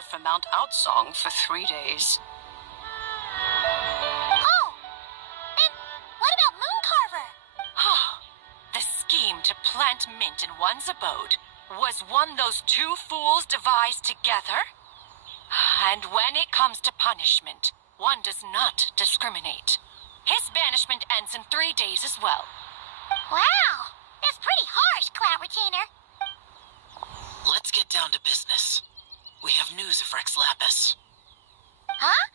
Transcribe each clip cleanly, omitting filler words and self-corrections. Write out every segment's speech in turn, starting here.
power for Mount Outsong for 3 days. Oh! And what about Mooncarver? The scheme to plant mint in one's abode was one those two fools devised together? And when it comes to punishment, one does not discriminate. His banishment ends in 3 days as well. Wow! That's pretty harsh, Cloud Retainer. Let's get down to business. We have news of Rex Lapis. Huh?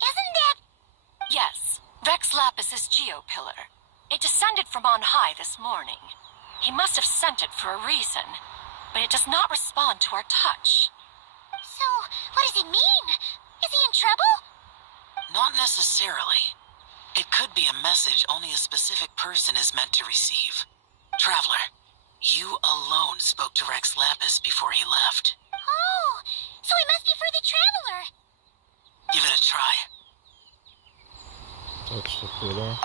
Isn't that... Yes, Rex Lapis's Geopillar. It descended from on high this morning. He must have sent it for a reason, but it does not respond to our touch. So, what does he mean? Is he in trouble? Not necessarily. It could be a message only a specific person is meant to receive. Traveler, you alone spoke to Rex Lapis before he left. Oh, so he must be for the Traveler. Give it a try. Touch the pillar.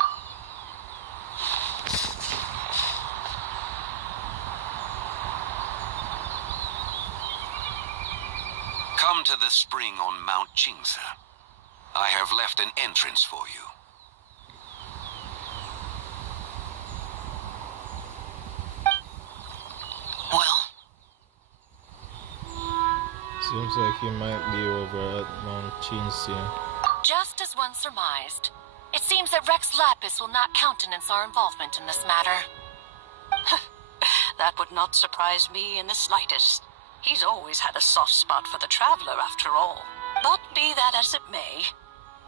Come to the spring on Mount Chingsa. I have left an entrance for you. Well? Seems like he might be over at Mount Chingsa. Just as one surmised, it seems that Rex Lapis will not countenance our involvement in this matter. That would not surprise me in the slightest. He's always had a soft spot for the Traveler, after all. But be that as it may,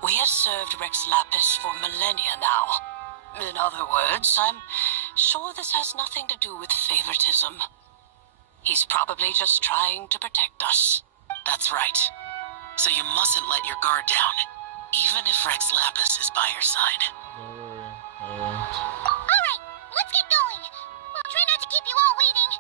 we have served Rex Lapis for millennia now. In other words, I'm sure this has nothing to do with favoritism. He's probably just trying to protect us. That's right. So you mustn't let your guard down, even if Rex Lapis is by your side. Don't worry, I won't. Alright, let's get going. We'll try not to keep you all waiting.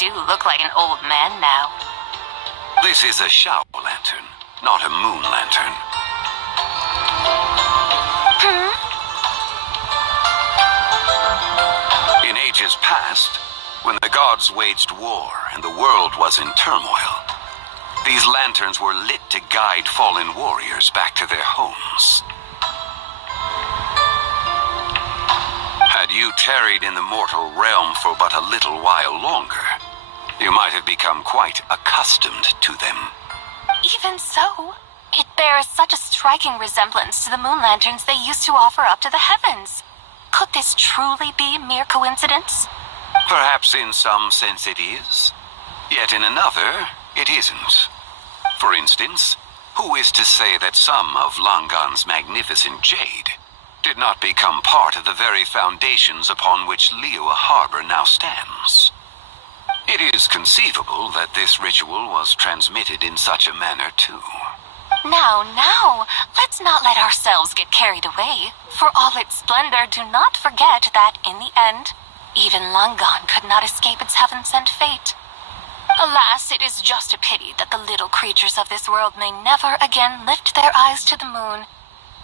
do look like an old man now. This is a shower lantern, not a moon lantern. In ages past, when the gods waged war and the world was in turmoil, these lanterns were lit to guide fallen warriors back to their homes. Had you tarried in the mortal realm for but a little while longer, you might have become quite accustomed to them. Even so, it bears such a striking resemblance to the moon lanterns they used to offer up to the heavens. Could this truly be mere coincidence? Perhaps in some sense it is, yet in another, it isn't. For instance, who is to say that some of Langan's magnificent jade did not become part of the very foundations upon which Liyue Harbor now stands? It is conceivable that this ritual was transmitted in such a manner too. Now, let's not let ourselves get carried away. For all its splendor, do not forget that, in the end, even Langan could not escape its heaven-sent fate. Alas, it is just a pity that the little creatures of this world may never again lift their eyes to the moon,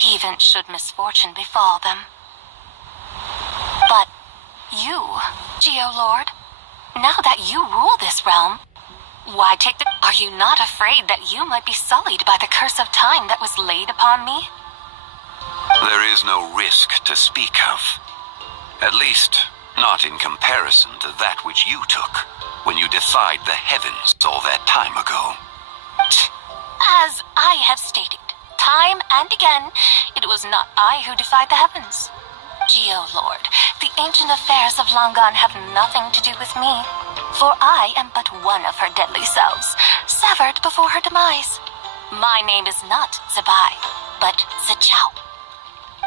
even should misfortune befall them. But you, Geolord, now that you rule this realm, why take the... Are you not afraid that you might be sullied by the curse of time that was laid upon me? There is no risk to speak of. At least, not in comparison to that which you took when you defied the heavens all that time ago. As I have stated, time and again, it was not I who defied the heavens. Geolord, the ancient affairs of Langan have nothing to do with me, for I am but one of her deadly selves, severed before her demise. My name is not Zebai, but Zichao.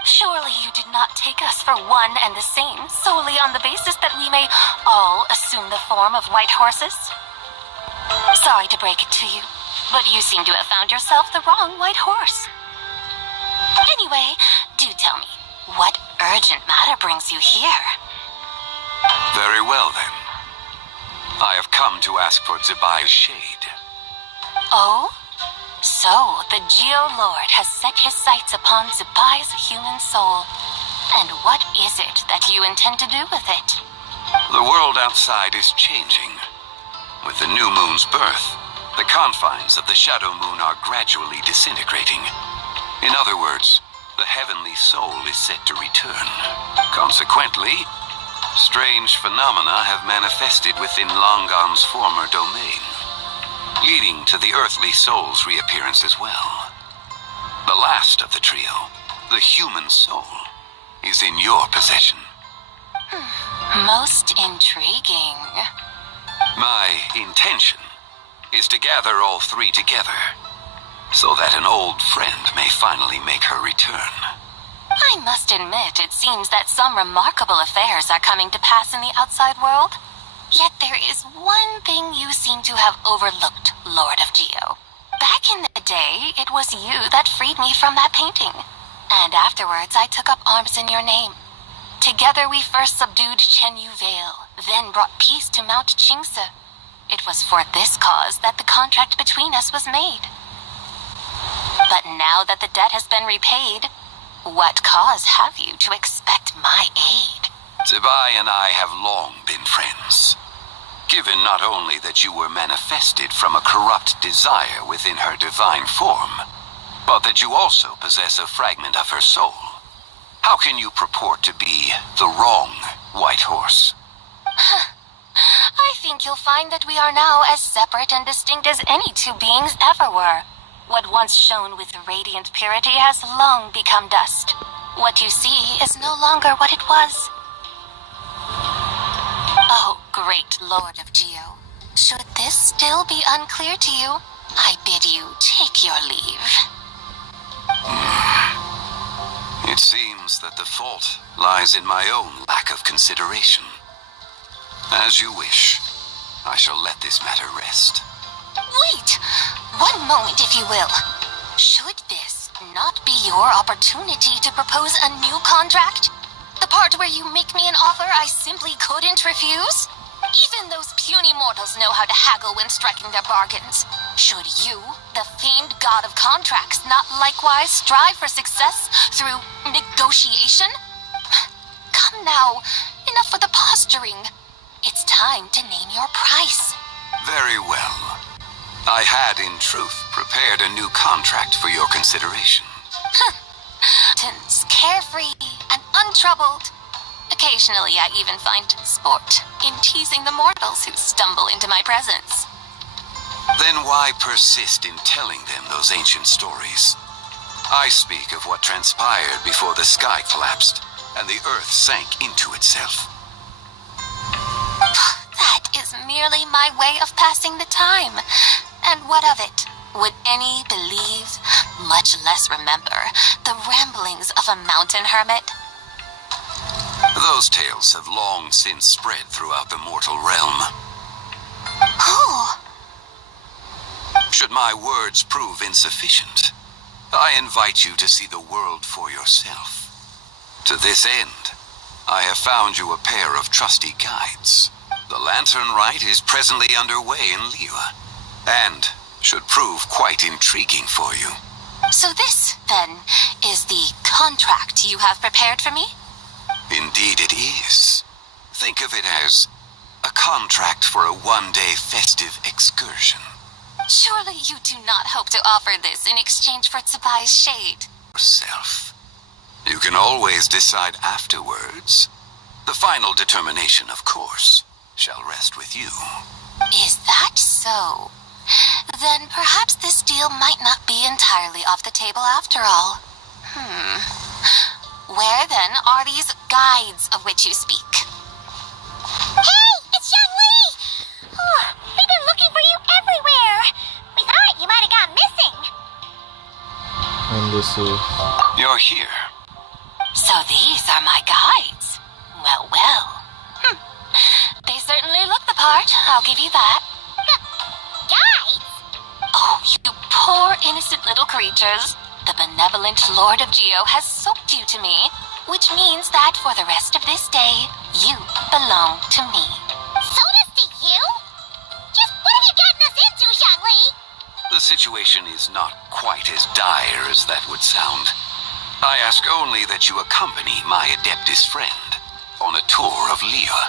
Surely you did not take us for one and the same, solely on the basis that we may all assume the form of white horses? Sorry to break it to you, but you seem to have found yourself the wrong white horse. Anyway, do tell me, what urgent matter brings you here? Very well then. I have come to ask for Zebai's shade. Oh? So, the Geolord has set his sights upon Zebai's human soul. And what is it that you intend to do with it? The world outside is changing. With the new moon's birth, the confines of the shadow moon are gradually disintegrating. In other words, the heavenly soul is set to return. Consequently, strange phenomena have manifested within Langan's former domain, leading to the earthly soul's reappearance as well. The last of the trio, the human soul, is in your possession. Most intriguing. My intention is to gather all three together, so that an old friend may finally make her return. I must admit, it seems that some remarkable affairs are coming to pass in the outside world. Yet there is one thing you seem to have overlooked, Lord of Geo. Back in the day, it was you that freed me from that painting. And afterwards, I took up arms in your name. Together we first subdued Chenyu Vale, then brought peace to Mount Qingse. It was for this cause that the contract between us was made. But now that the debt has been repaid, what cause have you to expect my aid? Zebai and I have long been friends. Given not only that you were manifested from a corrupt desire within her divine form, but that you also possess a fragment of her soul, how can you purport to be the wrong white horse? I think you'll find that we are now as separate and distinct as any two beings ever were. What once shone with radiant purity has long become dust. What you see is no longer what it was. Oh, great Lord of Geo. Should this still be unclear to you, I bid you take your leave. It seems that the fault lies in my own lack of consideration. As you wish, I shall let this matter rest. Wait! One moment, if you will. Should this not be your opportunity to propose a new contract? The part where you make me an offer I simply couldn't refuse? Even those puny mortals know how to haggle when striking their bargains. Should you, the famed god of contracts, not likewise strive for success through negotiation? Come now, enough with the posturing. It's time to name your price. Very well. I had, in truth, prepared a new contract for your consideration. Tense, carefree, and untroubled. Occasionally, I even find sport in teasing the mortals who stumble into my presence. Then why persist in telling them those ancient stories? I speak of what transpired before the sky collapsed and the earth sank into itself. That is merely my way of passing the time. And what of it? Would any believe, much less remember, the ramblings of a mountain hermit? Those tales have long since spread throughout the mortal realm. Who? Should my words prove insufficient, I invite you to see the world for yourself. To this end, I have found you a pair of trusty guides. The lantern rite is presently underway in Liyue, and should prove quite intriguing for you. So this, then, is the contract you have prepared for me? Indeed it is. Think of it as a contract for a one-day festive excursion. Surely you do not hope to offer this in exchange for Tsubai's shade. Yourself. You can always decide afterwards. The final determination, of course, shall rest with you. Is that so? Then perhaps this deal might not be entirely off the table after all. Where then are these guides of which you speak? Hey, it's Xiangli! Oh, we've been looking for you everywhere. We thought you might have gone missing. And this is... You're here. So these are my guides. Well, well. They certainly look the part, I'll give you that. Guides? Oh, you poor innocent little creatures. The benevolent Lord of Geo has soaked you to me, which means that for the rest of this day, you belong to me. Sold us to you? Just what have you gotten us into, Xiangli? The situation is not quite as dire as that would sound. I ask only that you accompany my Adeptus friend on a tour of Liyue.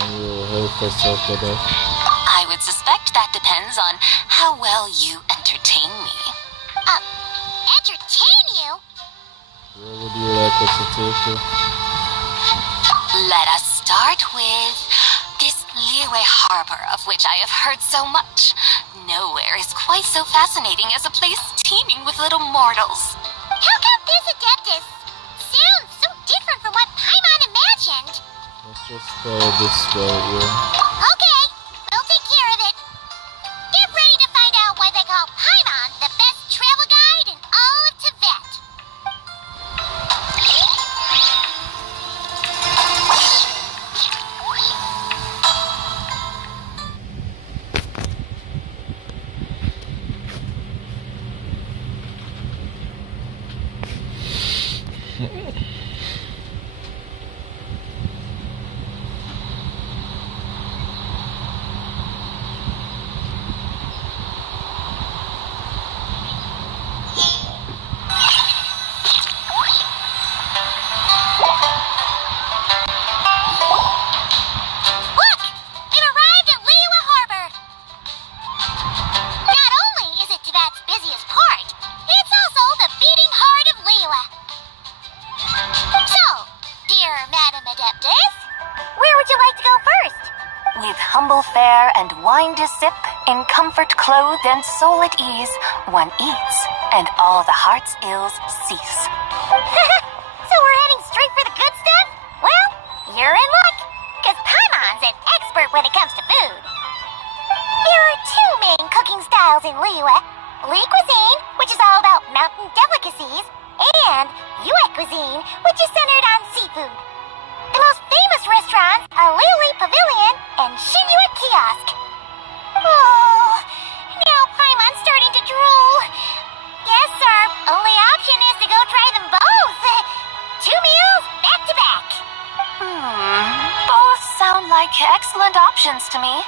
And you will help us after that. I would suspect that depends on how well you entertain me. Entertain you? Where would you like us to take you? Let us start with this Liyue harbor of which I have heard so much. Nowhere is quite so fascinating as a place teeming with little mortals. How come this Adeptus sounds so different from what Paimon imagined? Let's just follow this right here. Okay, we'll take care of it. Get ready to find out why they call Paimon the best travel guide in all of Tibet. Look! We've arrived at Liyue Harbor. Not only is it Tibet's busiest port, it's also the beating heart of Liyue. So, dear Madam Adeptus, where would you like to go first? With humble fare and wine to sip, in comfort clothed and soul at ease, one eats, and all the heart's ills cease. So we're heading straight for the good stuff? Well, you're in luck, because Paimon's an expert when it comes to food. There are two main cooking styles in Liyue. Li cuisine, which is all about mountain delicacies, and Yue cuisine, which is centered on seafood. The most famous restaurants are Liyue Pavilion and Shinyue Kiosk. Oh, now Paimon's starting to drool. Yes, sir. Only option is to go try them both. 2 meals back to back. Both sound like excellent options. seems to me.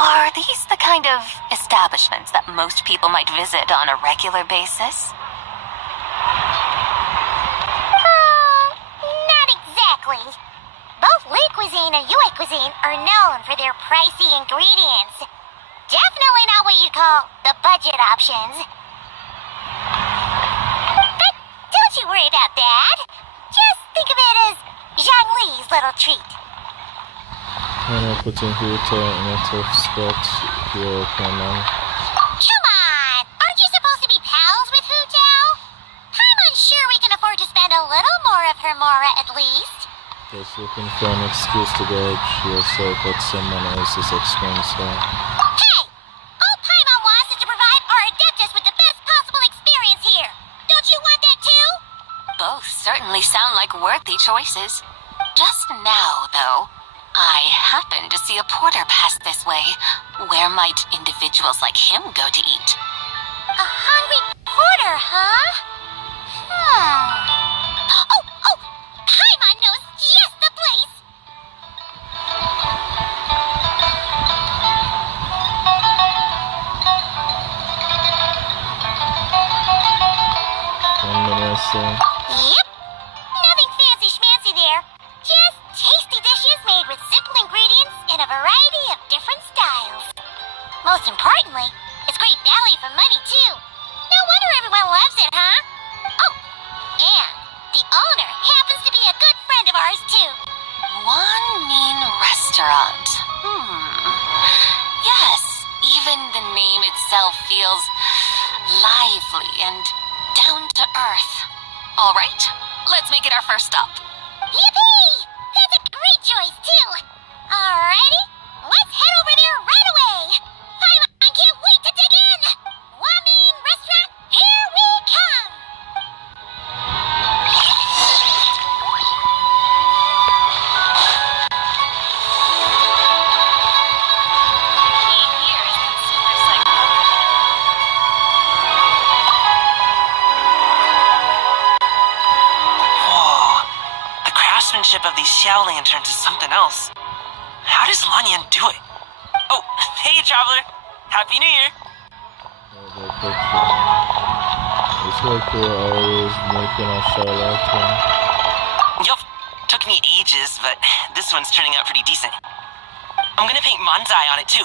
Are these the kind of establishments that most people might visit on a regular basis? Not exactly. Both Lee Cuisine and Yue Cuisine are known for their pricey ingredients. Definitely not what you'd call the budget options. But don't you worry about that. Just think of it as Zhang Li's little treat. I'm putting Huta in a tough spot here, Paimon. Come on! Aren't you supposed to be pals with Hu Tao? I'm unsure we can afford to spend a little more of her Mora at least. Just looking for an excuse to gorge yourself at someone else's expense. Hey! All Paimon wants is to provide our Adeptus with the best possible experience here. Don't you want that too? Both certainly sound like worthy choices. Just now, though, I happen to see a porter pass this way. Where might individuals like him go to eat? A hungry porter, huh? Oh! Paimon knows just the place! 1 minute or so. Yep. Nothing fancy schmancy there. Just tasty dishes made with simple ingredients in a variety of different styles. Most importantly, it's great value for money, too. No wonder everyone loves it, huh? Oh, and the owner happens to be a good friend of ours, too. One mean restaurant. Yes, even the name itself feels lively and down to earth. All right, let's make it our first stop. Yippee! That's a great choice, too. Alrighty, let's head over there right away. I can't wait to dig in. Wamin Restaurant, here we come. Whoa. The craftsmanship of these Xiao lanterns is something else. How does Lanyan do it? Oh, hey, traveler. Happy New Year. It's like we're always making a charlatan. Yup. Took me ages, but this one's turning out pretty decent. I'm gonna paint Manzai on it, too.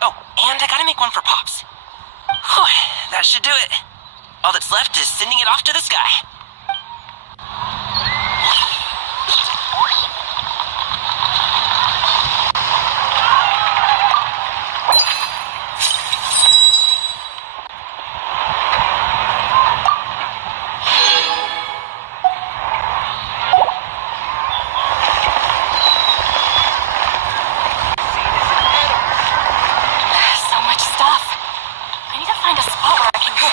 Oh, and I gotta make one for Pops. Whew, that should do it. All that's left is sending it off to the sky. So much stuff. I need to find a spot where I can go.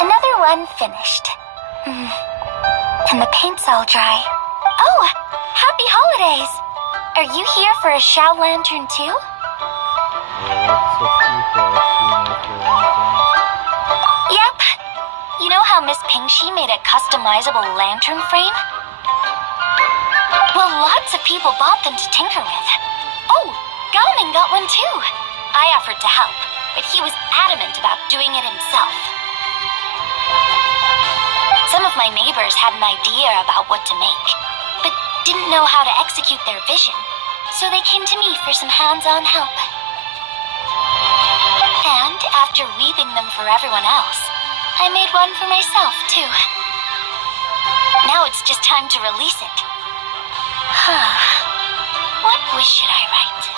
Another one finished. And the paint's all dry. Oh, happy holidays! Are you here for a Xiao lantern too? Yep. You know how Miss Pingxi made a customizable lantern frame? Well, lots of people bought them to tinker with. Oh, Gaoming got one too. I offered to help, but he was adamant about doing it himself. Some of my neighbors had an idea about what to make, but didn't know how to execute their vision, so they came to me for some hands-on help. And after weaving them for everyone else, I made one for myself, too. Now it's just time to release it. What wish should I write?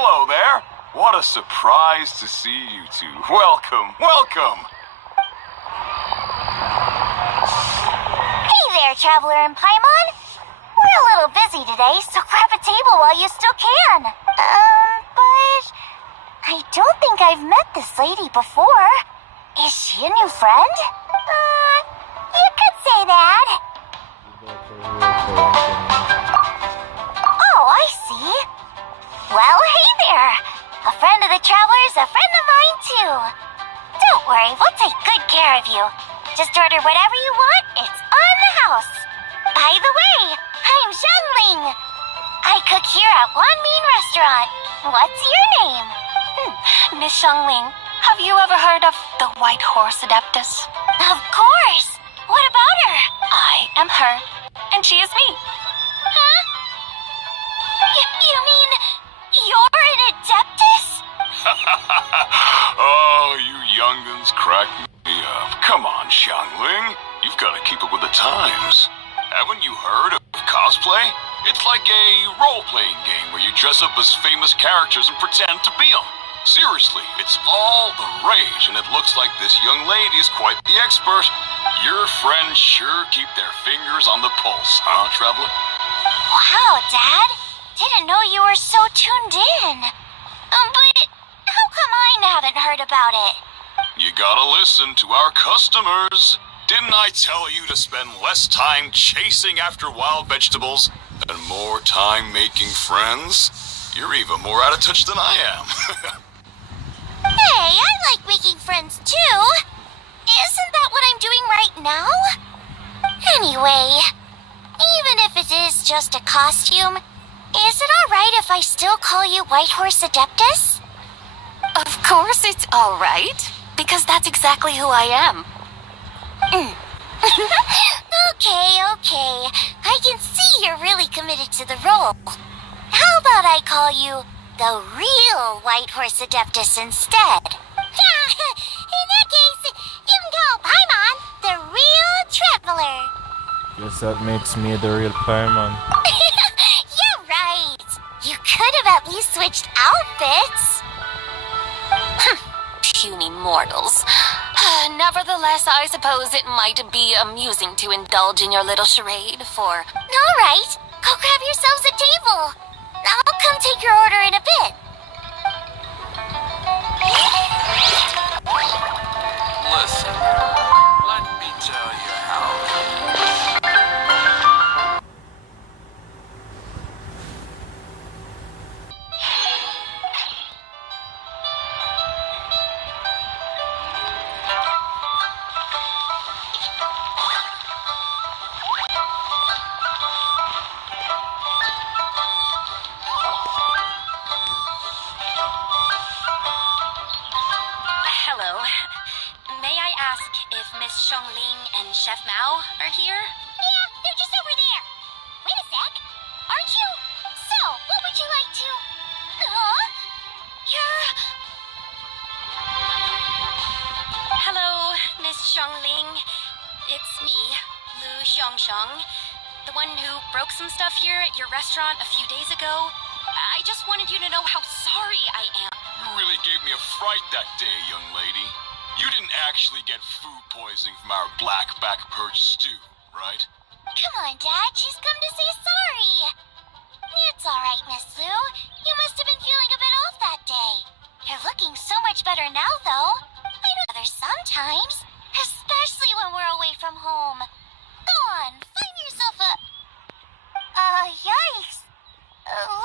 Hello there. What a surprise to see you two. Welcome, welcome. Hey there, Traveler and Paimon. We're a little busy today, so grab a table while you still can. But I don't think I've met this lady before. Is she a new friend? You could say that. Oh, I see. Well, hey there. A friend of the Traveler's a friend of mine, too. Don't worry, we'll take good care of you. Just order whatever you want, it's on the house. By the way, I'm Xiangling. I cook here at Wanmin Restaurant. What's your name? Miss Xiangling, have you ever heard of the White Horse Adeptus? Of course. What about her? I am her, and she is me. Huh? You mean you're an Adeptus? Oh, you young'uns crack me up. Come on, Xiangling. You've got to keep up with the times. Haven't you heard of cosplay? It's like a role-playing game where you dress up as famous characters and pretend to be them. Seriously, it's all the rage, and it looks like this young lady is quite the expert. Your friends sure keep their fingers on the pulse, huh, Traveler? Wow, Dad. Didn't know you were so tuned in. But how come I haven't heard about it? You gotta listen to our customers. Didn't I tell you to spend less time chasing after wild vegetables and more time making friends? You're even more out of touch than I am. Hey, I like making friends too. Isn't that what I'm doing right now? Anyway, even if it is just a costume, is it alright if I still call you White Horse Adeptus? Of course it's all right, because that's exactly who I am. Okay. I can see you're really committed to the role. How about I call you the real White Horse Adeptus instead? In that case, you can call Paimon the real Traveler. Guess that makes me the real Paimon. Yeah, right. You could have at least switched outfits. Puny mortals. Nevertheless, I suppose it might be amusing to indulge in your little charade for... All right, go grab yourselves a table. I'll come take your order in a bit. Listen, let me tell you how. Hello. May I ask if Miss Xiangling and Chef Mao are here? Yeah, they're just over there. Wait a sec. Aren't you? So, what would you like to... Huh? You're... Hello, Miss Xiangling. It's me, Lu Xiangsheng, the one who broke some stuff here at your restaurant a few days ago. I just wanted you to know how sorry I am. You really gave me a fright that day, young lady. You didn't actually get food poisoning from our black back perch stew, right? Come on, Dad. She's come to say sorry. It's all right, Miss Lu. You must have been feeling a bit off that day. You're looking so much better now, though. I know there's sometimes, especially when we're away from home. Go on, find yourself a... Yikes.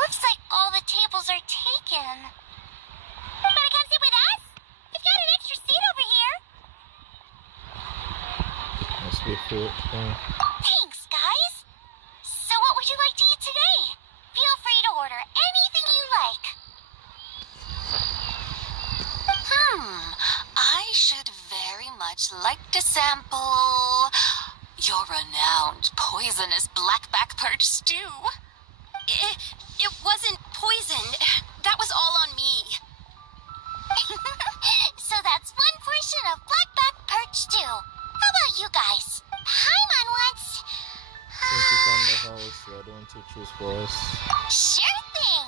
Looks like all the tables are taken. Wanna come sit with us? We've got an extra seat over here. Must be food. Thanks, guys. So what would you like to eat today? Feel free to order anything you like. I should very much like to sample your renowned poisonous blackback perch stew. It wasn't poisoned. That was all on me. So that's one portion of blackback perch stew. How about you guys? Paimon wants... Since it's on the house, why don't you choose for us? Sure thing.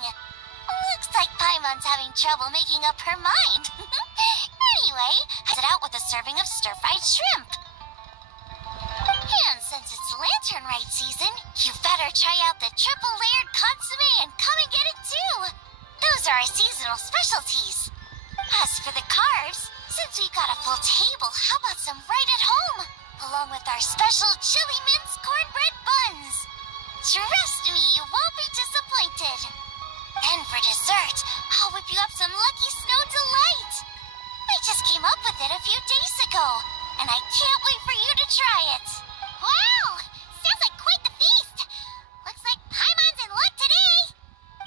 Looks like Paimon Paimon's having trouble making up her mind. Anyway, I set out with a serving of stir-fried shrimp. And since it's lantern rite season, you better try out the triple-layered consommé and come and get it too. Those are our seasonal specialties. As for the carbs, since we've got a full table, how about some right at home? Along with our special chili mince cornbread buns. Trust me, you won't be disappointed. And for dessert, I'll whip you up some Lucky Snow Delight. I just came up with it a few days ago, and I can't wait for you to try it. Wow! Sounds like quite the feast. Looks like Paimon's in luck today.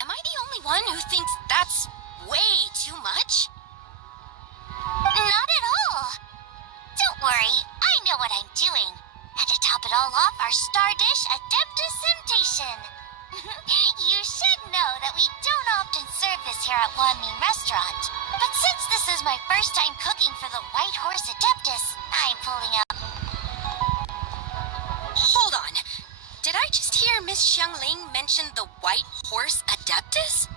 Am I the only one who thinks that's way too much? Not at all. Don't worry, I know what I'm doing. And to top it all off, our star dish, Adeptus Temptation. You should know that we don't often serve this here at Wanmin Restaurant. But since this is my first time cooking for the White Horse Adeptus, I'm pulling out. Hold on. Did I just hear Miss Xiangling mention the White Horse Adeptus?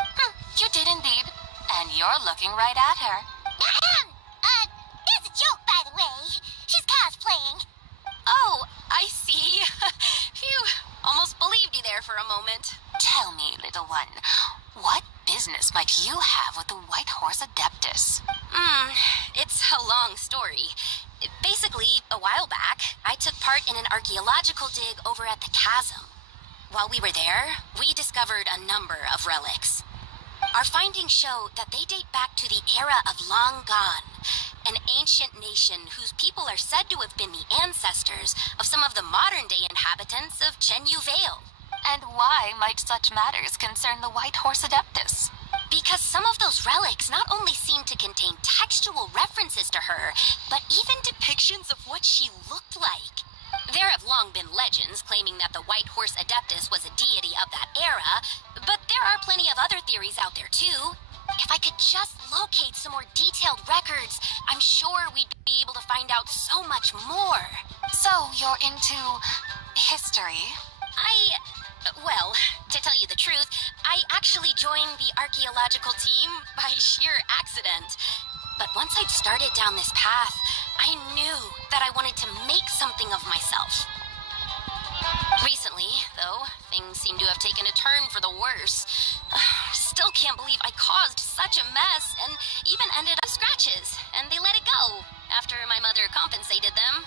You did indeed. And you're looking right at her. That's a joke, by the way. She's cosplaying. Oh, I see. Phew, almost believed you there for a moment. Tell me, little one, what business might you have with the White Horse Adeptus? It's a long story. Basically, a while back, I took part in an archaeological dig over at the chasm. While we were there, we discovered a number of relics. Our findings show that they date back to the era of Long Gone, an ancient nation whose people are said to have been the ancestors of some of the modern-day inhabitants of Chenyu Vale. And why might such matters concern the White Horse Adeptus? Because some of those relics not only seem to contain textual references to her, but even depictions of what she looked like. There have long been legends claiming that the White Horse Adeptus was a deity of that era, but there are plenty of other theories out there too. If I could just locate some more detailed records, I'm sure we'd be able to find out so much more. So you're into history? Well, to tell you the truth, I actually joined the archaeological team by sheer accident. But once I'd started down this path, I knew that I wanted to make something of myself. Recently, though, things seem to have taken a turn for the worse. Still can't believe I caused such a mess and even ended up scratches, and they let it go after my mother compensated them.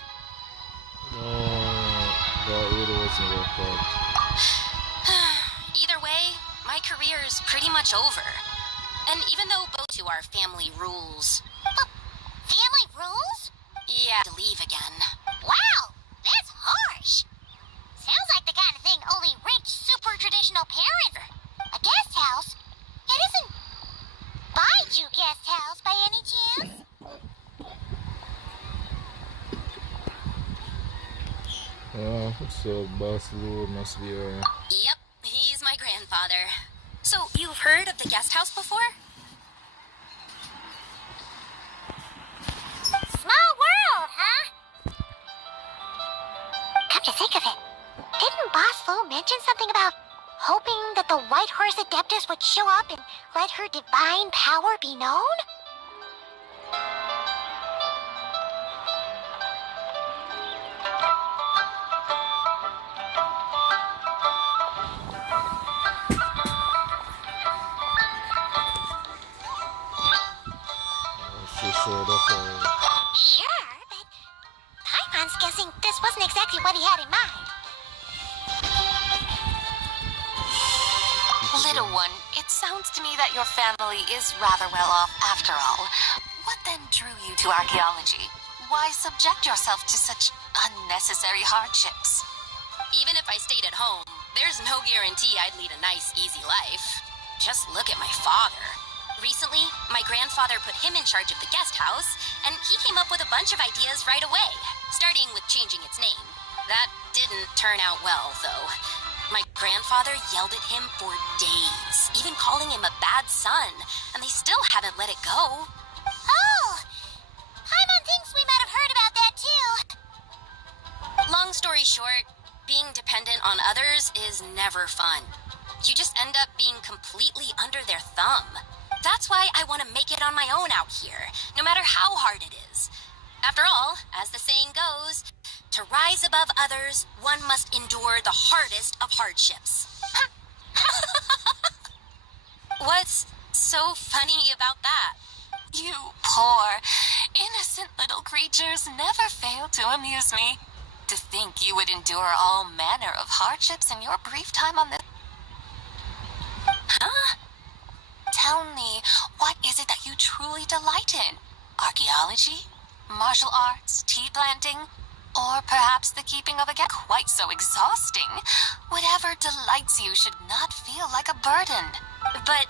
No, that really wasn't your fault. Either way, my career is pretty much over. And even though both to our family rules... Family rules? Yeah, to leave again. Wow, that's harsh. Sounds like the kind of thing only rich, super traditional parents... A guest house? It isn't... Baiju guest house by any chance? So Boss Lou must be Yep, he's my grandfather. So, you've heard of the guest house before? Small world, huh? Come to think of it, didn't Boss Lou mention something about hoping that the White Horse Adeptus would show up and let her divine power be known? Sure, but Paimon's guessing this wasn't exactly what he had in mind. Little one, it sounds to me that your family is rather well off after all. What then drew you to archaeology? Why subject yourself to such unnecessary hardships? Even if I stayed at home, there's no guarantee I'd lead a nice, easy life. Just look at my father. Recently, my grandfather put him in charge of the guest house, and he came up with a bunch of ideas right away, starting with changing its name. That didn't turn out well, though. My grandfather yelled at him for days, even calling him a bad son, and they still haven't let it go. Oh! Paimon thinks we might have heard about that too. Long story short, being dependent on others is never fun. You just end up being completely under their thumb. That's why I want to make it on my own out here, no matter how hard it is. After all, as the saying goes, to rise above others, one must endure the hardest of hardships. What's so funny about that? You poor, innocent little creatures never fail to amuse me. To think you would endure all manner of hardships in your brief time on this... Huh? Tell me, what is it that you truly delight in? Archaeology? Martial arts? Tea planting? Or perhaps the keeping of a cat? Quite so exhausting. Whatever delights you should not feel like a burden. But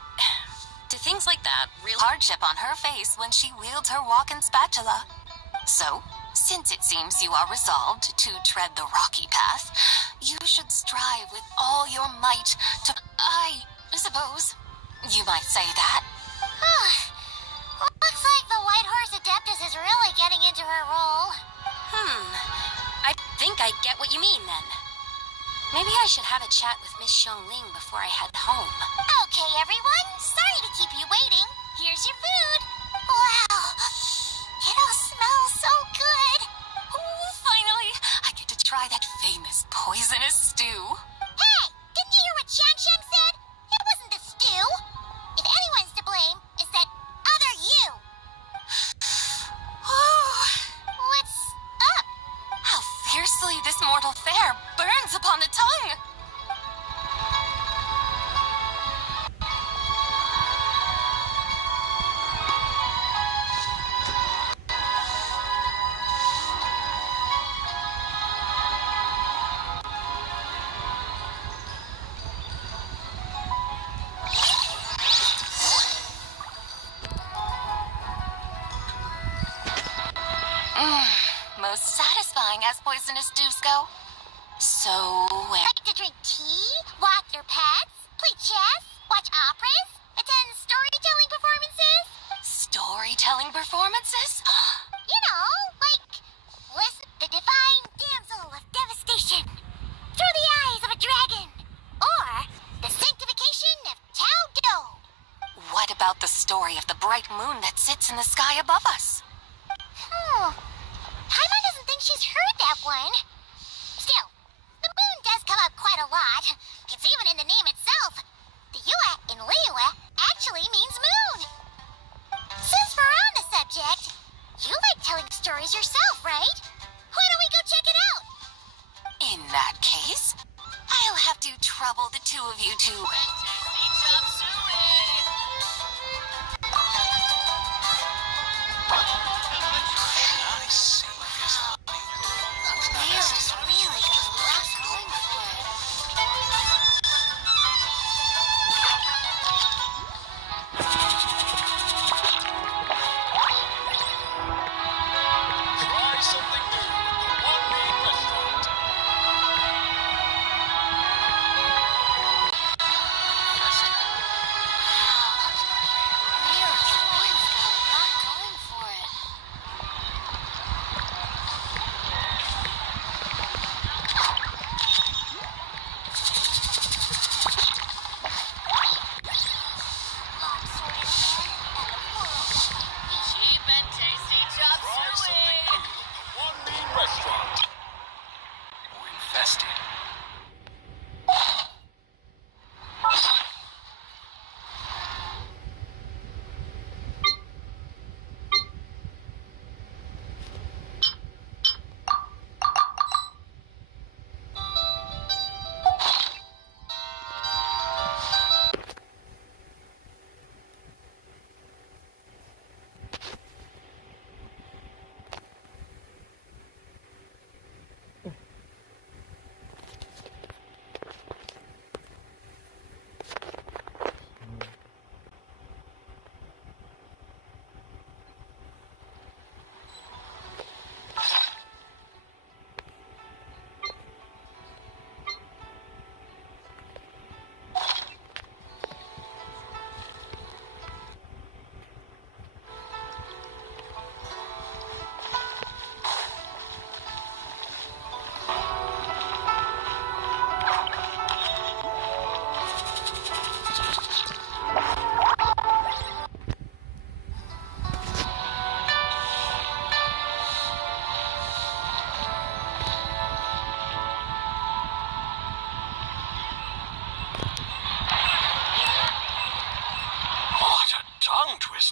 do things like that real hardship on her face when she wields her walking spatula? So, since it seems you are resolved to tread the rocky path, you should strive with all your might to... I suppose you might say that. Looks like the White Horse Adeptus is really getting into her role. I think I get what you mean then. Maybe I should have a chat with Miss Xiangling before I head home. Okay, everyone. Sorry to keep you waiting. Here's your food. Wow. It all smells so good. Oh, finally, I get to try that famous poisonous stew. Hey, didn't you hear what Shang said? It wasn't the stew. If anyone's to blame, it's that other you. What's up? How fiercely this mortal fare burns upon the tongue! Most satisfying as poisonous stews go. So, where... Like to drink tea, walk your pets, play chess, watch operas, attend storytelling performances? Storytelling performances? You know, like, listen, the divine damsel of devastation, through the eyes of a dragon, or the sanctification of Tao Do. What about the story of the bright moon that sits in the sky above us? Paimon doesn't think she's heard that one. Still, the moon does come up quite a lot. It's even in the name itself. The Yue in Liyue actually means moon. Since we're on the subject, you like telling stories yourself, right? Why don't we go check it out? In that case, I'll have to trouble the two of you to...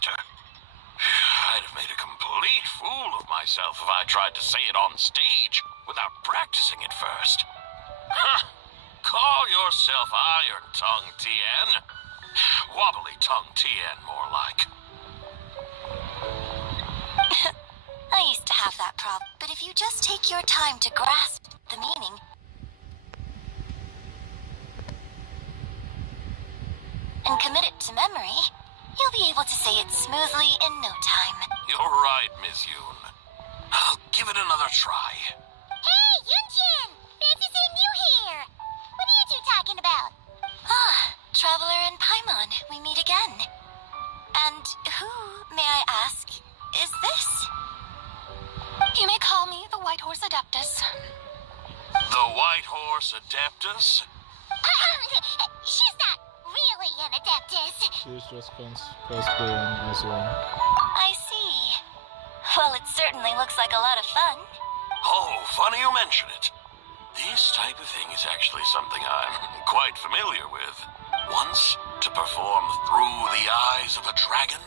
master. I'd have made a complete fool of myself if I tried to say it on stage without practicing it first. Huh. Call yourself Iron Tongue Tien. Wobbly Tongue Tien, more like. I used to have that problem, but if you just take your time to grasp the meaning, and commit it to memory, you'll be able to say it smoothly in no time. You're right, Miss Yoon. I'll give it another try. Hey, Yunjin! Fancy seeing you here! What are you two talking about? Ah, Traveler and Paimon, we meet again. And who, may I ask, is this? You may call me the White Horse Adeptus. The White Horse Adeptus? She's not really an adeptus. She's just cosplaying as one. I see. Well, it certainly looks like a lot of fun. Oh, funny you mention it. This type of thing is actually something I'm quite familiar with. Once, to perform through the eyes of a dragon,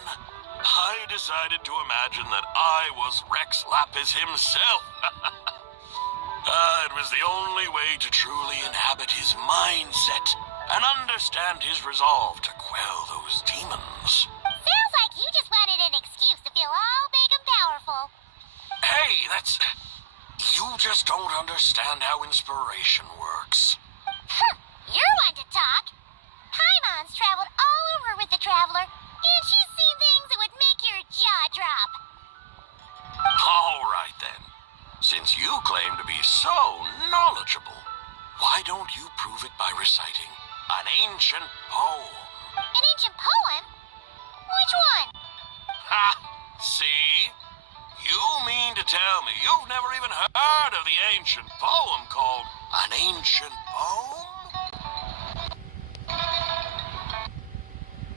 I decided to imagine that I was Rex Lapis himself. It was the only way to truly inhabit his mindset and understand his resolve to quell those demons. Sounds like you just wanted an excuse to feel all big and powerful. Hey, that's... You just don't understand how inspiration works. You're one to talk. Paimon's traveled all over with the Traveler, and she's seen things that would make your jaw drop. All right, then. Since you claim to be so knowledgeable, why don't you prove it by reciting an ancient poem? An ancient poem? Which one? Ha! See? You mean to tell me you've never even heard of the ancient poem called An Ancient Poem?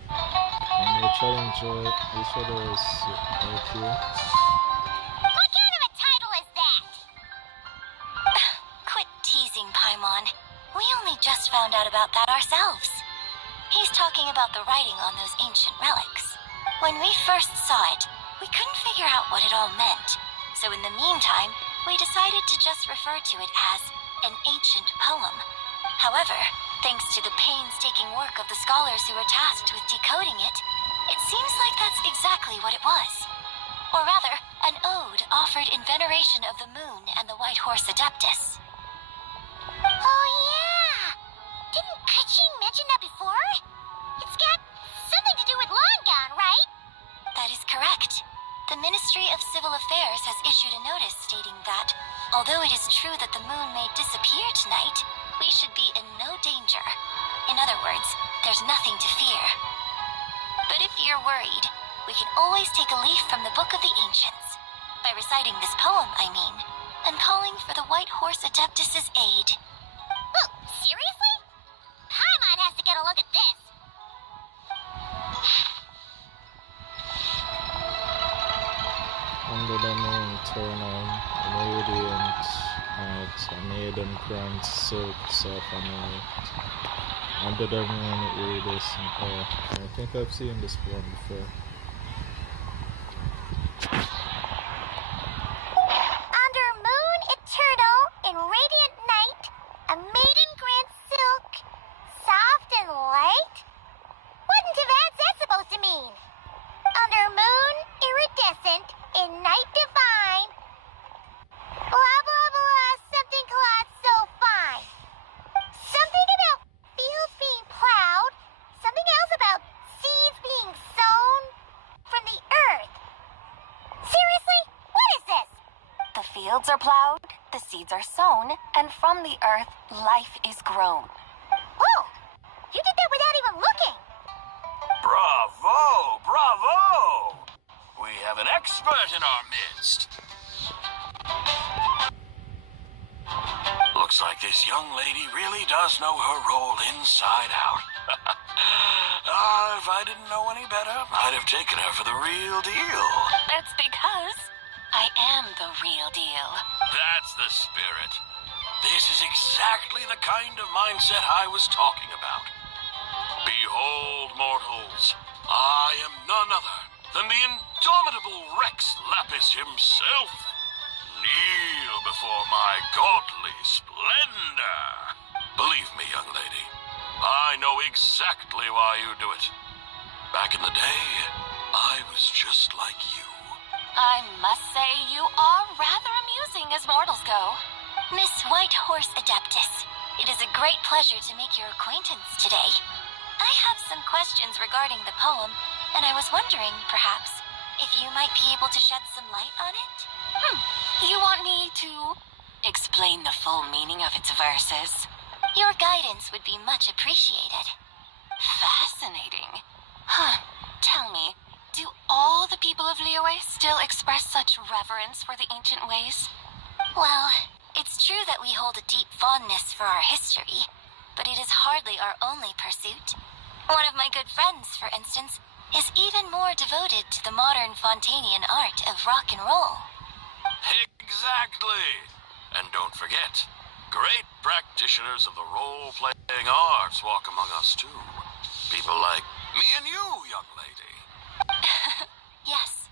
And they challenge each other's IQ. What kind of a title is that? Quit teasing, Paimon. We only just found out about that ourselves. He's talking about the writing on those ancient relics. When we first saw it, we couldn't figure out what it all meant. So in the meantime, we decided to just refer to it as an ancient poem. However, thanks to the painstaking work of the scholars who were tasked with decoding it, it seems like that's exactly what it was. Or rather, an ode offered in veneration of the moon and the White Horse Adeptus. Oh, yeah! Didn't Kuching mention that before? It's got something to do with Longon, right? That is correct. The Ministry of Civil Affairs has issued a notice stating that, although it is true that the moon may disappear tonight, we should be in no danger. In other words, there's nothing to fear. But if you're worried, we can always take a leaf from the Book of the Ancients. By reciting this poem, I mean, and calling for the White Horse Adeptus' aid. Oh, seriously? Paimon has to get a look at this. Under the moon, turn on radiant night, a maiden grants silk soft and light. Under the moon, it reads, oh, I think I've seen this one before. Under moon eternal in radiant night, a maiden grants silk, soft and light? What in Tibet's that supposed to mean? Under moon iridescent in night divine. Blah blah blah, something cloth so fine. Something about fields being plowed, something else about seeds being sown from the earth. Seriously? What is this? The fields are plowed, the seeds are sown, and from the earth, life is grown. Whoa! You did that without even looking! Bravo! Bravo! We have an expert in our midst. Looks like this young lady really does know her role inside out. If I didn't know any better, I'd have taken her for the real deal. That's because I am the real deal. That's the spirit. This is exactly the kind of mindset I was talking about. Behold, mortals, I am none other than the indomitable Rex Lapis himself. Kneel before my godly splendor. Believe me, young lady, I know exactly why you do it. Back in the day, I was just like you. I must say you are rather amusing as mortals go. Miss Whitehorse Adeptus, it is a great pleasure to make your acquaintance today. I have some questions regarding the poem, and I was wondering, perhaps, if you might be able to shed some light on it? You want me to explain the full meaning of its verses? Your guidance would be much appreciated. Fascinating. Tell me, do all the people of Liyue still express such reverence for the ancient ways? Well, it's true that we hold a deep fondness for our history, but it is hardly our only pursuit. One of my good friends, for instance, is even more devoted to the modern Fontanian art of rock and roll. Exactly. And don't forget, great practitioners of the role-playing arts walk among us too. People like me and you, young lady. Yes.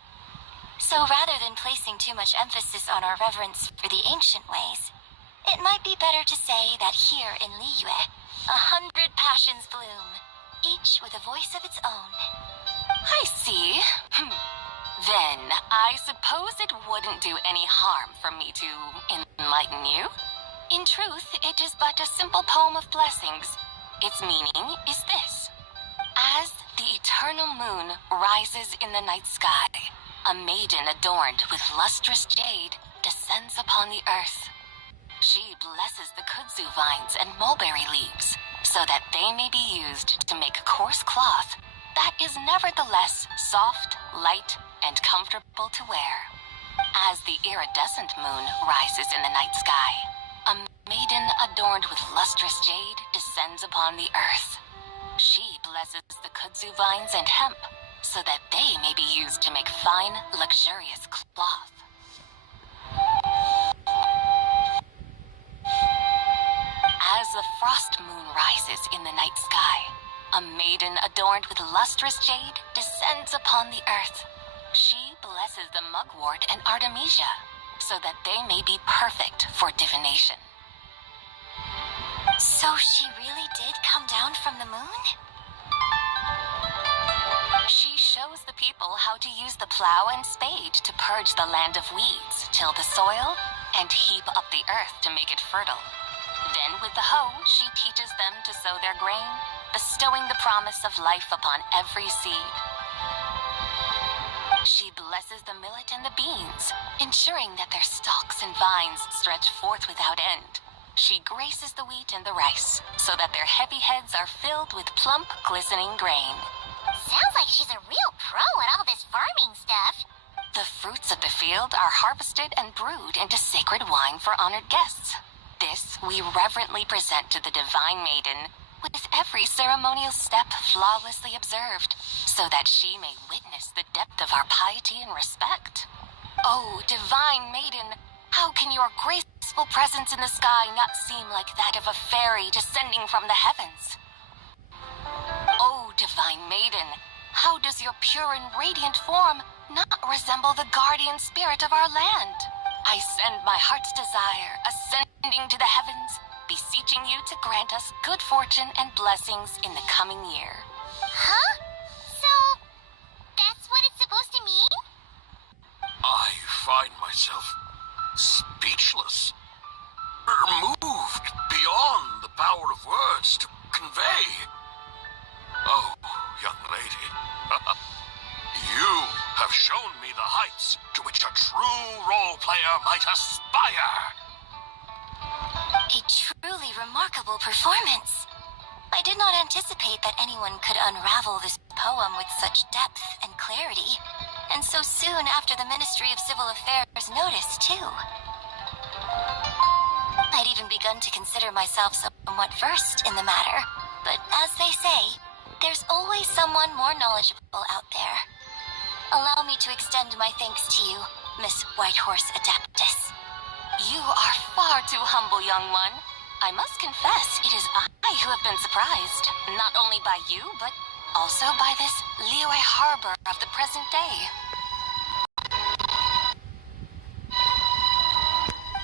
So rather than placing too much emphasis on our reverence for the ancient ways, it might be better to say that here in Liyue, 100 passions bloom, each with a voice of its own. I see. Then, I suppose it wouldn't do any harm for me to enlighten you. In truth, it is but a simple poem of blessings. Its meaning is this. As the eternal moon rises in the night sky, a maiden adorned with lustrous jade descends upon the earth. She blesses the kudzu vines and mulberry leaves, so that they may be used to make coarse cloth that is nevertheless soft, light, and comfortable to wear. As the iridescent moon rises in the night sky, a maiden adorned with lustrous jade descends upon the earth. She blesses the kudzu vines and hemp, so that they may be used to make fine, luxurious cloth. As the frost moon rises in the night sky, a maiden adorned with lustrous jade descends upon the earth. She blesses the mugwort and artemisia, so that they may be perfect for divination. So she really did come down from the moon? She shows the people how to use the plow and spade to purge the land of weeds, till the soil, and heap up the earth to make it fertile. Then with the hoe, she teaches them to sow their grain, bestowing the promise of life upon every seed. She blesses the millet and the beans, ensuring that their stalks and vines stretch forth without end. She graces the wheat and the rice, so that their heavy heads are filled with plump, glistening grain. Sounds like she's a real pro at all this farming stuff. The fruits of the field are harvested and brewed into sacred wine for honored guests. This we reverently present to the divine maiden, with every ceremonial step flawlessly observed, so that she may witness the depth of our piety and respect. Oh, divine maiden, how can your graceful presence in the sky not seem like that of a fairy descending from the heavens? Oh, divine maiden, how does your pure and radiant form not resemble the guardian spirit of our land? I send my heart's desire, ascending to the heavens, beseeching you to grant us good fortune and blessings in the coming year. Huh? So, that's what it's supposed to mean? I find myself speechless, moved beyond the power of words to convey. Oh, young lady, you have shown me the heights to which a true role player might aspire. A truly remarkable performance. I did not anticipate that anyone could unravel this poem with such depth and clarity, and so soon after the Ministry of Civil Affairs noticed, too. I'd even begun to consider myself somewhat versed in the matter, but as they say, there's always someone more knowledgeable out there. Allow me to extend my thanks to you, Miss Whitehorse Adeptus. You are far too humble, young one. I must confess, it is I who have been surprised, not only by you, but Also by this Liyue harbor of the present day.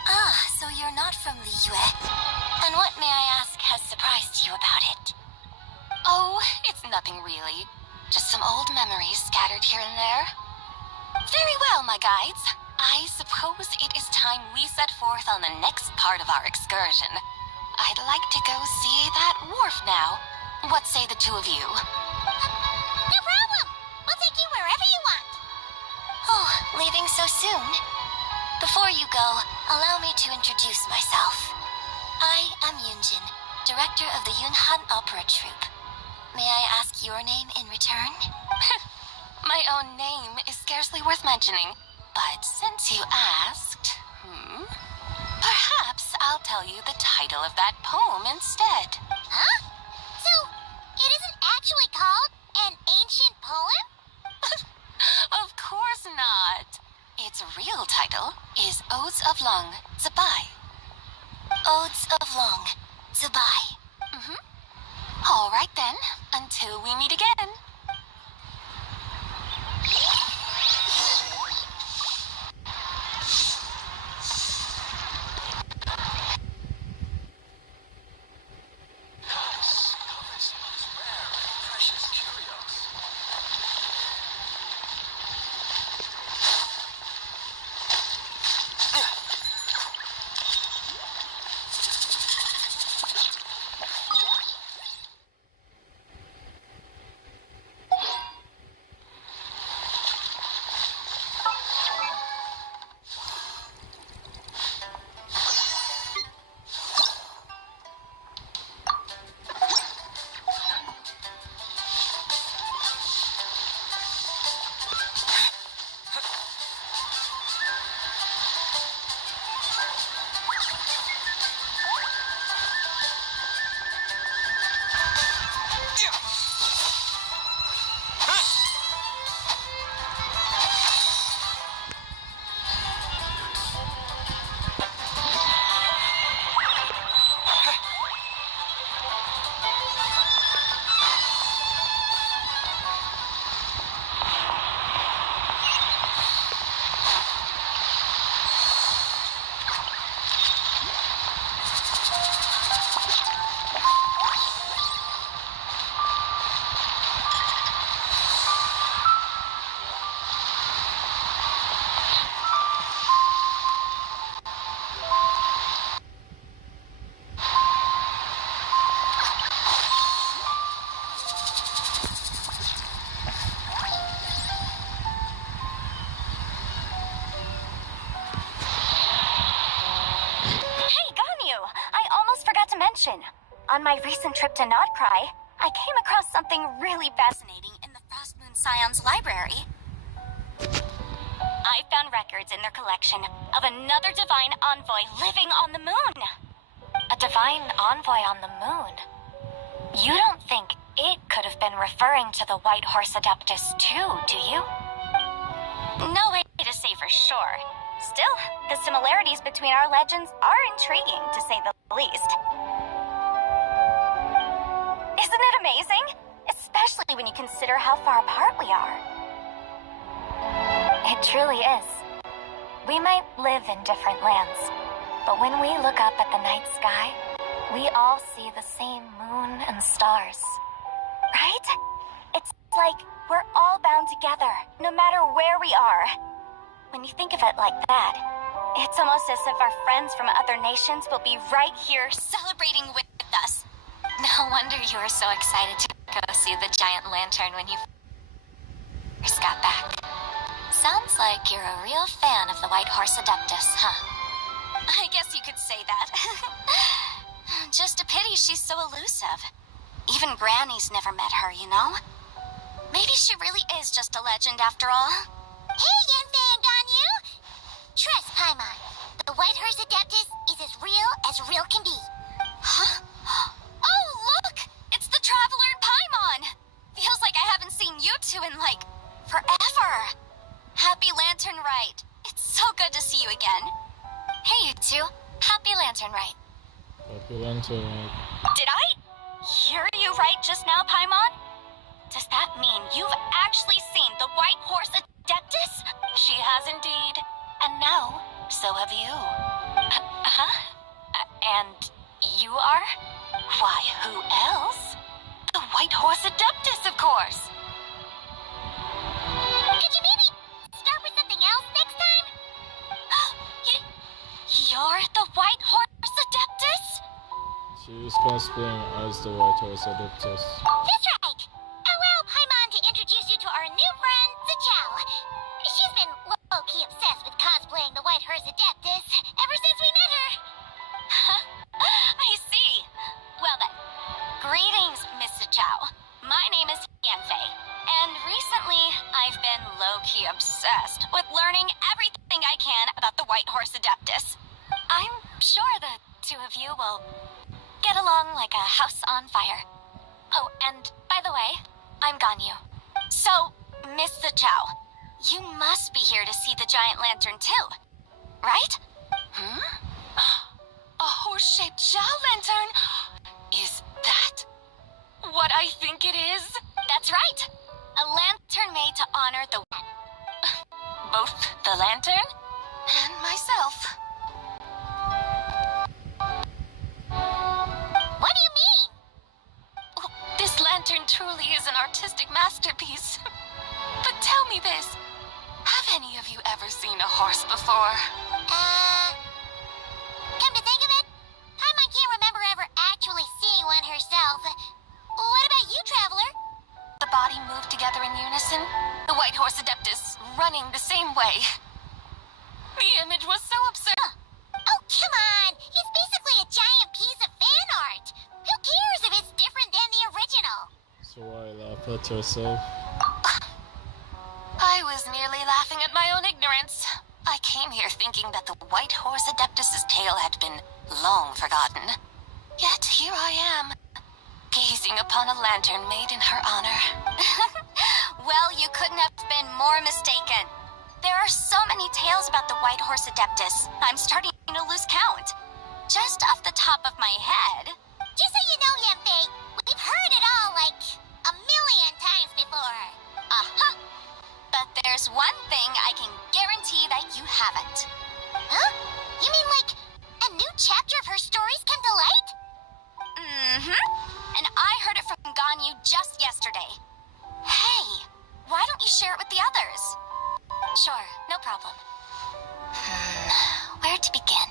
Ah, so you're not from Liyue. And what, may I ask, has surprised you about it? Oh, it's nothing really. Just some old memories scattered here and there. Very well, my guides. I suppose it is time we set forth on the next part of our excursion. I'd like to go see that wharf now. What say the two of you? No problem. We'll take you wherever you want. Oh, leaving so soon? Before you go, allow me to introduce myself. I am Yunjin, director of the Yunhan Opera Troupe. May I ask your name in return? My own name is scarcely worth mentioning, but since you asked, perhaps I'll tell you the title of that poem instead. Huh? So, it isn't actually called an ancient poem? Of course not. Its real title is Odes of Long Zabai. Odes of Long Zabai. All right then, until we meet again. On my recent trip to Notcry, I came across something really fascinating in the Frostmoon Scion's library. I found records in their collection of another divine envoy living on the moon. A divine envoy on the moon? You don't think it could have been referring to the White Horse Adeptus too, do you? No way to say for sure. Still, the similarities between our legends are intriguing, to say the least. Isn't it amazing? Especially when you consider how far apart we are. It truly is. We might live in different lands, but when we look up at the night sky, we all see the same moon and stars. Right? It's like we're all bound together, no matter where we are. When you think of it like that, it's almost as if our friends from other nations will be right here celebrating with us. No wonder you were so excited to go see the giant lantern when you first got back. Sounds like you're a real fan of the White Horse Adeptus, huh? I guess you could say that. Just a pity she's so elusive. Even Granny's never met her, you know? Maybe she really is just a legend after all. Hey, Yanfei and Ganyu! Trust Paimon. The White Horse Adeptus is as real can be. Huh? Oh, look! It's the Traveler and Paimon! Feels like I haven't seen you two in, like, forever. Happy Lantern Rite. It's so good to see you again. Hey, you two. Happy Lantern Rite. Happy Lantern. Did I hear you right just now, Paimon? Does that mean you've actually seen the White Horse Adeptus? She has indeed. And now, so have you. And you are? Why, who else? The White Horse Adeptus, of course. Could you maybe start with something else next time? You're the White Horse Adeptus? She is cosplaying as the White Horse Adeptus. That's right. Allow Paimon to introduce you to our new friend, Zhao. She's been low-key obsessed with cosplaying the White Horse Adeptus ever since we met her. I see. Well then, greetings, Mr. Zhao. My name is Yanfei, and recently I've been low-key obsessed with learning everything I can about the White Horse Adeptus. I'm sure the two of you will get along like a house on fire. Oh, and by the way, I'm Ganyu. So, Mr. Zhao, you must be here to see the giant lantern too, right? A horse-shaped Zhao lantern? Is that what I think it is? That's right. A lantern made to honor the... both the lantern and myself. What do you mean? Oh, this lantern truly is an artistic masterpiece. But tell me this. Have any of you ever seen a horse before? Come to think of it, Paimon can't remember ever actually seeing one herself. What about you, Traveler? The body moved together in unison, the White Horse Adeptus running the same way. The image was so absurd. Oh, come on! It's basically a giant piece of fan art! Who cares if it's different than the original? So why laugh at yourself? I was merely laughing at my own ignorance. I came here thinking that the White Horse Adeptus's tale had been long forgotten. Yet here I am, gazing upon a lantern made in her honor. Well, you couldn't have been more mistaken. There are so many tales about the White Horse Adeptus, I'm starting to lose count. Just off the top of my head... Just so you know, Yanfei, we've heard it all like a million times before. Uh-huh. But there's one thing I can guarantee that you haven't. Huh? You mean like a new chapter of her stories come to light? Mm-hmm. And I heard it from Ganyu just yesterday. Hey, why don't you share it with the others? Sure, no problem. Where to begin?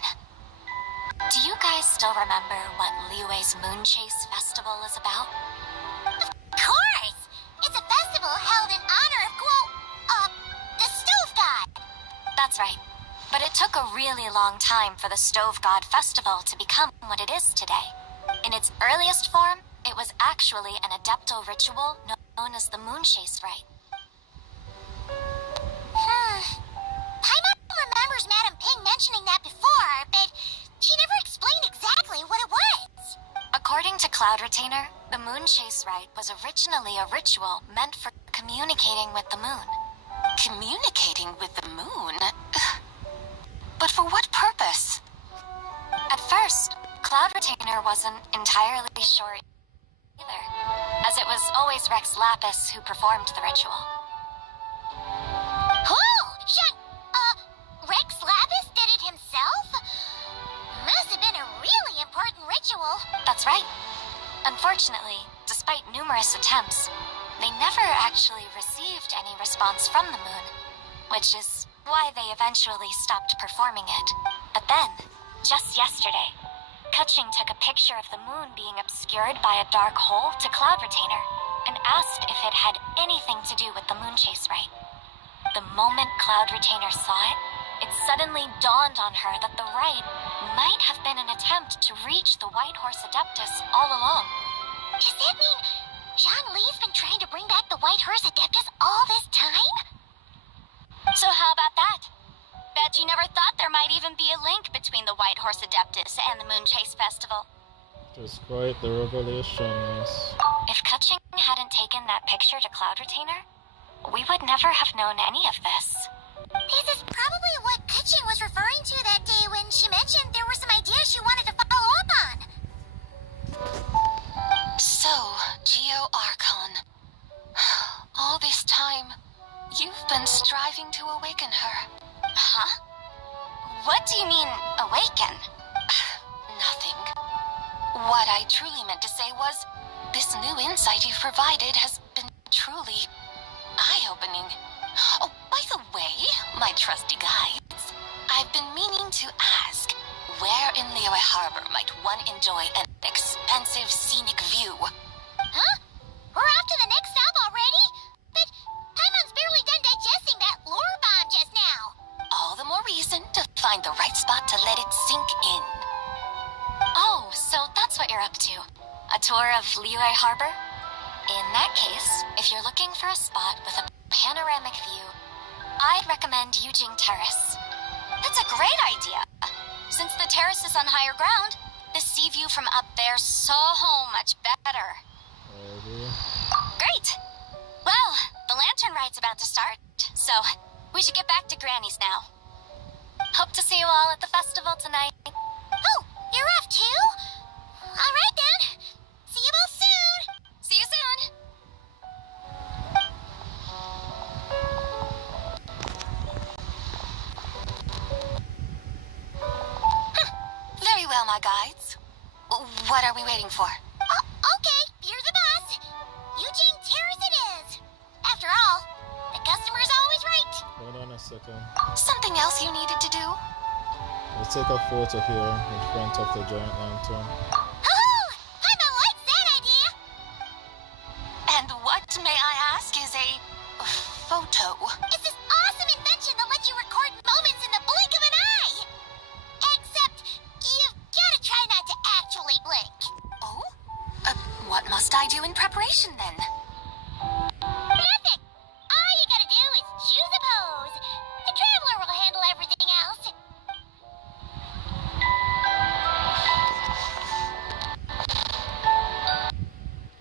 Do you guys still remember what Liyue's Moon Chase Festival is about? Of course! It's a festival held in honor of, the Stove God! That's right. But it took a really long time for the Stove God Festival to become what it is today. In its earliest form, it was actually an adepto ritual known as the Moon Chase Rite. Paimon remembers Madame Ping mentioning that before, but she never explained exactly what it was. According to Cloud Retainer, the Moon Chase Rite was originally a ritual meant for communicating with the moon. Communicating with the moon? But for what purpose? At first, Cloud Retainer wasn't entirely sure either, as it was always Rex Lapis who performed the ritual. Rex Lapis did it himself? Must have been a really important ritual. That's right. Unfortunately, despite numerous attempts, they never actually received any response from the moon, which is why they eventually stopped performing it. But then, just yesterday, Keqing took a picture of the moon being obscured by a dark hole to Cloud Retainer and asked if it had anything to do with the Moon Chase Rite. The moment Cloud Retainer saw it, it suddenly dawned on her that the rite might have been an attempt to reach the White Horse Adeptus all along. Does that mean Zhongli's been trying to bring back the White Horse Adeptus all this time? So how about that? Bet you never thought there might even be a link between the White Horse Adeptus and the Moon Chase Festival. It's quite the revelation, yes. If Keqing hadn't taken that picture to Cloud Retainer, we would never have known any of this. This is probably what Keqing was referring to that day when she mentioned there were some ideas she wanted to follow up on. So, Geo Archon. All this time, you've been striving to awaken her. Huh? What do you mean, awaken? Nothing. What I truly meant to say was, this new insight you've provided has been truly eye-opening. Oh, by the way, my trusty guides, I've been meaning to ask, where in Liyue Harbor might one enjoy an expensive scenic view? Huh? We're off to the next stop already? But Paimon's barely done digesting that lore bomb just now. All the more reason to find the right spot to let it sink in. Oh, so that's what you're up to. A tour of Liyue Harbor? In that case, if you're looking for a spot with a panoramic view, I'd recommend Yujing Terrace. That's a great idea. Since the terrace is on higher ground, the sea view from up there's so much better. Great! Well, the lantern ride's about to start, so we should get back to Granny's now. Hope to see you all at the festival tonight. Oh, you're off too? All right then. See you both soon. See you soon! Very well, my guides. What are we waiting for? Okay, you're the boss. Eugene Terrace it is. After all, the customer's always right. Hold on a second. Something else you needed to do? We'll take a photo here in front of the giant lantern. Oh, Paimon likes that idea. And what, may I ask, is a photo? It's this awesome invention that lets you record moments in the blink of an eye. Except, you've gotta try not to actually blink. Oh? What must I do in preparation then? Nothing. All you gotta do is choose a pose. The Traveler will handle everything else.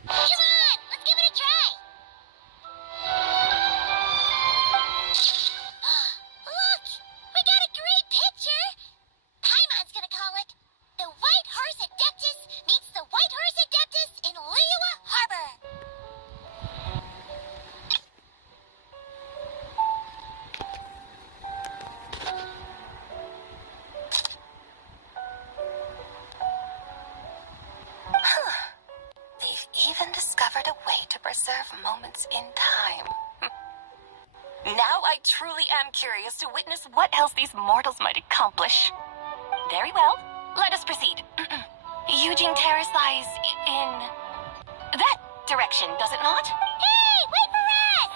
Come on, let's give it a try. Look, we got a great picture. Paimon's gonna call it The White Horse Adeptus Meets the White Horse Adeptus in Liyue Harbor. They've even discovered a way to preserve moments in time. Now I truly am curious to witness what else these mortals might accomplish. Very well, let us proceed. Eugene Terrace lies in that direction, does it not? Hey, wait for us!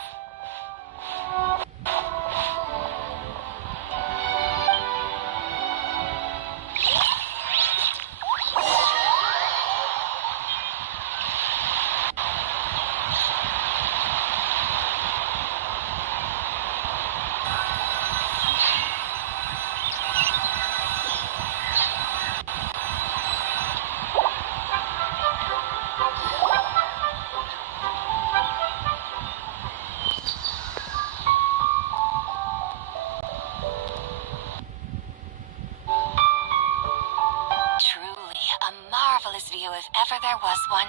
Truly a marvelous view if ever there was one.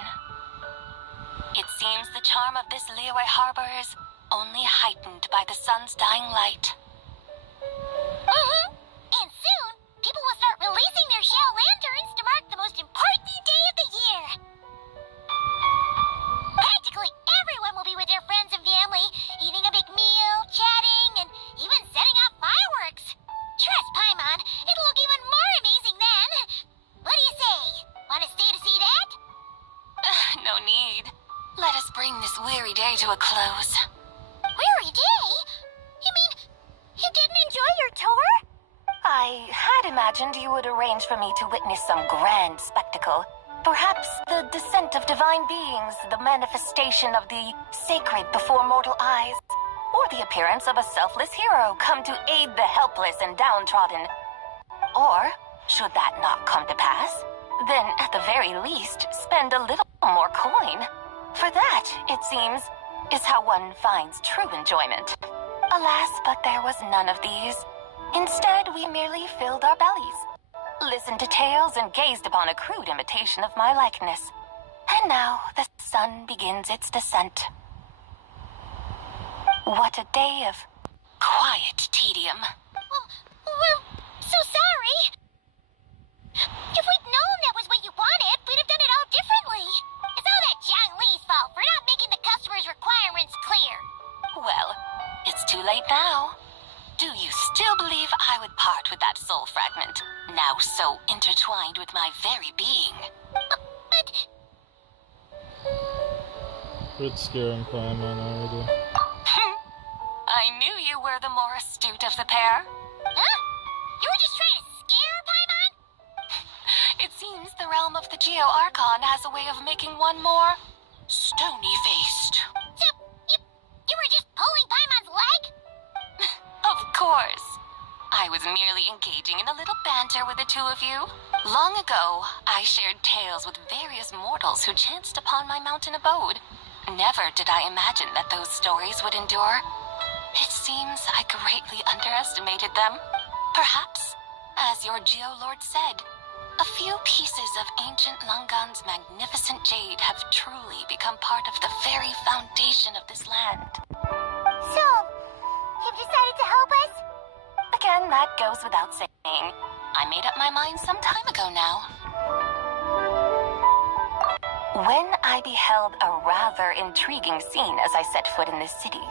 It seems the charm of this Liyue Harbor is only heightened by the sun's dying light. And soon, people will start releasing their shell lanterns to mark the most important day of the year. Practically everyone will be with their friends and family, eating a big meal, chatting, and even setting off fireworks. Trust Paimon, it'll look even more amazing then. What do you say? Want to stay to see that? No need. Let us bring this weary day to a close. Weary day? You mean you didn't enjoy your tour? I had imagined you would arrange for me to witness some grand spectacle. Perhaps the descent of divine beings, the manifestation of the sacred before mortal eyes, or the appearance of a selfless hero come to aid the helpless and downtrodden. Or, should that not come to pass, then at the very least spend a little more coin. For that, it seems, is how one finds true enjoyment. Alas, but there was none of these. Instead, we merely filled our bellies, listened to tales, and gazed upon a crude imitation of my likeness. And now the sun begins its descent. What a day of quiet tedium. We're so sorry. If we'd known that was what you wanted, we'd have done it all differently. It's all that Jiang Li's fault for not making the customer's requirements clear. Well, it's too late now. Do you still believe I would part with that soul fragment, now so intertwined with my very being? But Quit scaring Paimon already. I knew you were the more astute of the pair. Huh? You were just trying to scare Paimon? It seems the realm of the Geo Archon has a way of making one more stony-faced. So, you were just pulling Paimon's leg? Of course. I was merely engaging in a little banter with the two of you. Long ago, I shared tales with various mortals who chanced upon my mountain abode. Never did I imagine that those stories would endure. It seems I greatly underestimated them. Perhaps, as your Geolord said, a few pieces of ancient Langan's magnificent jade have truly become part of the very foundation of this land. So, you've decided to help us? Again, that goes without saying. I made up my mind some time ago now. When I beheld a rather intriguing scene as I set foot in this city,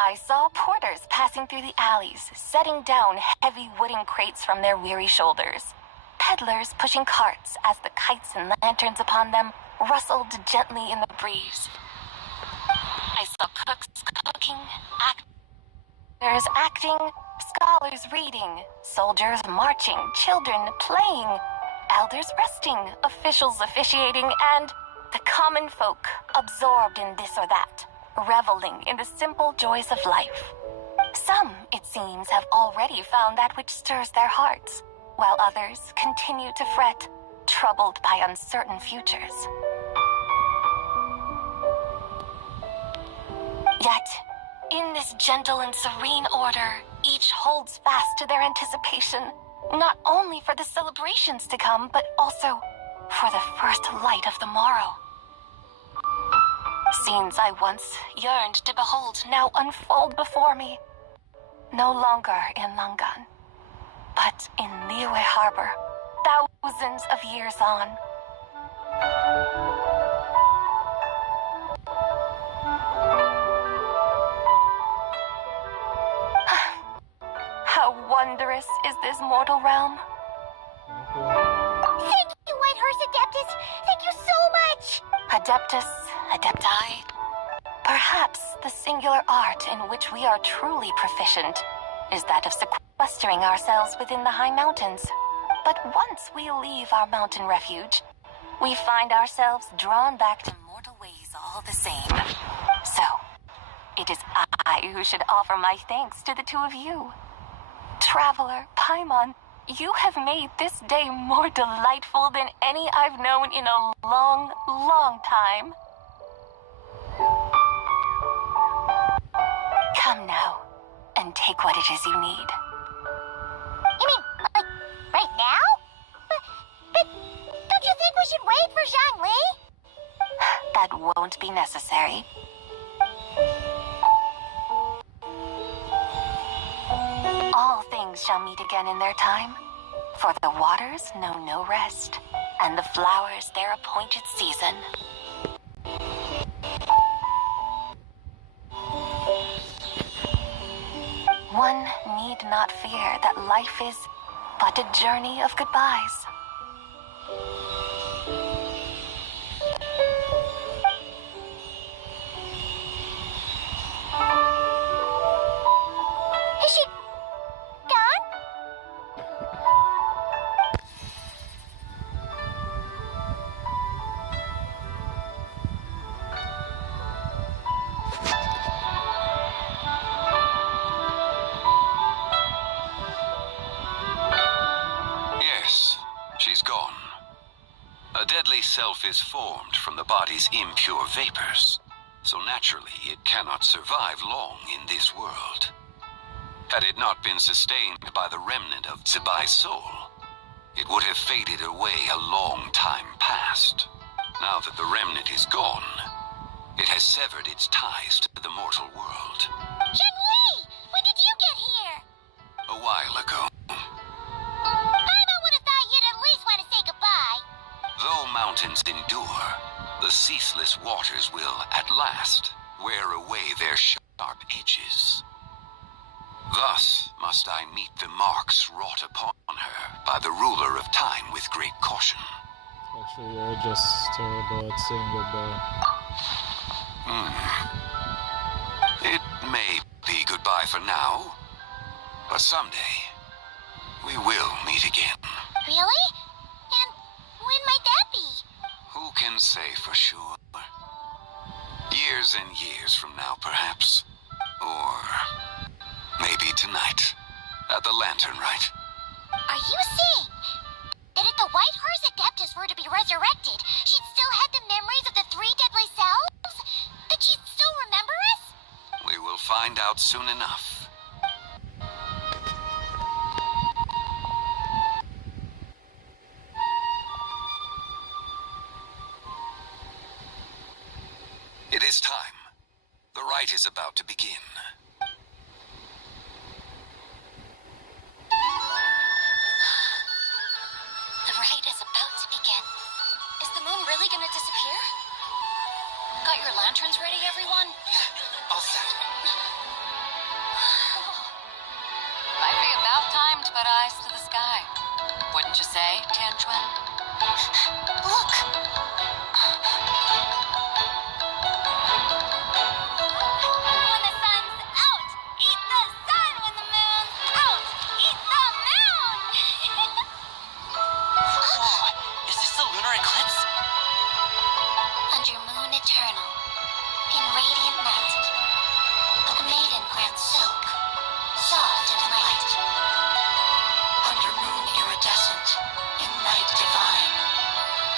I saw porters passing through the alleys, setting down heavy wooden crates from their weary shoulders. Peddlers pushing carts as the kites and lanterns upon them rustled gently in the breeze. I saw cooks cooking, actors acting, scholars reading, soldiers marching, children playing, elders resting, officials officiating, and the common folk absorbed in this or that, reveling in the simple joys of life. Some, it seems, have already found that which stirs their hearts, while others continue to fret, troubled by uncertain futures. Yet, in this gentle and serene order, each holds fast to their anticipation, not only for the celebrations to come, but also for the first light of the morrow. Scenes I once yearned to behold now unfold before me, no longer in Langan, but in Liyue Harbor, thousands of years on. How wondrous is this mortal realm. Thank you, Whitehorse Adeptus! Thank you so much! Adeptus, Adepti. Perhaps the singular art in which we are truly proficient is that of sequestering ourselves within the high mountains. But once we leave our mountain refuge, we find ourselves drawn back to mortal ways all the same. So, it is I who should offer my thanks to the two of you. Traveler, Paimon, you have made this day more delightful than any I've known in a long, long time. Come now, and take what it is you need. You mean, like, right now? But don't you think we should wait for Zhang Li? That won't be necessary. All things shall meet again in their time, for the waters know no rest, and the flowers their appointed season. One need not fear that life is but a journey of goodbyes. Is she gone? Yes, she's gone. A deadly self is formed from the body's impure vapors, so naturally it cannot survive long in this world. Had it not been sustained by the remnant of Zibai's soul, it would have faded away a long time past. Now that the remnant is gone, It has severed its ties to the mortal world. Chun-Li! When did you get here? A while ago. Paimon would have thought you'd at least want to say goodbye. Though mountains endure, the ceaseless waters will, at last, wear away their sharp edges. Thus must I meet the marks wrought upon her by the ruler of time with great caution. Actually, you're just about saying goodbye. It may be goodbye for now, but someday we will meet again. Really? And when might that be? Who can say for sure? Years and years from now, perhaps. Or maybe tonight, at the Lantern Rite. Are you saying that if the White Horse Adeptus were to be resurrected, she'd still have the memories of the three deadly selves? That she'd still remember us? We will find out soon enough. It is time. The rite is about to begin. The rite is about to begin. Is the moon really gonna disappear? Got your lanterns ready, everyone? All set. Might be about time to put eyes to the sky. Wouldn't you say, Tianchuan? Look! When the sun's out, eat the sun. When the moon's out, eat the moon. Whoa, is this the lunar eclipse? Under moon eternal, in radiant night, a maiden grants silk, soft and light. Under moon iridescent, in night divine,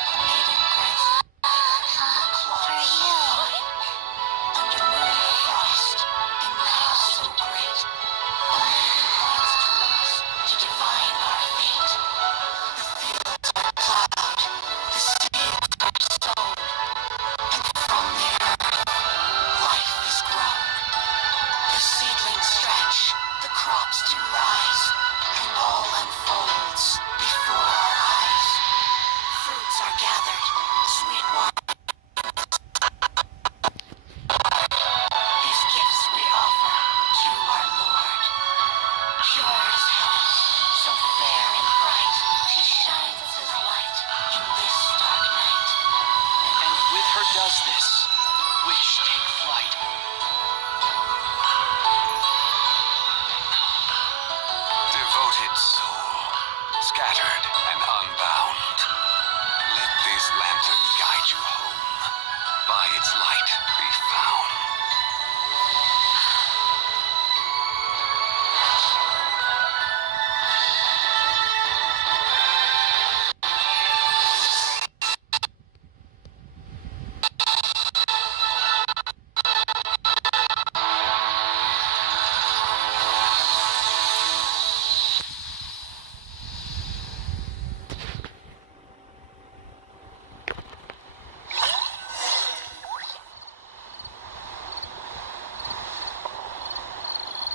a maiden grants for you. Under moon of frost, in night so great, a maiden grants tools to divine our fate. The fields are plowed, the seeds are sown, and from the earth, life is grown. The seedlings stretch, the crops do rise, and all unfolds before our eyes. Fruits are gathered, sweet wine. These gifts we offer to our Lord. Pure as heaven, so fair and bright, she shines as light in this dark night. And with her does this, wish take flight. Devoted soul, scattered and unbound. Let this lantern guide you home. By its light be found.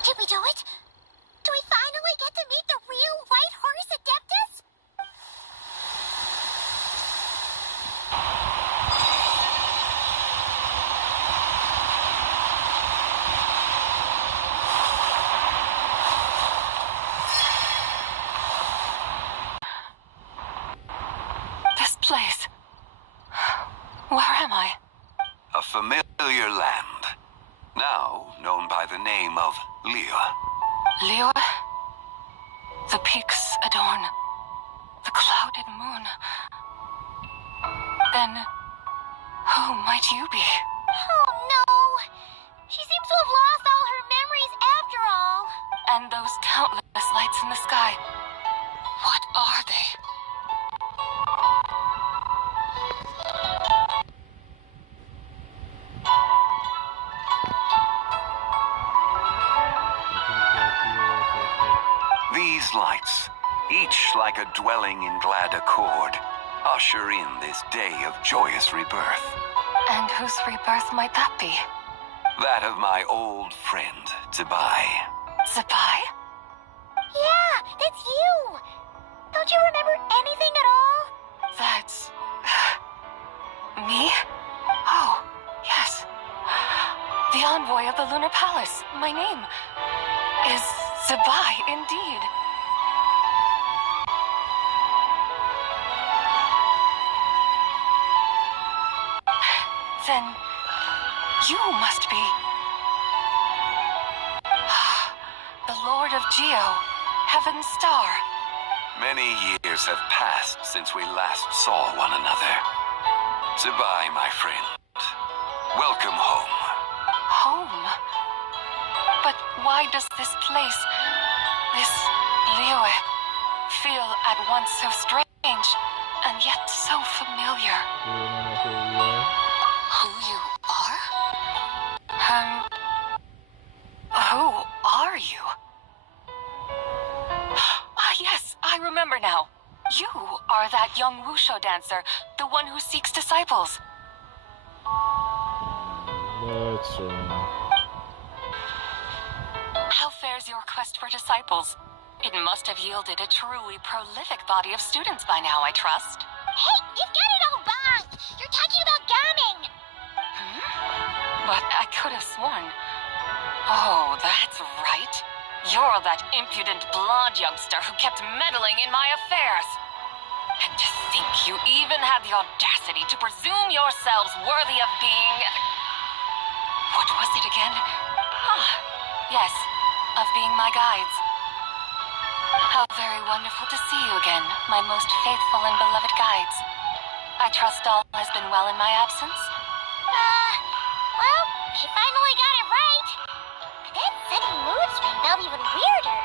Did we do it? Do we finally get to meet the real White Horse Adeptus? This place. Where am I? A familiar land, now known by the name of Liyue. Liyue? The peaks adorn the clouded moon. Then, who might you be? Oh no! She seems to have lost all her memories after all. And those countless lights in the sky. What are they? These lights, each like a dwelling in glad accord, usher in this day of joyous rebirth. And whose rebirth might that be? That of my old friend, Zibai. Zibai? Yeah, that's you! Don't you remember anything at all? That's... me? Oh, yes. The envoy of the Lunar Palace. My name is Zibai, indeed. Then you must be the Lord of Geo, Heaven's Star. Many years have passed since we last saw one another. Zibai, my friend. Welcome home. Home? But why does this place, this Liyue, feel at once so strange and yet so familiar? Do you remember who you are? Who you are? Who are you? Ah, yes, I remember now. You are that young Wushu dancer, the one who seeks disciples. That's right. How fares your quest for disciples? It must have yielded a truly prolific body of students by now, I trust. Hey, you've got it all wrong! You're talking about gaming! But I could have sworn. Oh, that's right. You're that impudent blonde youngster who kept meddling in my affairs. And to think you even had the audacity to presume yourselves worthy of being... What was it again? Ah, yes, of being my guides. How very wonderful to see you again, my most faithful and beloved guides. I trust all has been well in my absence? Well, you finally got it right. But that sudden mood swing felt even weirder.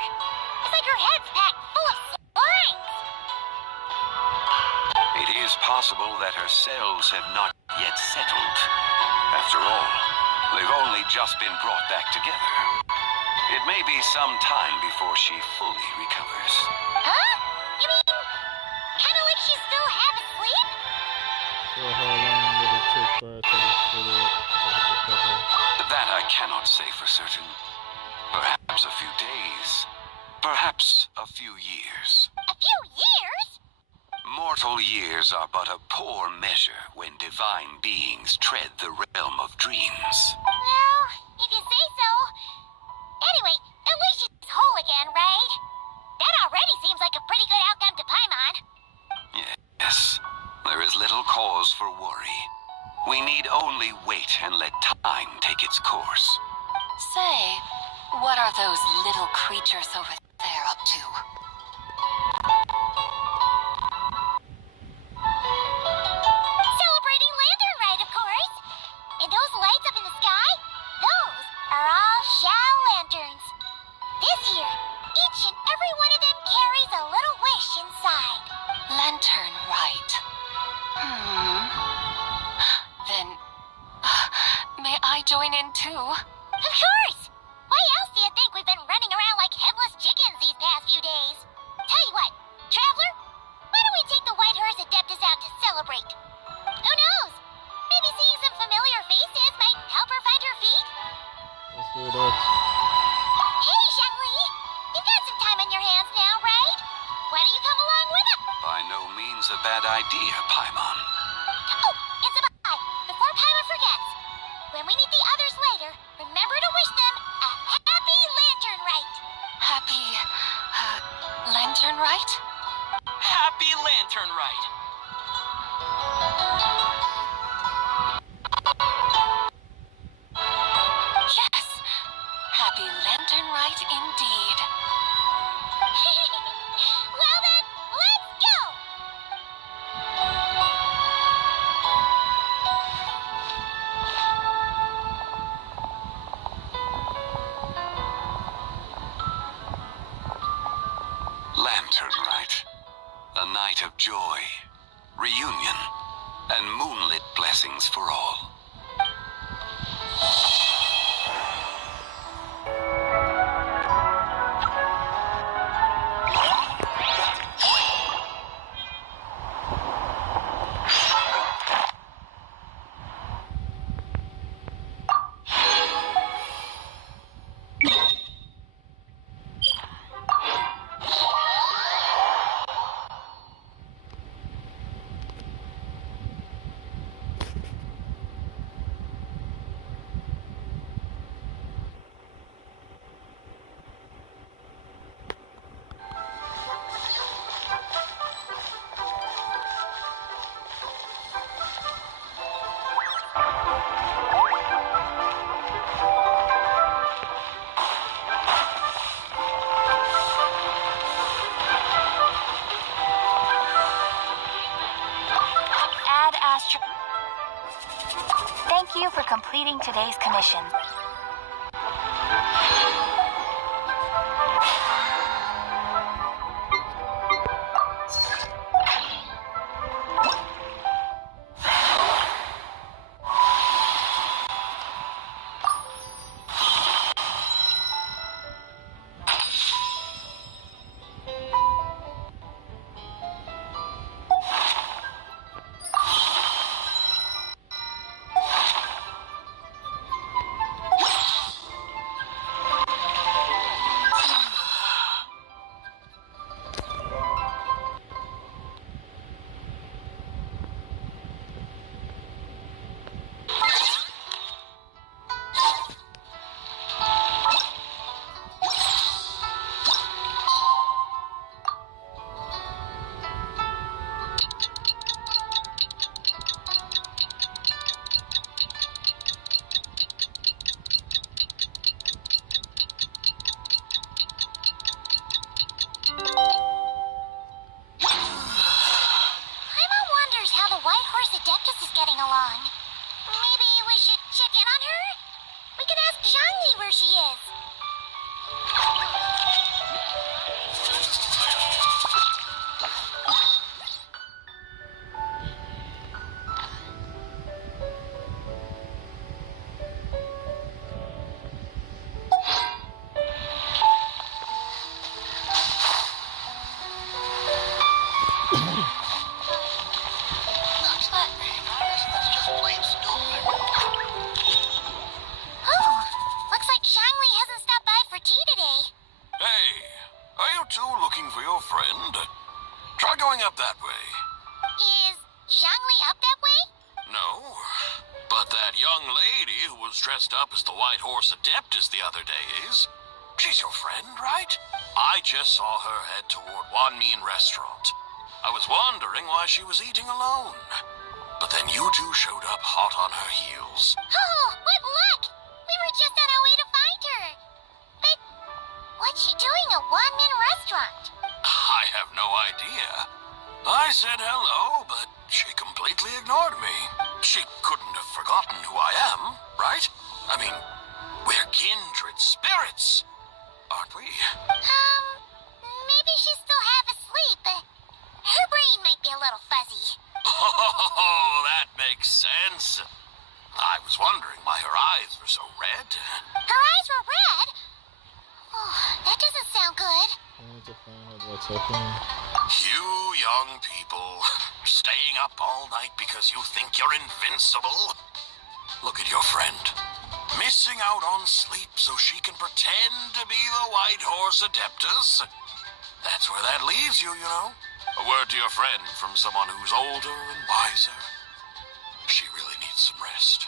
It's like her head's packed full of slimes. It is possible that her cells have not yet settled. After all, they've only just been brought back together. It may be some time before she fully recovers. Huh? You mean, kind of like she's still half asleep? So how long will it take for her to fully recover? That I cannot say for certain. Perhaps a few days. Perhaps a few years. A few years? Mortal years are but a poor measure when divine beings tread the realm of dreams. Well, if you say so. Anyway, at least she's whole again, right? That already seems like a pretty good outcome to Paimon. Yes, there is little cause for worry. We need only wait and let time take its course. Say, what are those little creatures over there up to? Celebrating Lantern Rite, of course. And those lights up in the sky? Those are all Shao lanterns. This year, each and every one of them carries a little wish inside. Lantern Rite. Then, may I join in too? Of course! Why else do you think we've been running around like headless chickens these past few days? Tell you what, Traveler, why don't we take the White Hearse Adeptus out to celebrate? Who knows? Maybe seeing some familiar faces might help her find her feet? Let's do that. Hey, Xiangli! You've got some time on your hands now, right? Why don't you come along with us? By no means a bad idea, Paimon. Oh, it's a bye. Before Paimon forgets. When we meet the others later, remember to wish them a happy Lantern Rite. Happy, Lantern Rite? Happy Lantern Rite. Yes! Happy Lantern Rite indeed. Well then, let's go! Lantern Rite. A night of joy, reunion, and moonlit blessings for all. for completing today's commission. Dressed up as the White Horse Adeptus the other day is. She's your friend, right? I just saw her head toward Wanmin restaurant. I was wondering why she was eating alone. But then you two showed up hot on her heels. Oh, what luck! We were just on our way to find her. But what's she doing at Wanmin restaurant? I have no idea. I said hello, but she completely ignored me. She couldn't have forgotten who I am, right? I mean, we're kindred spirits, aren't we? Maybe she's still half asleep. Her brain might be a little fuzzy. Oh, that makes sense. I was wondering why her eyes were so red. Her eyes were red? Oh, that doesn't sound good. I need to find out what's happening. You young people, staying up all night because you think you're invincible? Look at your friend, missing out on sleep so she can pretend to be the White Horse Adeptus. That's where that leaves you, you know. A word to your friend from someone who's older and wiser. She really needs some rest.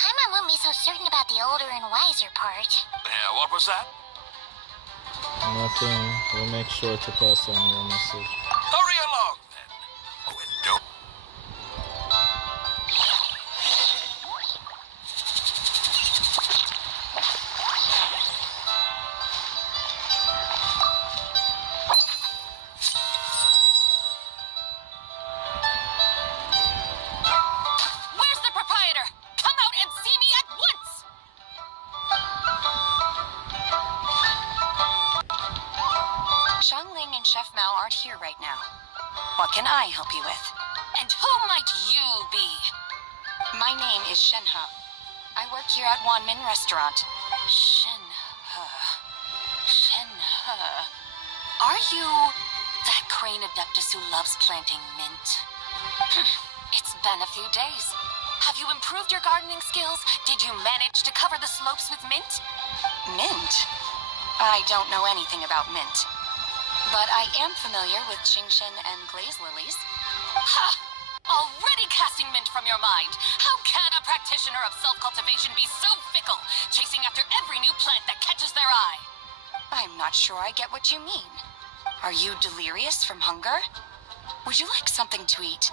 Paimon wouldn't be so certain about the older and wiser part. Yeah, what was that? Nothing. We'll make sure to pass on your message. Hurry along, then. Oh, and don't... Where's the proprietor? Come out and see me at once! Xiangling and Chef Mao aren't here right now. What can I help you with? And who might you be? My name is Shenhe. I work here at Wanmin Restaurant. Shenhe. Are you that crane adeptus who loves planting mint? It's been a few days. Have you improved your gardening skills? Did you manage to cover the slopes with mint? Mint? I don't know anything about mint. But I am familiar with Genshin and glaze lilies. Ha! Already casting mint from your mind. How can a practitioner of self-cultivation be so fickle, chasing after every new plant that catches their eye? I'm not sure I get what you mean. Are you delirious from hunger? Would you like something to eat?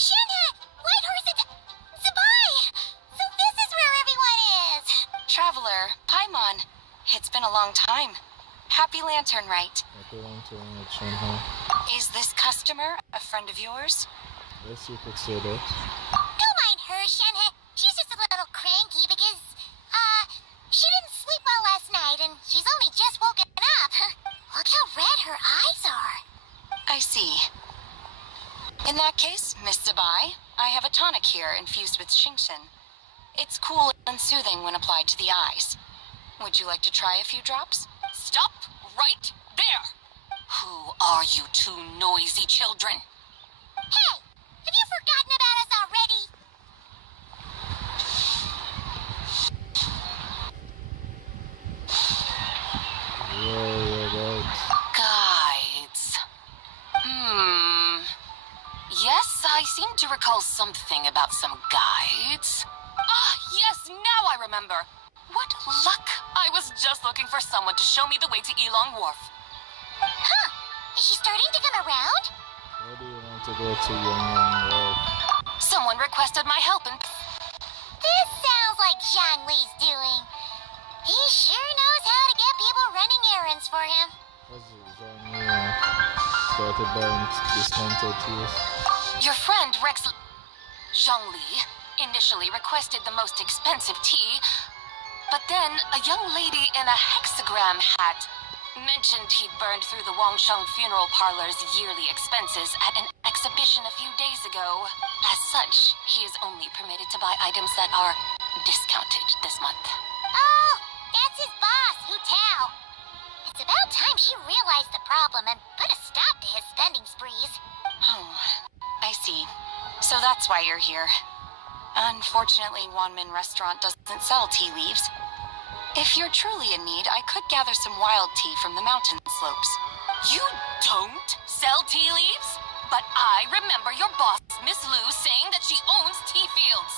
Shenhe! White Horse Sabai! So this is where everyone is! Traveler, Paimon. It's been a long time. Happy Lantern Rite. Happy Lantern Rite, Shenhe. Is this customer a friend of yours? Yes, you could say that. Don't mind her, Shen. She's just a little cranky because, she didn't sleep well last night and she's only just woken up. Look how red her eyes are. I see. In that case, Miss Zabai, I have a tonic here infused with Shingshin. It's cool and soothing when applied to the eyes. Would you like to try a few drops? Stop right there! Who are you two noisy children? Hey, have you forgotten about us already? Yeah, Guides. Yes, I seem to recall something about some guides. Ah, yes, now I remember. What luck! I was just looking for someone to show me the way to Elong Wharf. Huh, is she starting to come around? Why do you want to go to Young Wolf? Someone requested my help and... This sounds like Zhongli's doing. He sure knows how to get people running errands for him. What's it, Johnny? Started buying discounted teas. Your friend Rex Zhongli initially requested the most expensive tea, but then a young lady in a hexagram hat mentioned he'd burned through the Wangsheng funeral parlor's yearly expenses at an exhibition a few days ago. As such, he is only permitted to buy items that are discounted this month. Oh, that's his boss, Hu Tao. It's about time she realized the problem and put a stop to his spending sprees. Oh, I see. So that's why you're here. Unfortunately, Wanmin Restaurant doesn't sell tea leaves. If you're truly in need, I could gather some wild tea from the mountain slopes. You don't sell tea leaves? But I remember your boss, Miss Lu, saying that she owns tea fields.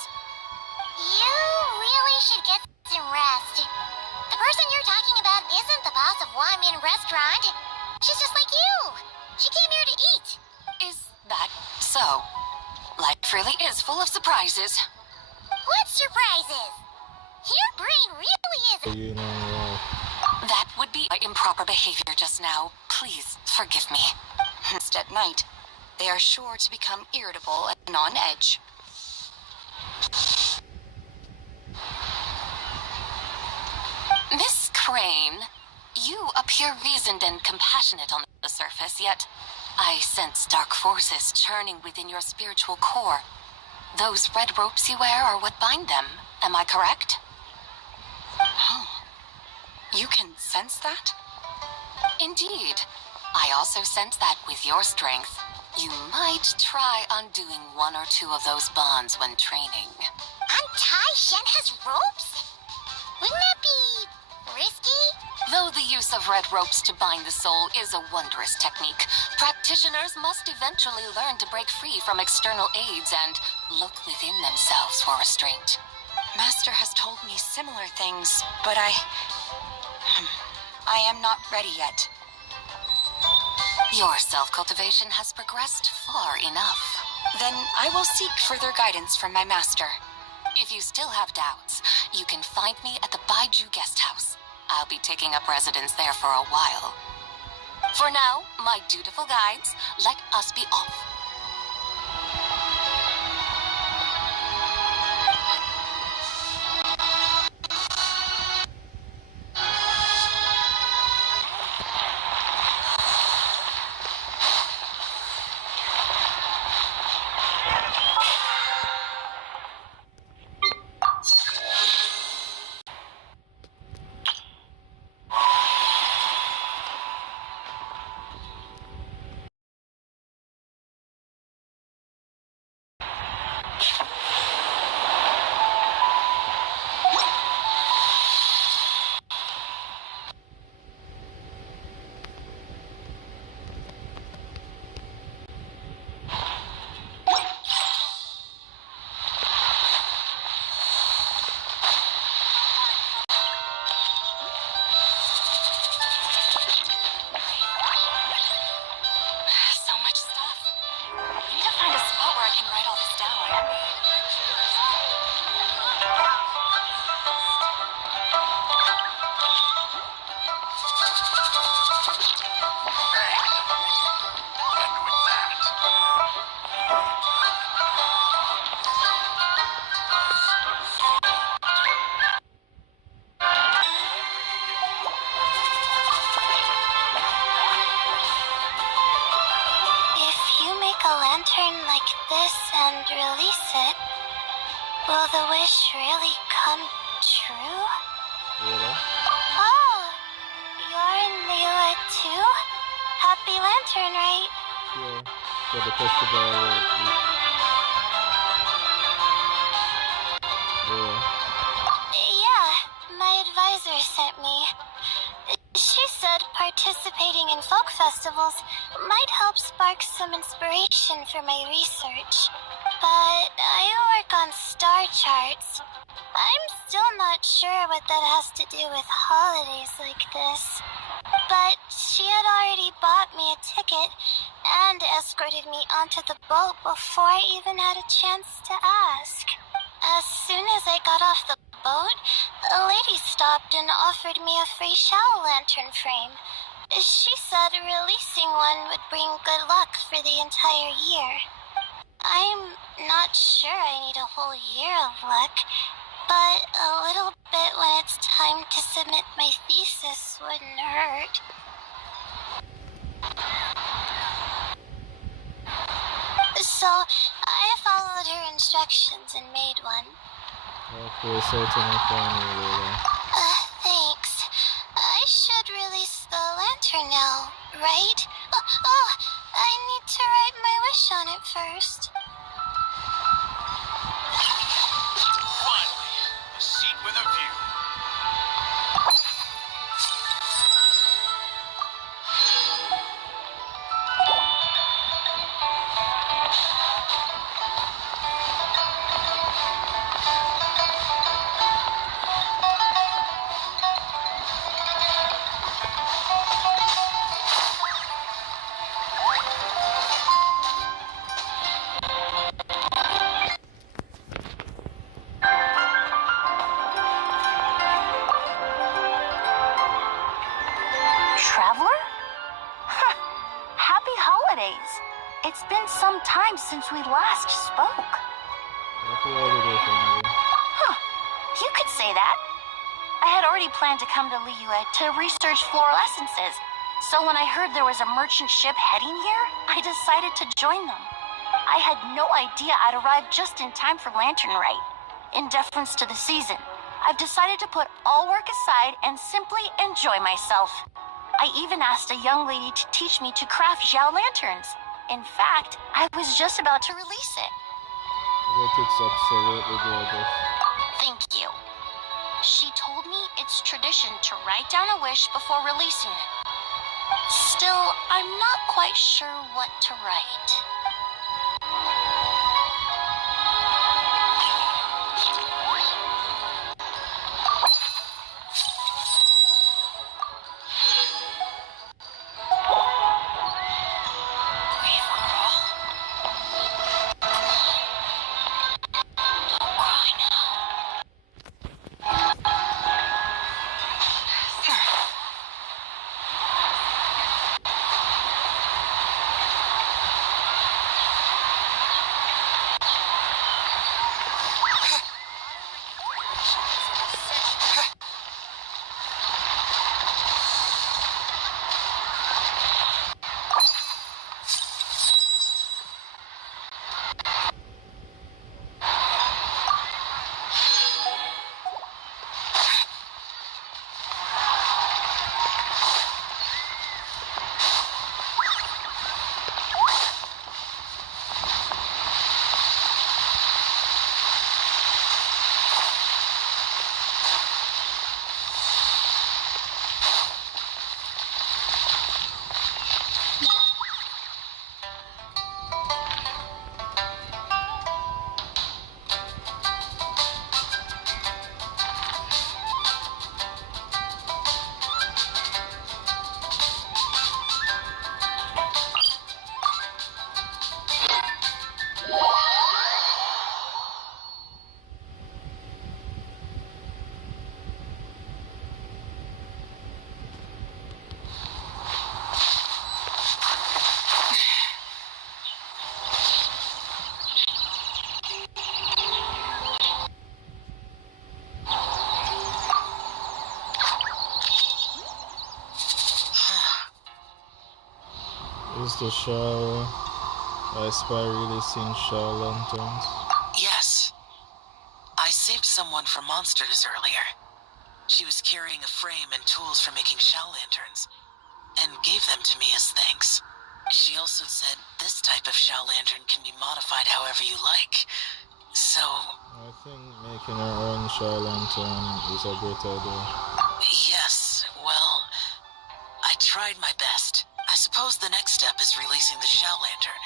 You really should get some rest. The person you're talking about isn't the boss of Wanmin Restaurant. She's just like you. She came here to eat. Is that so? Life really is full of surprises. What surprises? Your brain really is... You know what? That would be improper behavior just now. Please forgive me. Just at night, they are sure to become irritable and on edge. Miss Crane, you appear reasoned and compassionate on the surface, yet I sense dark forces churning within your spiritual core. Those red ropes you wear are what bind them. Am I correct? Oh. You can sense that? Indeed. I also sense that with your strength, you might try undoing one or two of those bonds when training. Untie Shen has ropes? Wouldn't that be risky? Though the use of red ropes to bind the soul is a wondrous technique, practitioners must eventually learn to break free from external aids and look within themselves for restraint. Master has told me similar things, but I am not ready yet. Your self-cultivation has progressed far enough. Then I will seek further guidance from my master. If you still have doubts, you can find me at the Baiju guest house. I'll be taking up residence there for a while. For now, my dutiful guides, let us be off. come true? Really? Oh, you're in the UA too? Happy Lantern, right? Yeah. For the festival. Yeah. Yeah, my advisor sent me. She said participating in folk festivals might help spark some inspiration for my research. But I work on star charts. I'm still not sure what that has to do with holidays like this. But she had already bought me a ticket and escorted me onto the boat before I even had a chance to ask. As soon as I got off the boat, a lady stopped and offered me a free shadow lantern frame. She said releasing one would bring good luck for the entire year. I'm not sure I need a whole year of luck, but a little bit when it's time to submit my thesis wouldn't hurt. So I followed her instructions and made one. Okay, certainly funny, really. Thanks. I should release the lantern now, right? Oh, I need to write my wish on it first. Finally, a seat with a view. Traveler? Happy holidays. It's been some time since we last spoke. Happy holiday, family. You could say that. I had already planned to come to Liyue to research fluorescences, so when I heard there was a merchant ship heading here, I decided to join them. I had no idea I'd arrive just in time for Lantern Rite. In deference to the season, I've decided to put all work aside and simply enjoy myself. I even asked a young lady to teach me to craft Xiao lanterns. In fact, I was just about to release it. That it's absolutely gorgeous. Thank you. She told me it's tradition to write down a wish before releasing it. Still, I'm not quite sure what to write. Is the shower? I spy really seen shower lanterns. Yes. I saved someone from Monsters earlier. She was carrying a frame and tools for making shell lanterns, and gave them to me as thanks. She also said this type of shell lantern can be modified however you like. So... I think making our own shell lantern is a great idea. Yes, well, I tried my best. I suppose the next step is releasing the shell lantern.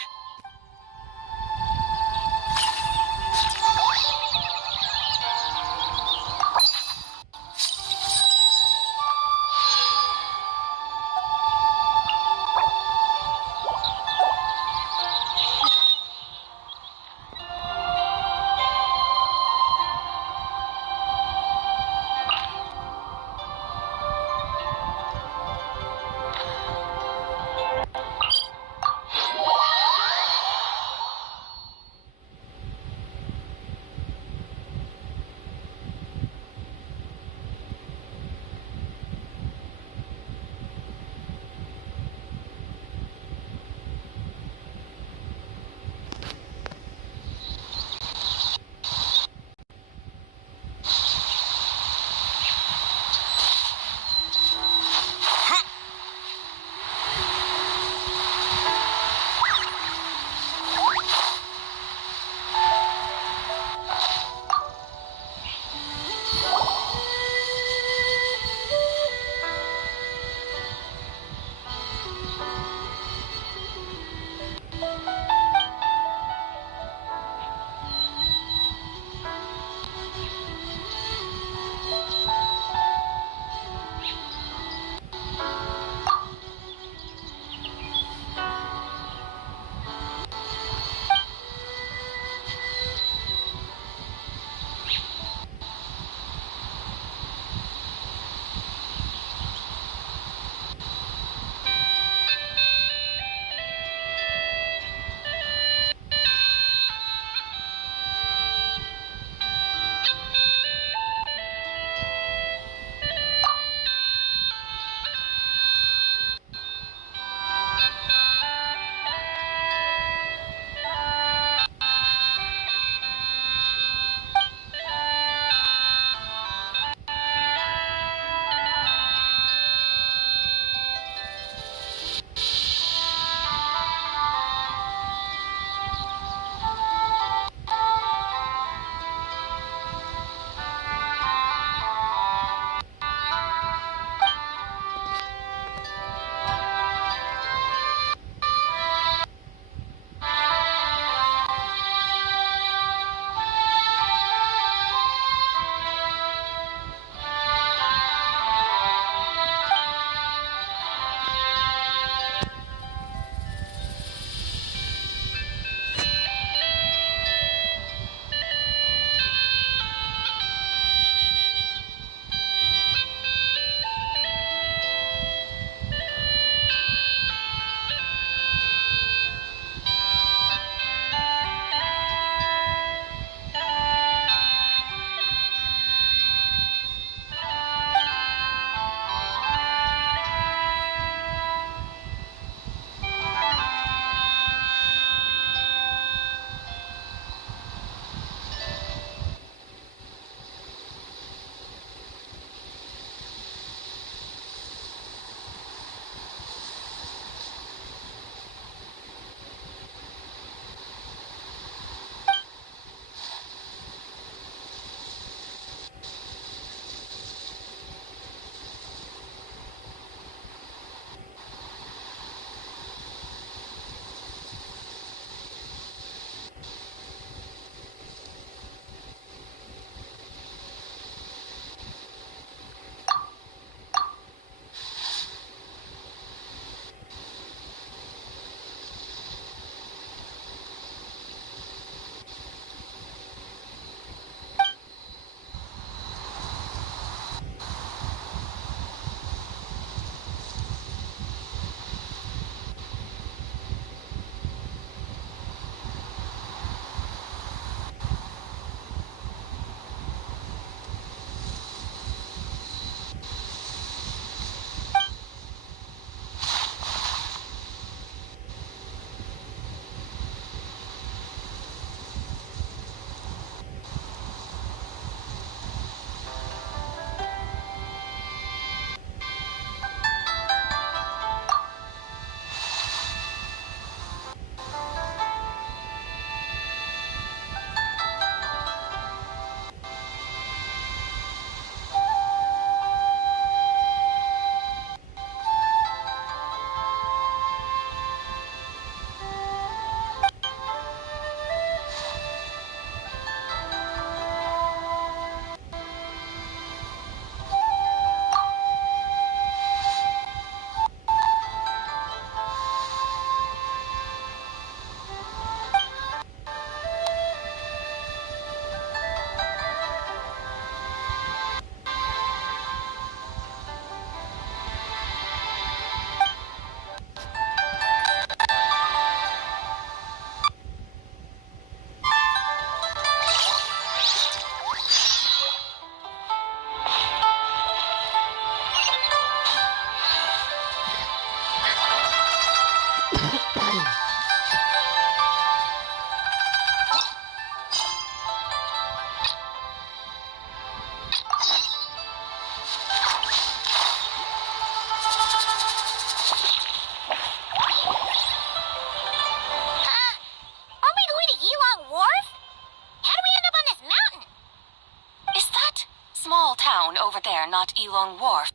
town over there, not Elong Wharf.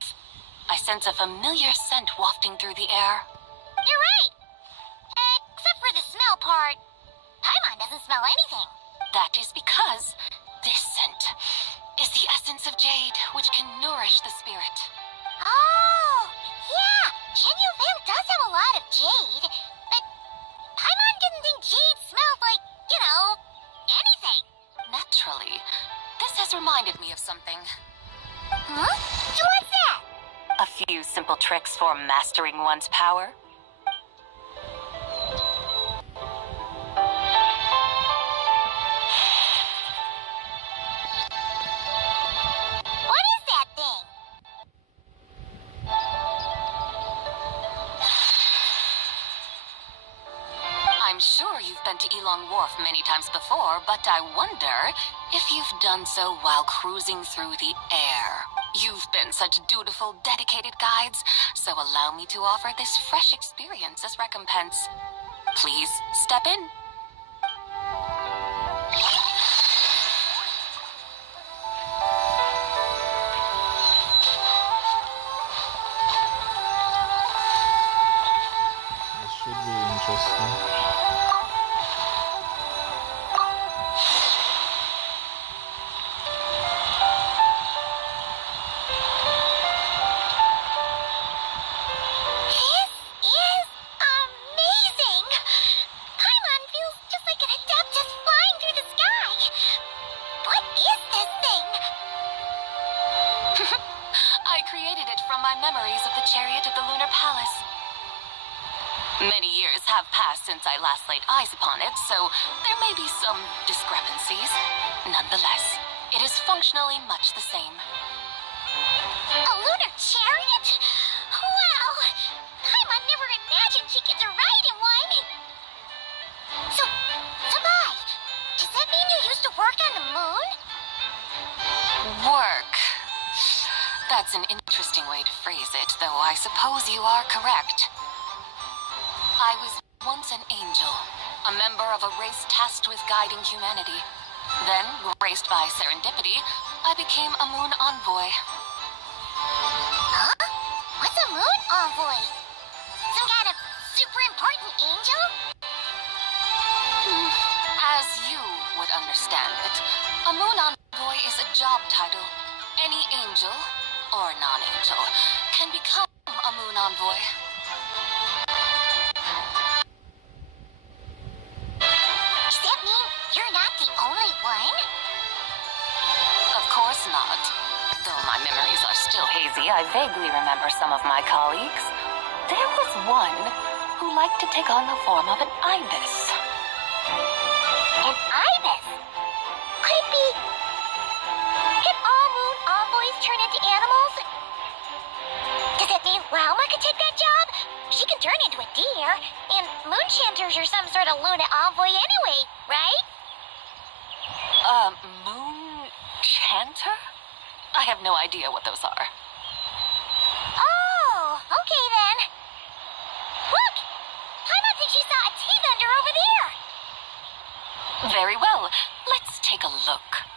I sense a familiar scent wafting through the air. You're right! Except for the smell part. Paimon doesn't smell anything. That is because this scent is the essence of jade, which can nourish the spirit. Oh, yeah! Shenyu Vale does have a lot of jade, but Paimon didn't think jade smelled like, anything. Naturally, this has reminded me of something. Huh? What's that? A few simple tricks for mastering one's power. What is that thing? I'm sure you've been to Elong Wharf many times before, but I wonder if you've done so while cruising through the air. You've been such dutiful, dedicated guides, so allow me to offer this fresh experience as recompense. Please step in. This should be interesting. This is amazing! Paimon feels just like an adept just flying through the sky. What is this thing? I created it from my memories of the chariot of the Lunar Palace. Many years have passed since I last laid eyes upon it, so there may be some discrepancies. Nonetheless, it is functionally much the same. A lunar chariot? Wow! Paimon never imagined she gets to ride in one. So, Mai, does that mean you used to work on the moon? Work. That's an interesting way to phrase it, though I suppose you are correct. I was once an angel, a member of a race tasked with guiding humanity. Then, graced by serendipity, I became a moon envoy. Huh? What's a moon envoy? Some kind of super important angel? As you would understand it, a moon envoy is a job title. Any angel, or non-angel, can become a moon envoy. Does that mean you're not the only one? Of course not. Though my memories are still hazy, I vaguely remember some of my colleagues. There was one who liked to take on the form of an ibis. An ibis? Could it be... Can all moon envoys turn into animals? Does that mean Lauma could take that job? She can turn into a deer, and moon chanters are some sort of Luna envoy anyway, right? Moon chanter? I have no idea what those are. Oh, okay then. Look! Paimon thinks she saw a T-Thunder over there! Very well. Let's take a look.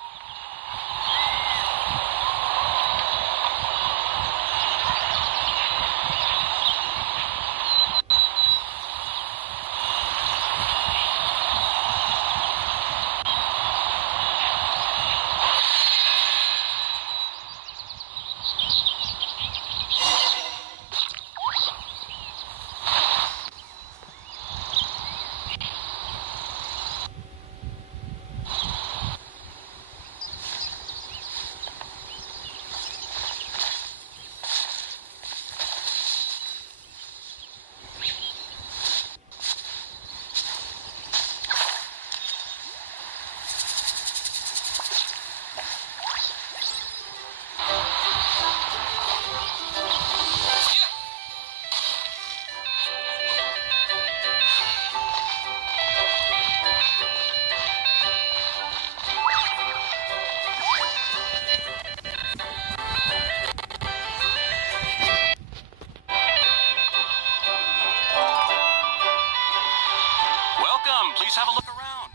Please have a look around.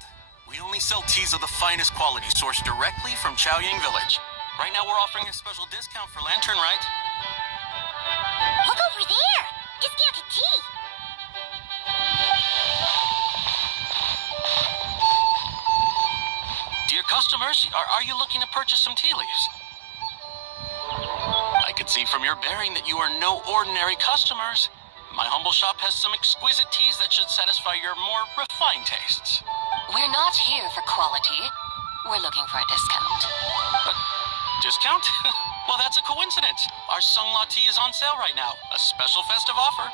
We only sell teas of the finest quality sourced directly from Chaoying Village. Right now we're offering a special discount for Lantern, right? Look over there! Discounted tea! Dear customers, are you looking to purchase some tea leaves? I can see from your bearing that you are no ordinary customers. My humble shop has some exquisite teas that should satisfy your more refined tastes. We're not here for quality. We're looking for a discount. Discount? Well, that's a coincidence. Our Sungla tea is on sale right now. A special festive offer.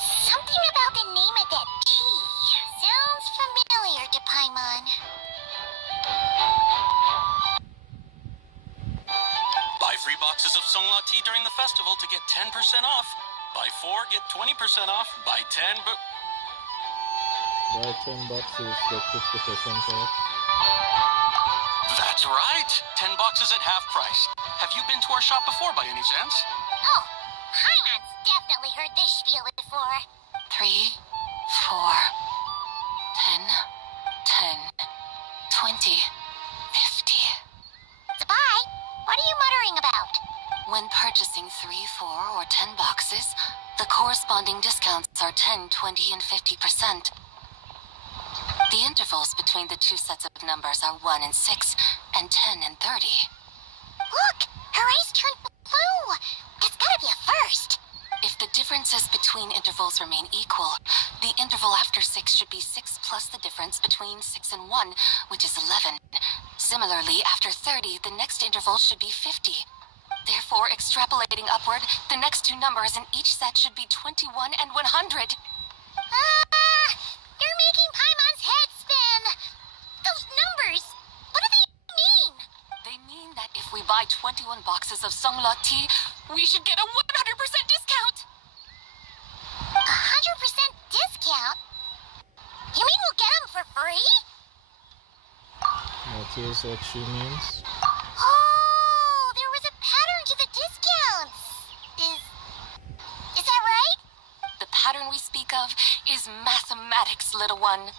Something about the name of that tea sounds familiar to Paimon. Buy 3 boxes of Sungla tea during the festival to get 10% off. Buy 4, get 20% off. Buy 10, but... Buy 10 boxes, get 50% off. That's right. 10 boxes at half price. Have you been to our shop before by any chance? Oh, Paimon's definitely heard this spiel before. 3, 4, 10, 20, 50. Spy, what are you muttering about? When purchasing 3, 4, or 10 boxes, the corresponding discounts are 10, 20, and 50%. The intervals between the two sets of numbers are 1 and 6, and 10 and 30. Look, her eyes turned blue. That's gotta be a first. If the differences between intervals remain equal, the interval after 6 should be 6 plus the difference between 6 and 1, which is 11. Similarly, after 30, the next interval should be 50. Therefore, extrapolating upward, the next two numbers in each set should be 21 and 100. You're making Paimon's head spin. Those numbers, what do they mean? They mean that if we buy 21 boxes of Sungla tea, we should get a 100% discount. 100% discount? You mean we'll get them for free? That is what she means. Oh, there was a pattern to the discounts. Is that right? The pattern we speak of is mathematics, little one.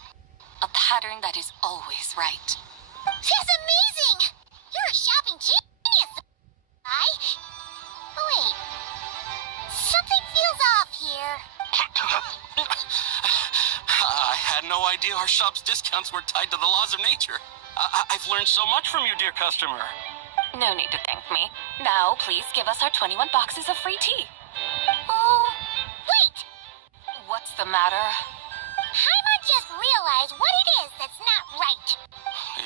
A pattern that is always right. That's amazing! You're a shopping genius! Wait. Something feels off here. I had no idea our shop's discounts were tied to the laws of nature. I've learned so much from you, dear customer. No need to thank me. Now, please give us our 21 boxes of free tea. Oh, wait! What's the matter? Paimon just realized what it is that's not right.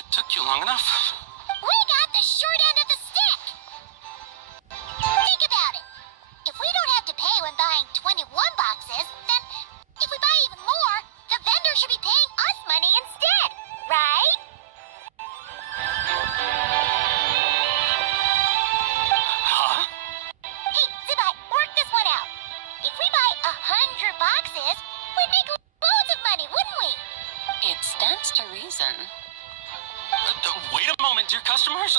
It took you long enough. We got the short end of the stick. Think about it. If we don't have to pay when buying 21 boxes, then if we buy even more, the vendor should be paying us money instead, right? Huh? Hey, Zibai, work this one out. If we buy 100 boxes, we'd make loads of money, wouldn't we? It stands to reason. Wait a moment, dear customers.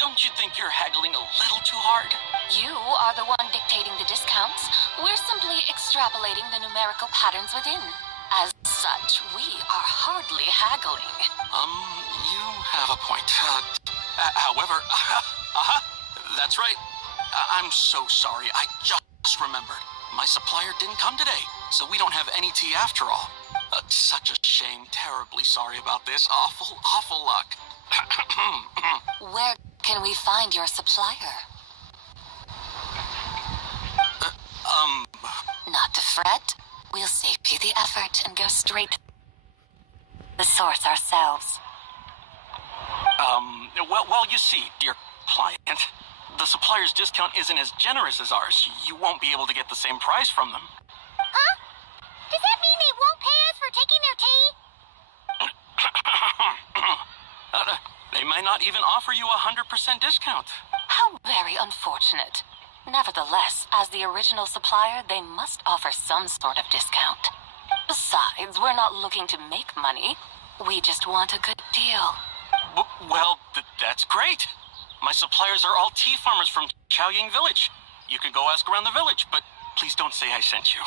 Don't you think you're haggling a little too hard? You are the one dictating the discounts. We're simply extrapolating the numerical patterns within. As such, we are hardly haggling. You have a point. However, that's right. I'm so sorry. I just remembered. My supplier didn't come today, so we don't have any tea after all. Such a shame. Terribly sorry about this. Awful luck. Where can we find your supplier? Not to fret. We'll save you the effort and go straight to the source ourselves. Well, you see, dear client, the supplier's discount isn't as generous as ours. You won't be able to get the same price from them. Huh? Does that mean they won't pay us for taking their tea? They might not even offer you a 100% discount. How very unfortunate. Nevertheless, as the original supplier, they must offer some sort of discount. Besides, we're not looking to make money. We just want a good deal. Well, that's great. My suppliers are all tea farmers from Chaoying Village. You can go ask around the village, but please don't say I sent you.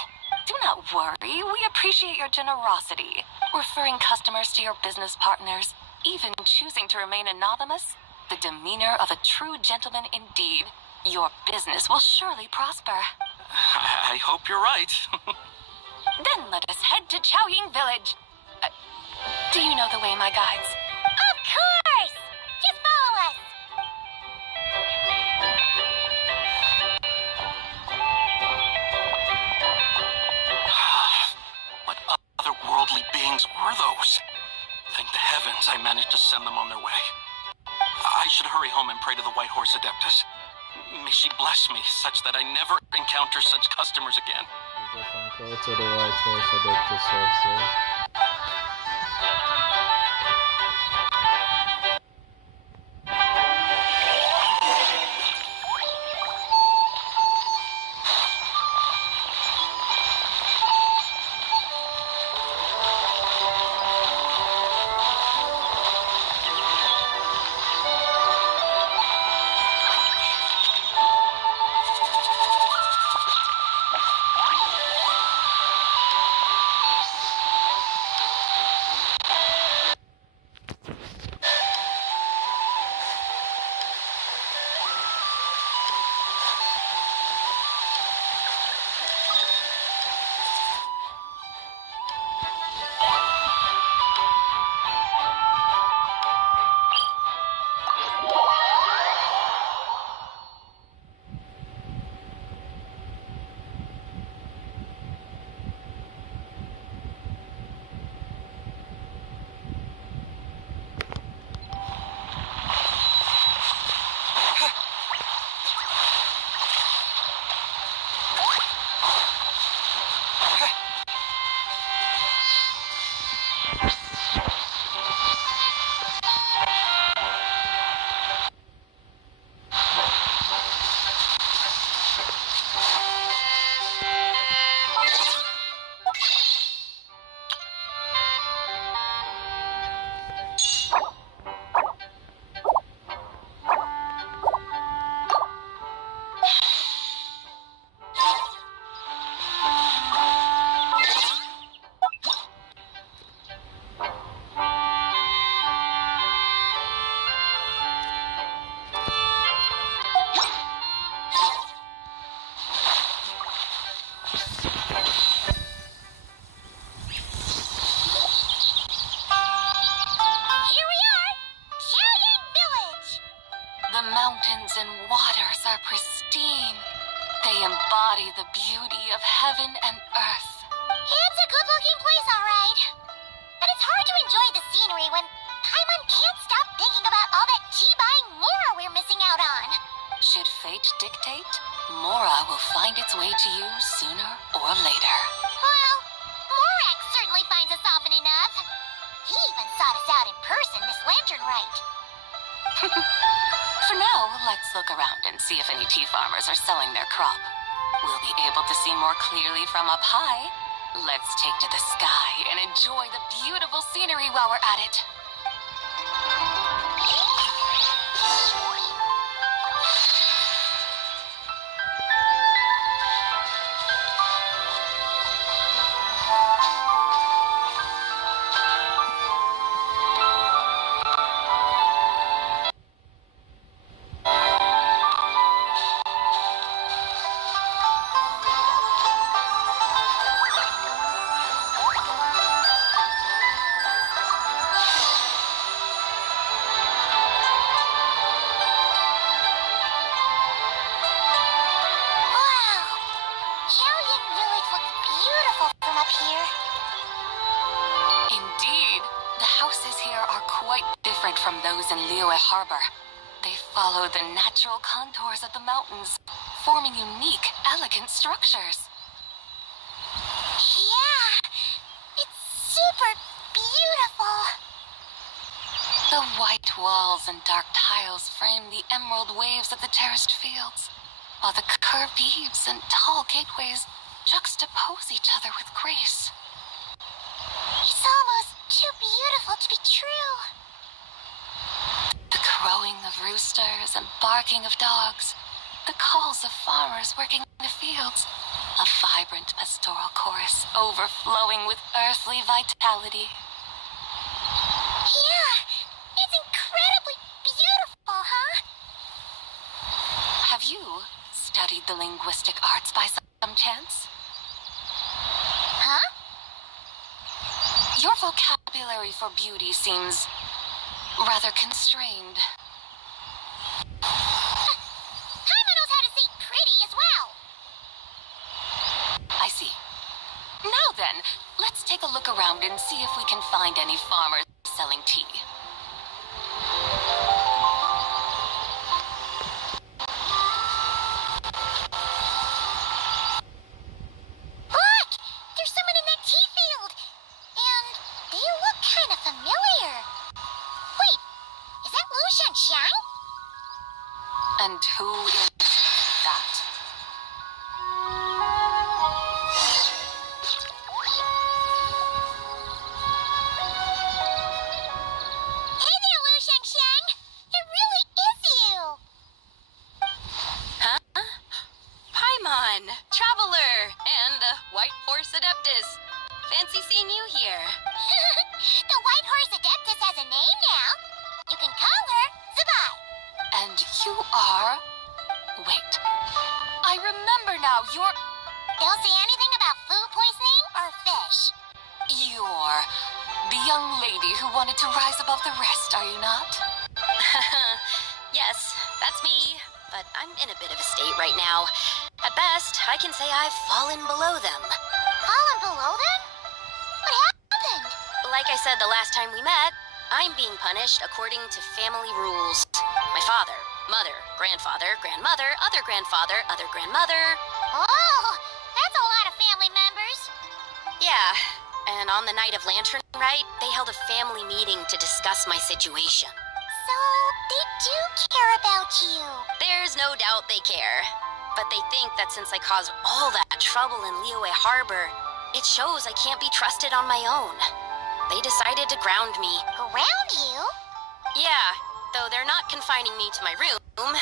Do not worry. We appreciate your generosity. Referring customers to your business partners, even choosing to remain anonymous, the demeanor of a true gentleman indeed, your business will surely prosper. I hope you're right. Then let us head to Chaoying Village. Do you know the way, my guides? Of course! Just follow us! What otherworldly beings were those? Thank the heavens I managed to send them on their way. I should hurry home and pray to the White Horse Adeptus. May she bless me such that I never encounter such customers again. Go to the White Horse Adeptus also. mountains and waters are pristine. They embody the beauty of heaven and earth. It's a good-looking place, all right. But it's hard to enjoy the scenery when Paimon can't stop thinking about all that tea-buying Mora we're missing out on. Should fate dictate, Mora will find its way to you sooner or later. Well, Morak certainly finds us often enough. He even sought us out in person this lantern rite. For now, let's look around and see if any tea farmers are selling their crop. We'll be able to see more clearly from up high. Let's take to the sky and enjoy the beautiful scenery while we're at it. From those in Liyue Harbor. They follow the natural contours of the mountains, forming unique, elegant structures. Yeah, it's super beautiful. The white walls and dark tiles frame the emerald waves of the terraced fields, while the curved eaves and tall gateways juxtapose each other with grace. It's almost too beautiful to be true. The crowing of roosters and barking of dogs, the calls of farmers working in the fields, a vibrant pastoral chorus overflowing with earthly vitality. Yeah, it's incredibly beautiful. you studied the linguistic arts by some chance? Huh? Your vocabulary for beauty seems rather constrained. Paimon knows how to say pretty as well. I see. Now then, let's take a look around and see if we can find any farmers selling tea. Look! There's someone in that tea field! And they look kind of familiar. Wait, is that Lu Shanxiang? And who is that? Hey there, Lu Shanxiang! It really is you! Huh? Paimon, Traveler, and the White Horse Adeptus. Fancy seeing you here. The White Horse Adeptus has a name now. You can call her Zubai. And you are... Wait. I remember now, you're... They'll say anything about food poisoning or fish. You're the young lady who wanted to rise above the rest, are you not? Yes, that's me. But I'm in a bit of a state right now. At best, I can say I've fallen below them. Fallen below them? What happened? Like I said the last time we met, I'm being punished according to family rules. My father, mother, grandfather, grandmother, other grandfather, other grandmother. Oh, that's a lot of family members. Yeah, and on the night of Lantern Rite, they held a family meeting to discuss my situation. So, they do care about you. There's no doubt they care. But they think that since I caused all that trouble in Liyue Harbor, it shows I can't be trusted on my own. They decided to ground me. Ground you? Yeah, though they're not confining me to my room.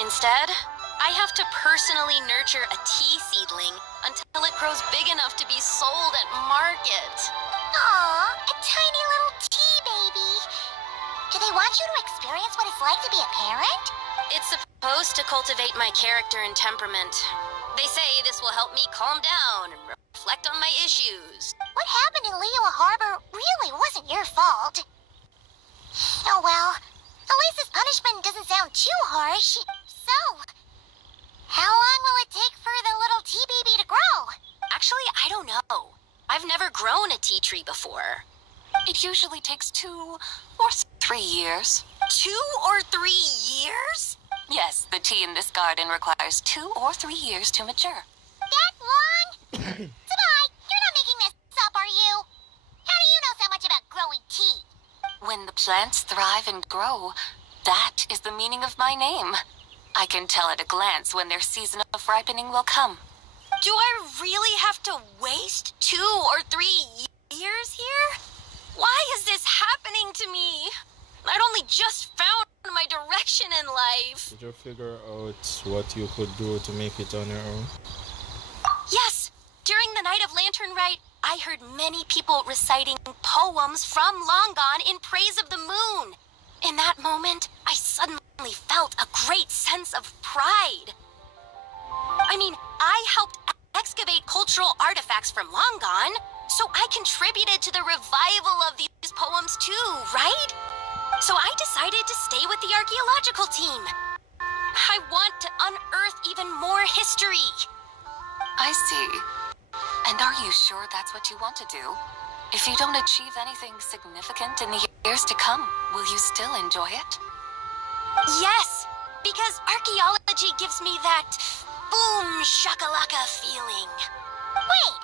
Instead, I have to personally nurture a tea seedling until it grows big enough to be sold at market. Aw, a tiny little tea baby. Do they want you to experience what it's like to be a parent? It's supposed to cultivate my character and temperament. They say this will help me calm down and reflect on my issues. What happened in Liyue Harbor really wasn't your fault. Oh well, at least this punishment doesn't sound too harsh. So, how long will it take for the little tea baby to grow? Actually, I don't know. I've never grown a tea tree before. It usually takes 2 or 3 years. 2 or 3 years? Yes, the tea in this garden requires 2 or 3 years to mature. That long? Zubai, you're not making this up, are you? How do you know so much about growing tea? When the plants thrive and grow, that is the meaning of my name. I can tell at a glance when their season of ripening will come. Do I really have to waste 2 or 3 years here? Why is this happening to me? I'd only just found my direction in life. Did you figure out what you could do to make it on your own? Yes! During the night of Lantern Rite, I heard many people reciting poems from Long Gone in praise of the moon. In that moment, I suddenly felt a great sense of pride. I mean, I helped excavate cultural artifacts from Long Gone, so I contributed to the revival of these poems too, right? So I decided to stay with the archaeological team. I want to unearth even more history. I see. And are you sure that's what you want to do? If you don't achieve anything significant in the years to come, will you still enjoy it? Yes, because archaeology gives me that boom shakalaka feeling. Wait,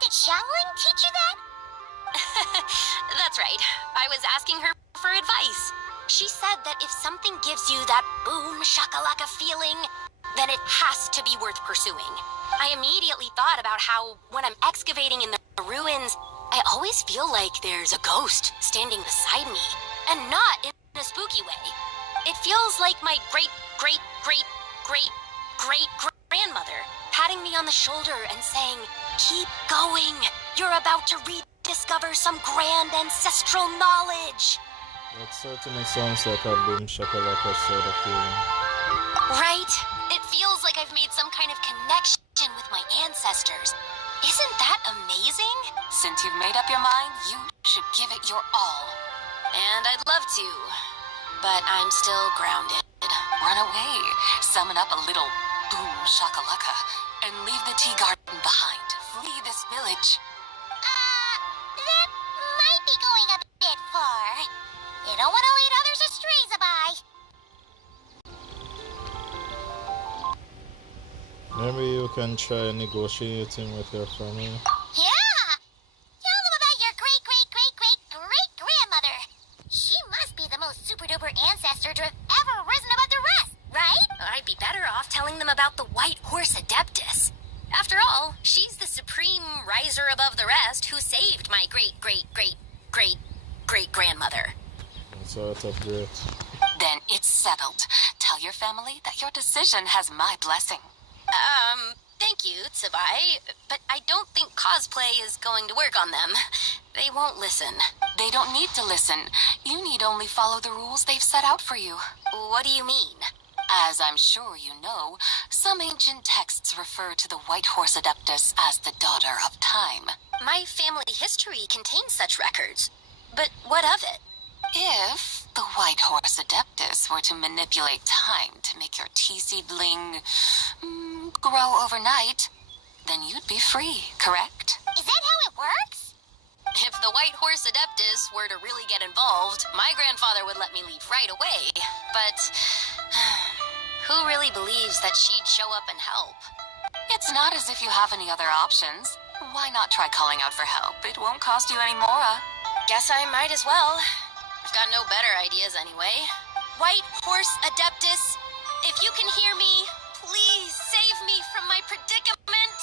did Xiangling teach you that? That's right. I was asking her for advice. She said that if something gives you that boom shakalaka feeling, then it has to be worth pursuing. I immediately thought about how, when I'm excavating in the ruins, I always feel like there's a ghost standing beside me, and not in a spooky way. It feels like my great-great-great-great-grandmother patting me on the shoulder and saying, "Keep going. You're about to rediscover some grand ancestral knowledge." That certainly sounds like a boom shakalaka sort of feeling. Right? It feels like I've made some kind of connection with my ancestors. Isn't that amazing? Since you've made up your mind, you should give it your all. And I'd love to, but I'm still grounded. Run away, summon up a little boom shakalaka, and leave the tea garden behind. Flee this village. That might be going a bit far. You don't want to lead others astray, Zabai. Maybe you can try negotiating with your family. Yeah! Tell them about your great-great-great-great-great-grandmother. She must be the most super-duper ancestor to have ever risen above the rest, right? I'd be better off telling them about the White Horse Adeptus. After all, she's the supreme riser above the rest who saved my great-great-great-great-great-grandmother. Sort of great. Then it's settled. Tell your family that your decision has my blessing. Thank you, Tsubai, but I don't think cosplay is going to work on them. They won't listen. They don't need to listen. You need only follow the rules they've set out for you. What do you mean? As I'm sure you know, some ancient texts refer to the White Horse Adeptus as the Daughter of Time. My family history contains such records. But what of it? If the White Horse Adeptus were to manipulate time to make your tea seedling grow overnight, then you'd be free, correct? Is that how it works? If the White Horse Adeptus were to really get involved, my grandfather would let me leave right away. But who really believes that she'd show up and help? It's not as if you have any other options. Why not try calling out for help? It won't cost you any more. Guess I might as well. I've got no better ideas anyway. White Horse Adeptus, if you can hear me, please save me from my predicament.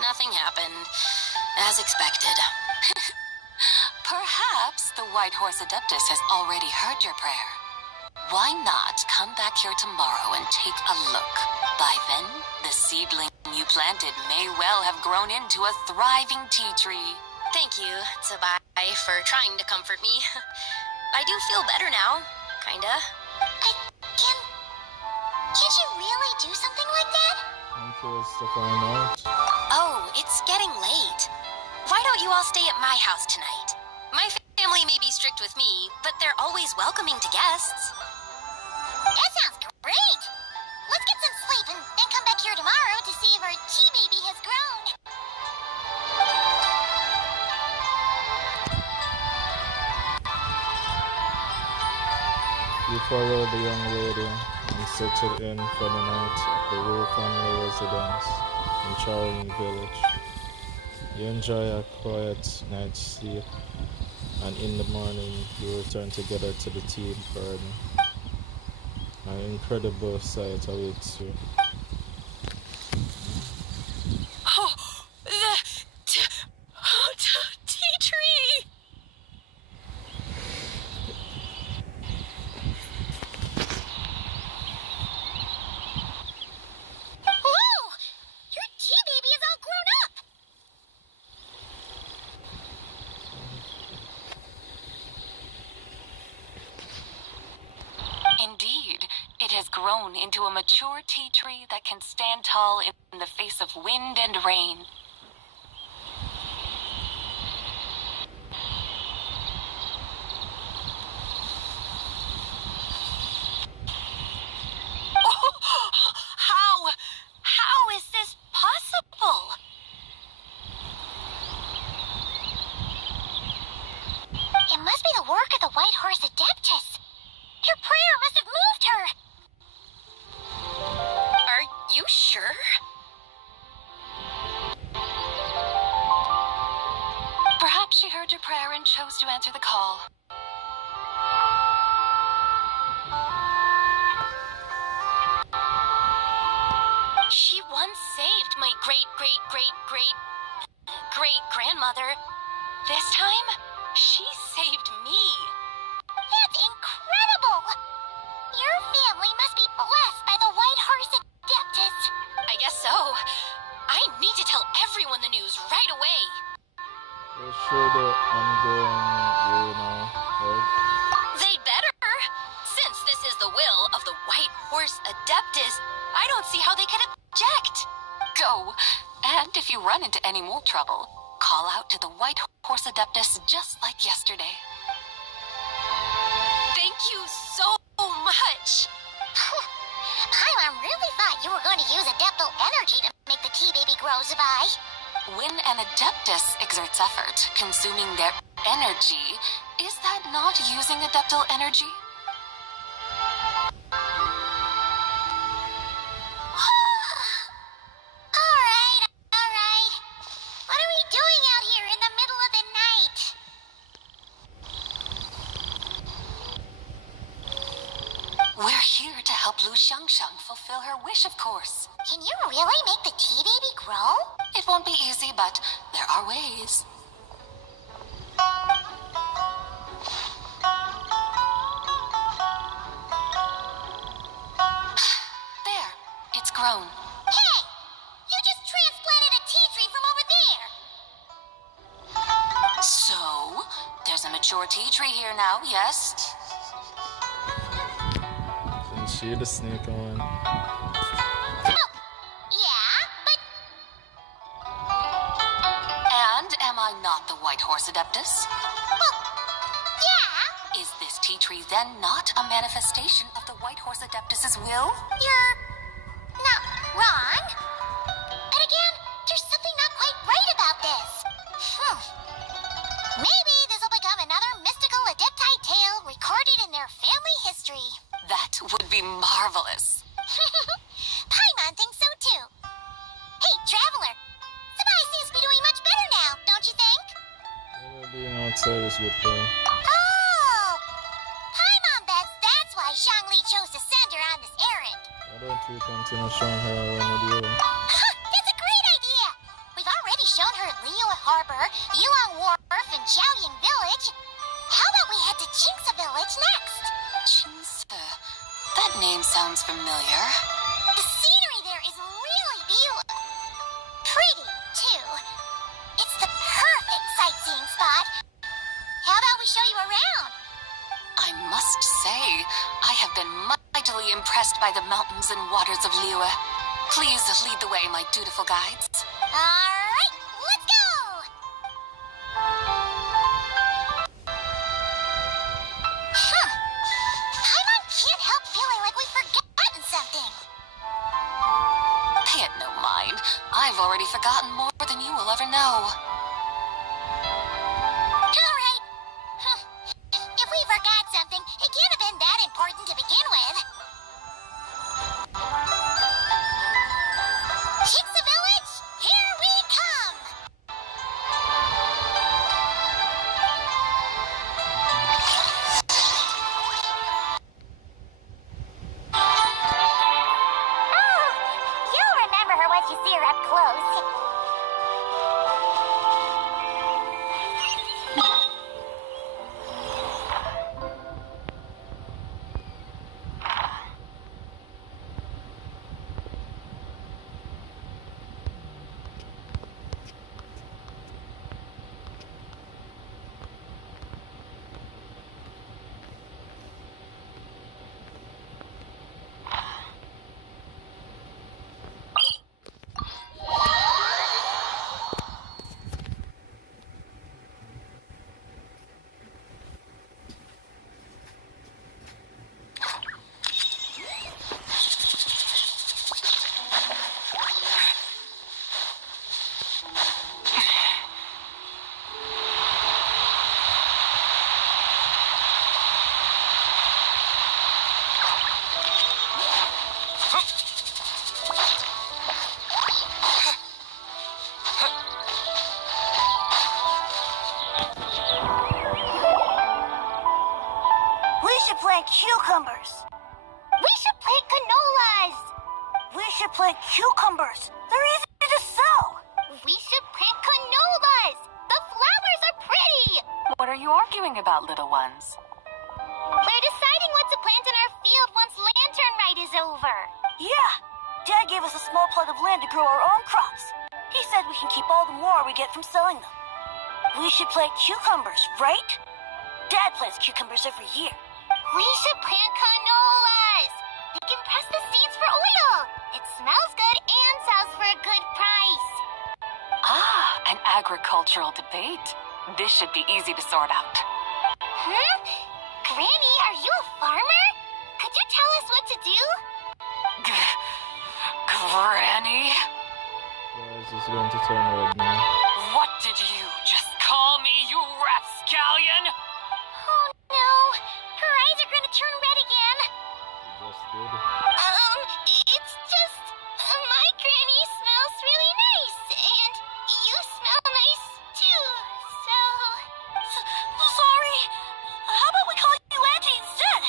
Nothing happened, as expected. Perhaps the White Horse Adeptus has already heard your prayer. Why not come back here tomorrow and take a look? By then, the seedling you planted may well have grown into a thriving tea tree. Thank you, Tsubai, for trying to comfort me. I do feel better now, kinda. Can't you really do something like that? I'm curious to find out. Oh, it's getting late. Why don't you all stay at my house tonight? My family may be strict with me, but they're always welcoming to guests. That sounds great! Let's get some sleep and then come back here tomorrow to see if our tea baby has grown. You followed the young lady and settled in for the night at the Wu family residence in Charing Village. You enjoy a quiet night's sleep, and in the morning you return together to the tea garden. An incredible sight awaits you. Oh, the tea tree! Whoa! Your tea baby is all grown up! Indeed, it has grown into a mature tea tree that can stand tall in the face of wind and rain. How is this possible? It must be the work of the White Horse Adeptus. Her prayer must have moved her. Are you sure? Perhaps she heard your prayer and chose to answer the call. She once saved my great-great-great-great-great-grandmother. This time, she saved me. That's incredible! Your family must be blessed by the White Horse Adeptus. I guess so. I need to tell everyone the news right away. We'll show the ongoing you run into any more trouble, call out to the White Horse Adeptus just like yesterday. Thank you so much. Paimon really thought you were going to use Adeptal energy to make the tea baby grow, Zabai. When an Adeptus exerts effort, consuming their energy, is that not using Adeptal energy? Alright. What are we doing out here in the middle of the night? We're here to help Lu Xiangxiang fulfill her wish, of course. Can you really make the tea baby grow? It won't be easy, but there are ways. There, it's grown. Hey! You just transplanted a tea tree from over there! So, there's a mature tea tree here now, yes? Isn't she the snake one? Yeah, but And am I not the White Horse Adeptus? yeah, Is this tea tree then not a manifestation of the White Horse Adeptus's will? you're not wrong. But again, there's something not quite right about this. Maybe this will become another mystical Adepti tale recorded in their family history. That would be marvelous. Paimon thinks so too. Hey, Traveler! Sabai seems to be doing much better now, don't you think? Maybe being outside is good for her. Oh! Paimon bets that's why Zhongli chose to send her on this errand. Why don't we continue showing her around the deal? That's a great idea! We've already shown her Liyue Harbor, Yulong Wharf, and Xiaoying Village. How about we head to Qingce Village next? Qingce. That name sounds familiar. The scenery there is really beautiful. Pretty, too. It's the perfect sightseeing spot. How about we show you around? I must say, I have been mightily impressed by the mountains and waters of Liyue. Please lead the way, my dutiful guides. Alright, let's go! Paimon can't help feeling like we've forgotten something. Pay it no mind. I've already forgotten more than you will ever know. Alright. If we forgot something, it can't have been that important to begin with. Qingce Village, here we come! Oh, you'll remember her once you see her up close. We should plant cucumbers. We should plant canolas. We should plant cucumbers. They're easy to sow. We should plant canolas. The flowers are pretty. What are you arguing about, little ones? We're deciding what to plant in our field once Lantern Rite is over. Yeah. Dad gave us a small plot of land to grow our own crops. He said we can keep all the more we get from selling them. We should plant cucumbers, right? Dad plants cucumbers every year. We should plant canolas. We can press the seeds for oil. It smells good and sells for a good price. An agricultural debate. This should be easy to sort out. Granny, are you a farmer? Could you tell us what to do? Granny? Why is this going to turn red now? What did you just call me, you rapscallion? Oh no, her eyes are gonna turn red again. You just did. It's just, my granny smells really nice, and you smell nice too, so... Sorry. How about we call you Auntie instead?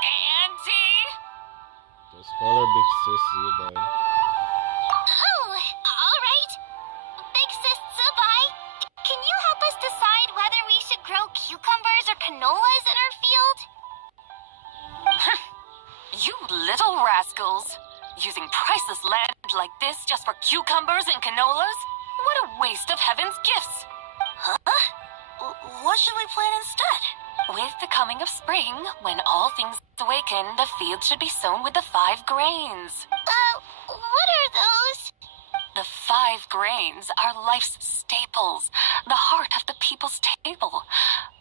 Auntie? Just call her Big Sis, bye. Oh, alright. Big Sis Zubai, can you help us decide whether we should grow cucumbers or canolas in our field? You little rascals. Using priceless land like this just for cucumbers and canolas? What a waste of heaven's gifts. Huh? What should we plant instead? With the coming of spring, when all things awaken, the field should be sown with the 5 grains. What are those? The 5 grains are life's staples, the heart of the people's table.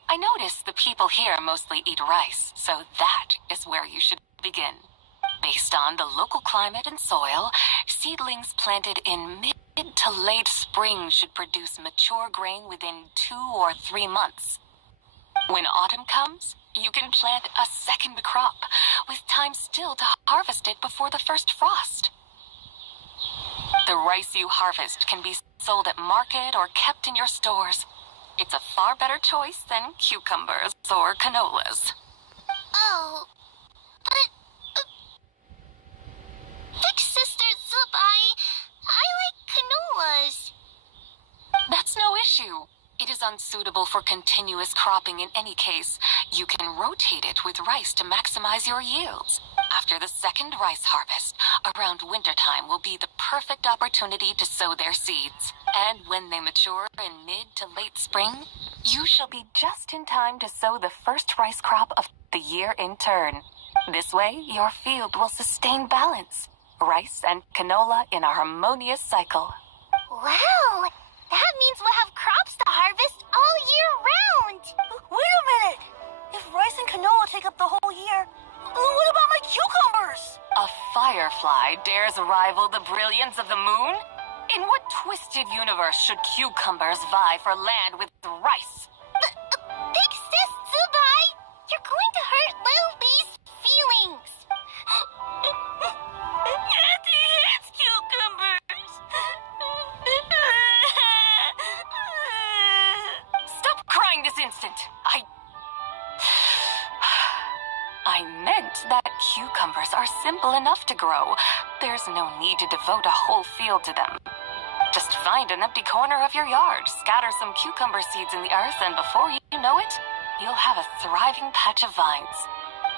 I notice the people here mostly eat rice, so that is where you should begin. Based on the local climate and soil, seedlings planted in mid to late spring should produce mature grain within 2 or 3 months. When autumn comes, you can plant a second crop, with time still to harvest it before the first frost. The rice you harvest can be sold at market or kept in your stores. It's a far better choice than cucumbers or canolas. Oh, but... Big Sister Zubai, I like canolas. That's no issue. It is unsuitable for continuous cropping in any case. You can rotate it with rice to maximize your yields. After the second rice harvest, around wintertime will be the perfect opportunity to sow their seeds. And when they mature in mid to late spring, you shall be just in time to sow the first rice crop of the year in turn. This way, your field will sustain balance. Rice and canola in a harmonious cycle. Wow, that means we'll have crops to harvest all year round. Wait a minute! If rice and canola take up the whole year, what about my cucumbers? A firefly dares rival the brilliance of the moon? In what twisted universe should cucumbers vie for land with rice? Big Sis Zubai, you're going to hurt Lil Lee's feelings. Auntie hates cucumbers. Stop crying this instant. I meant that cucumbers are simple enough to grow. There's no need to devote a whole field to them. Just find an empty corner of your yard, scatter some cucumber seeds in the earth, and before you know it, you'll have a thriving patch of vines.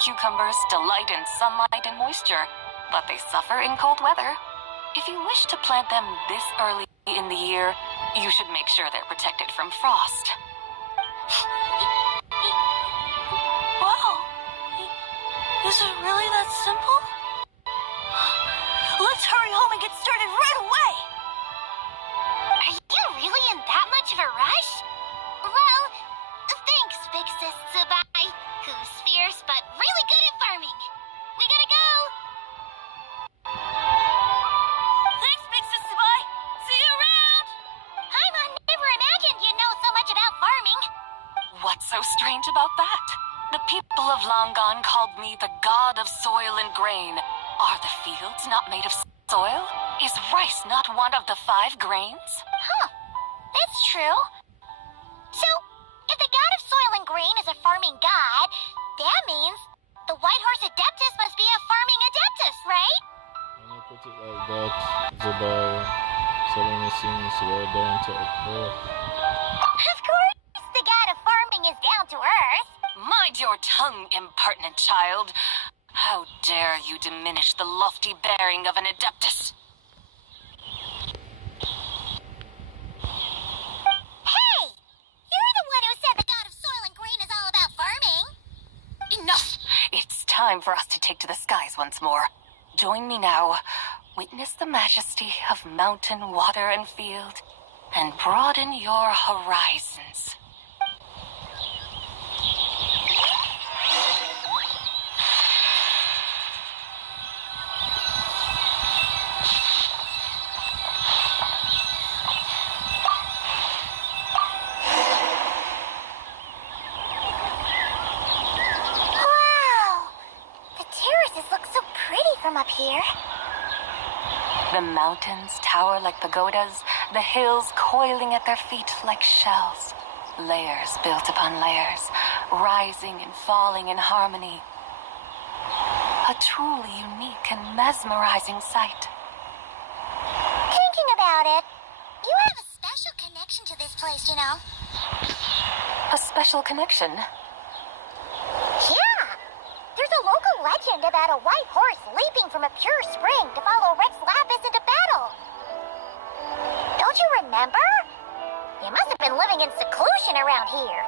Cucumbers delight in sunlight and moisture, but they suffer in cold weather. If you wish to plant them this early in the year, you should make sure they're protected from frost. Wow. Is it really that simple? Let's hurry home and get started right away! Are you really in that much of a rush? Well, thanks, Big Sis Zubai, who's fierce but really good at farming. We gotta go! Thanks, Big Sis Zubai! See you around! Paimon never imagined you'd know so much about farming. What's so strange about that? The people of Longon called me the god of soil and grain. Are the fields not made of soil? Is rice not one of the 5 grains? Huh, that's true. So, if the god of soil and grain is a farming god, that means the White Horse Adeptus must be a farming adeptus, right? When you put it like that, Zubai suddenly seems well down to earth. Of course, the god of farming is down to earth. Mind your tongue, impertinent child. How dare you diminish the lofty bearing of an adeptus? Hey! You're the one who said the god of soil and grain is all about farming. Enough! It's time for us to take to the skies once more. Join me now. Witness the majesty of mountain, water, and field, and broaden your horizons. Up here. The mountains tower like pagodas, the hills coiling at their feet like shells. Layers built upon layers, rising and falling in harmony. A truly unique and mesmerizing sight. Thinking about it, you have a special connection to this place, you know. A special connection? Yeah! There's a local legend about a white horse leaping from a pure spring to follow Rex Lapis into battle. Don't you remember? You must have been living in seclusion around here.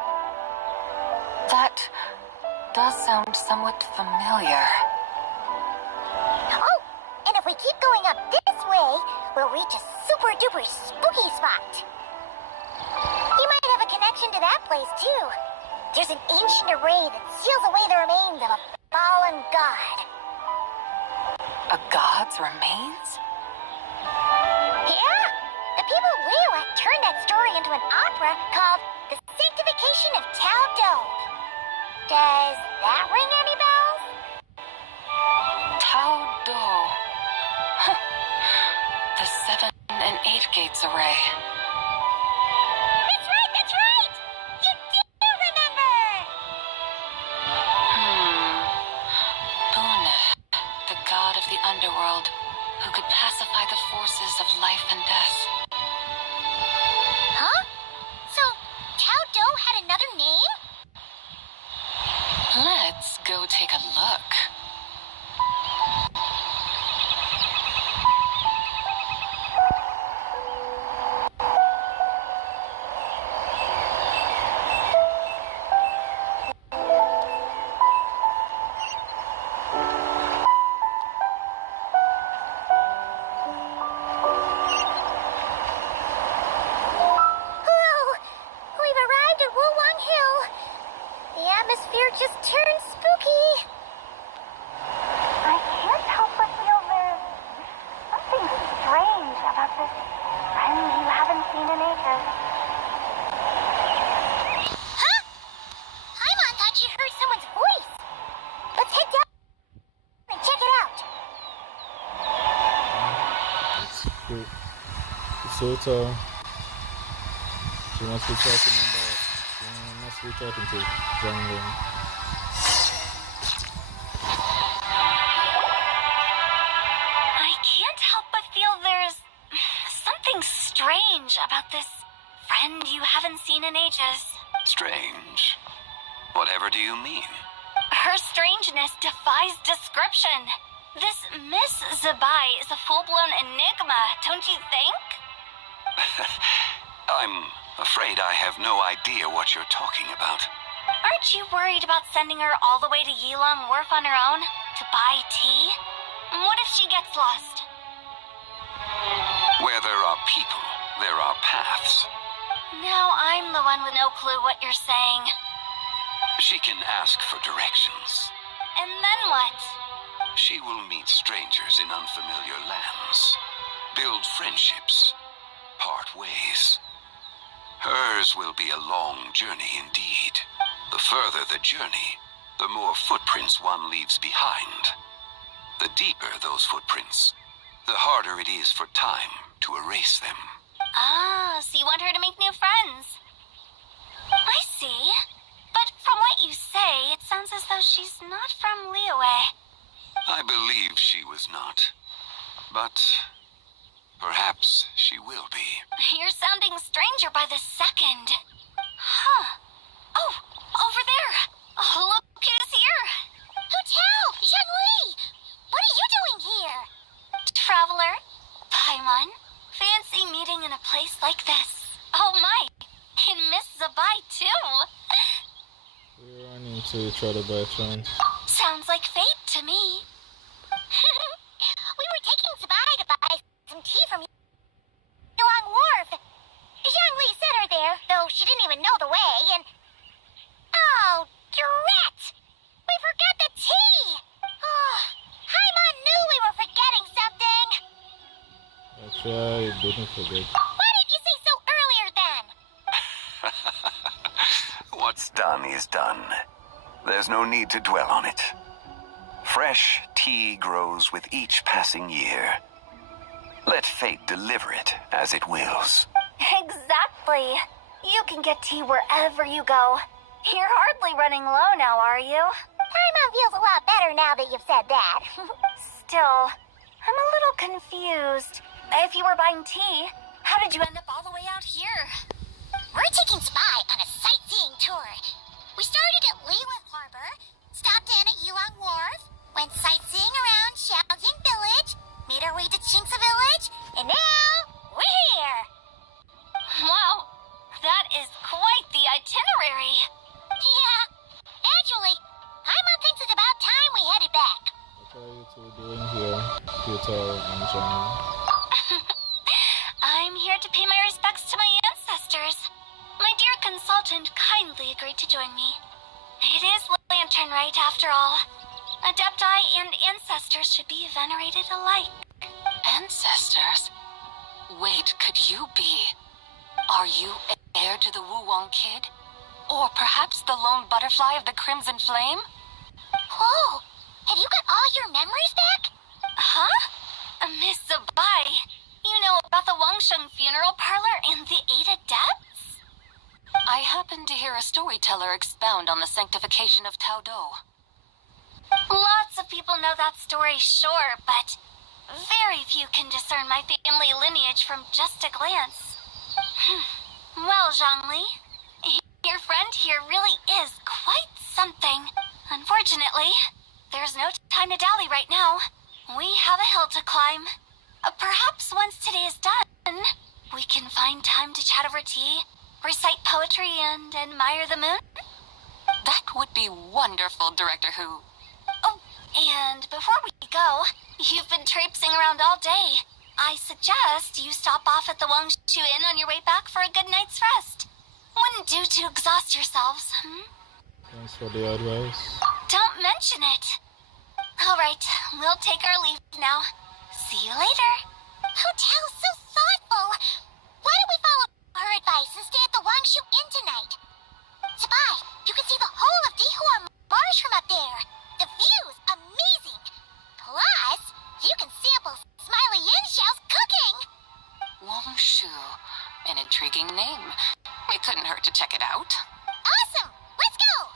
That does sound somewhat familiar. Oh, and if we keep going up this way, we'll reach a super duper spooky spot. You might have a connection to that place too. There's an ancient array that seals away the remains of a fallen god. A god's remains? Yeah! The people of Liyue turned that story into an opera called The Sanctification of Tao Do. Does that ring any bells? Tao Do. Huh. The 7 and 8 gates array. That's right! You do remember! Boone, the god of the underworld, who could pacify the forces of life and death. Huh? So, Tao Do had another name? Let's go take a look. Just turned spooky. I can't help but feel there's something strange about this friend you haven't seen in ages. Huh? Paimon thought she heard someone's voice. Let's head down and check it out. It's cool. So, she must be talking about. She must be talking to Zhang. About this friend you haven't seen in ages. Strange. Whatever do you mean? Her strangeness defies description. This Miss Zabai is a full-blown enigma, don't you think? I'm afraid I have no idea what you're talking about. Aren't you worried about sending her all the way to Yilong Wharf on her own to buy tea? What if she gets lost? Where there are people, there are paths. Now I'm the one with no clue what you're saying. She can ask for directions. And then what? She will meet strangers in unfamiliar lands, build friendships, part ways. Hers will be a long journey indeed. The further the journey, the more footprints one leaves behind. The deeper those footprints, the harder it is for time to erase them. Ah, so you want her to make new friends. I see. But from what you say, it sounds as though she's not from Liyue. I believe she was not. But perhaps she will be. You're sounding stranger by the second. Huh. Oh, over there. Oh, look who's here. Hotel! Zhengli! What are you doing here? Traveler. Paimon. Fancy meeting in a place like this. Oh my, and Miss Zabai too. We run into each other by chance. Sounds like fate to me. We were taking Zabai to buy some tea from Yilong Wharf. Try, don't forget. Why didn't you say so earlier then? What's done is done. There's no need to dwell on it. Fresh tea grows with each passing year. Let fate deliver it as it wills. Exactly. You can get tea wherever you go. You're hardly running low now, are you? Paimon feels a lot better now that you've said that. Still, I'm a little confused. If you were buying tea, how did you end up all the way out here? We're taking Spy on a sightseeing tour. We started at Leyland Harbor, stopped in at Yulong Wharf, went sightseeing around Xiaojing Village, made our way to Qingce Village, and now we're here. Wow, that is quite the itinerary. Yeah, actually, Paimon thinks it's about time we headed back. What are you two doing here, Peter and Johnny? I'm here to pay my respects to my ancestors. My dear consultant kindly agreed to join me. It is Lantern Rite, after all. Adepti and ancestors should be venerated alike. Ancestors? Wait, could you be? Are you heir to the Wu-Wong kid? Or perhaps the lone butterfly of the Crimson Flame? Whoa, have you got all your memories back? Huh? Miss Zabai, you know about the Wangsheng funeral parlor and the 8 adepts? I happened to hear a storyteller expound on the sanctification of Tao Do. Lots of people know that story, sure, but very few can discern my family lineage from just a glance. Well, Zhongli, your friend here really is quite something. Unfortunately, there's no time to dally right now. We have a hill to climb. Perhaps once today is done, we can find time to chat over tea, recite poetry, and admire the moon? That would be wonderful, Director Who. Oh, and before we go, you've been traipsing around all day. I suggest you stop off at the Wangshu Inn on your way back for a good night's rest. Wouldn't do to exhaust yourselves, Thanks for the advice. Don't mention it. All right, we'll take our leave now. See you later. Hotel's so thoughtful. Why don't we follow her advice and stay at the Wangshu Inn tonight? Spy, you can see the whole of Dihua Marsh from up there. The view's amazing. Plus, you can sample Smiley Yinshao's cooking. Wangshu. An intriguing name. It couldn't hurt to check it out. Awesome. Let's go.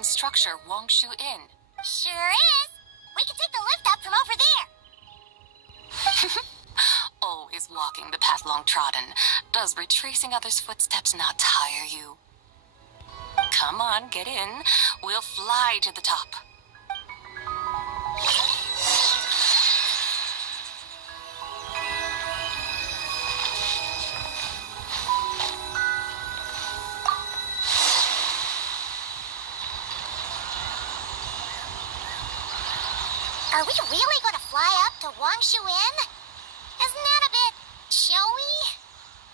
Structure Wangshu Inn. Sure is. We can take the lift up from over there. Always walking the path long trodden. Does retracing others' footsteps not tire you? Come on, get in. We'll fly to the top. Are we really going to fly up to Wangshu Inn? Isn't that a bit showy?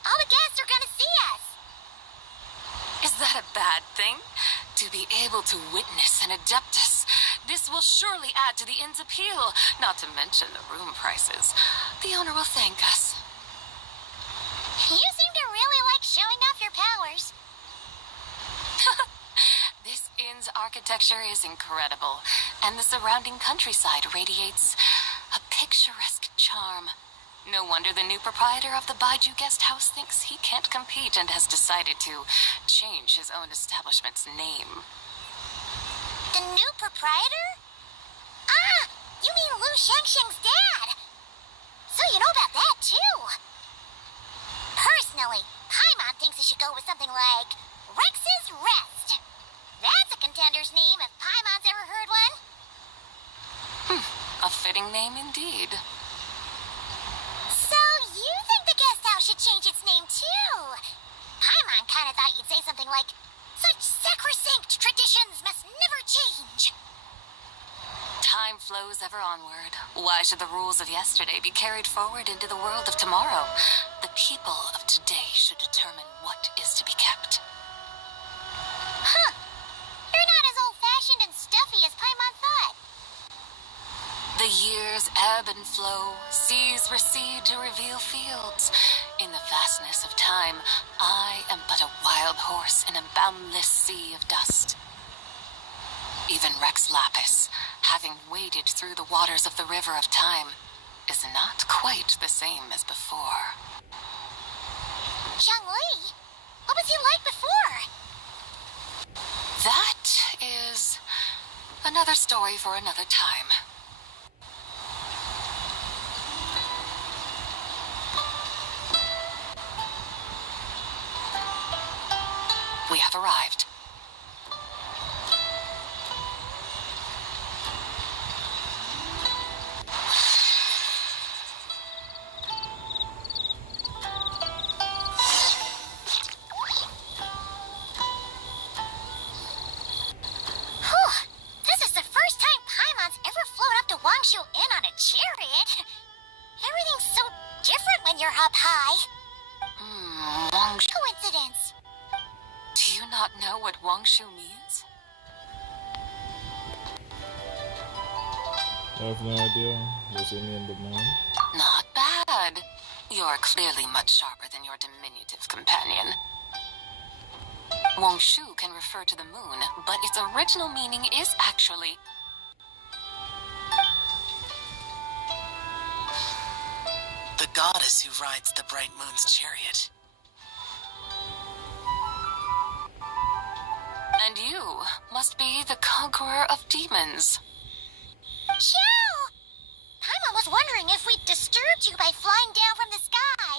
All the guests are going to see us. Is that a bad thing? To be able to witness an Adeptus. This will surely add to the inn's appeal, not to mention the room prices. The owner will thank us. You seem to really like showing off your powers. This inn's architecture is incredible, and the surrounding countryside radiates a picturesque charm. No wonder the new proprietor of the Baiju guest house thinks he can't compete and has decided to change his own establishment's name. The new proprietor? Ah, you mean Lu Shengsheng's dad. So you know about that, too. Personally, Paimon thinks it should go with something like Rex's Rest. That's a contender's name if Paimon's ever heard one. A fitting name indeed. So you think the guest house should change its name, too? Paimon kind of thought you'd say something like, such sacrosanct traditions must never change. Time flows ever onward. Why should the rules of yesterday be carried forward into the world of tomorrow? The people of today should determine what is to be kept. Huh. You're not as old-fashioned and stuffy as Paimon thought. The years ebb and flow, seas recede to reveal fields. In the vastness of time, I am but a wild horse in a boundless sea of dust. Even Rex Lapis, having waded through the waters of the river of time, is not quite the same as before. Xiangli? What was he like before? That is another story for another time. We have arrived. This is the first time Paimon's ever flown up to Wangshu Inn on a chariot. Everything's so different when you're up high. Wangshu. Coincidence. Do you not know what Wangshu means? I have no idea. Does it mean the moon? Not bad. You're clearly much sharper than your diminutive companion. Wangshu can refer to the moon, but its original meaning is actually... The goddess who rides the bright moon's chariot. And you must be the conqueror of demons. Xiao! Paimon was wondering if we'd disturbed you by flying down from the sky.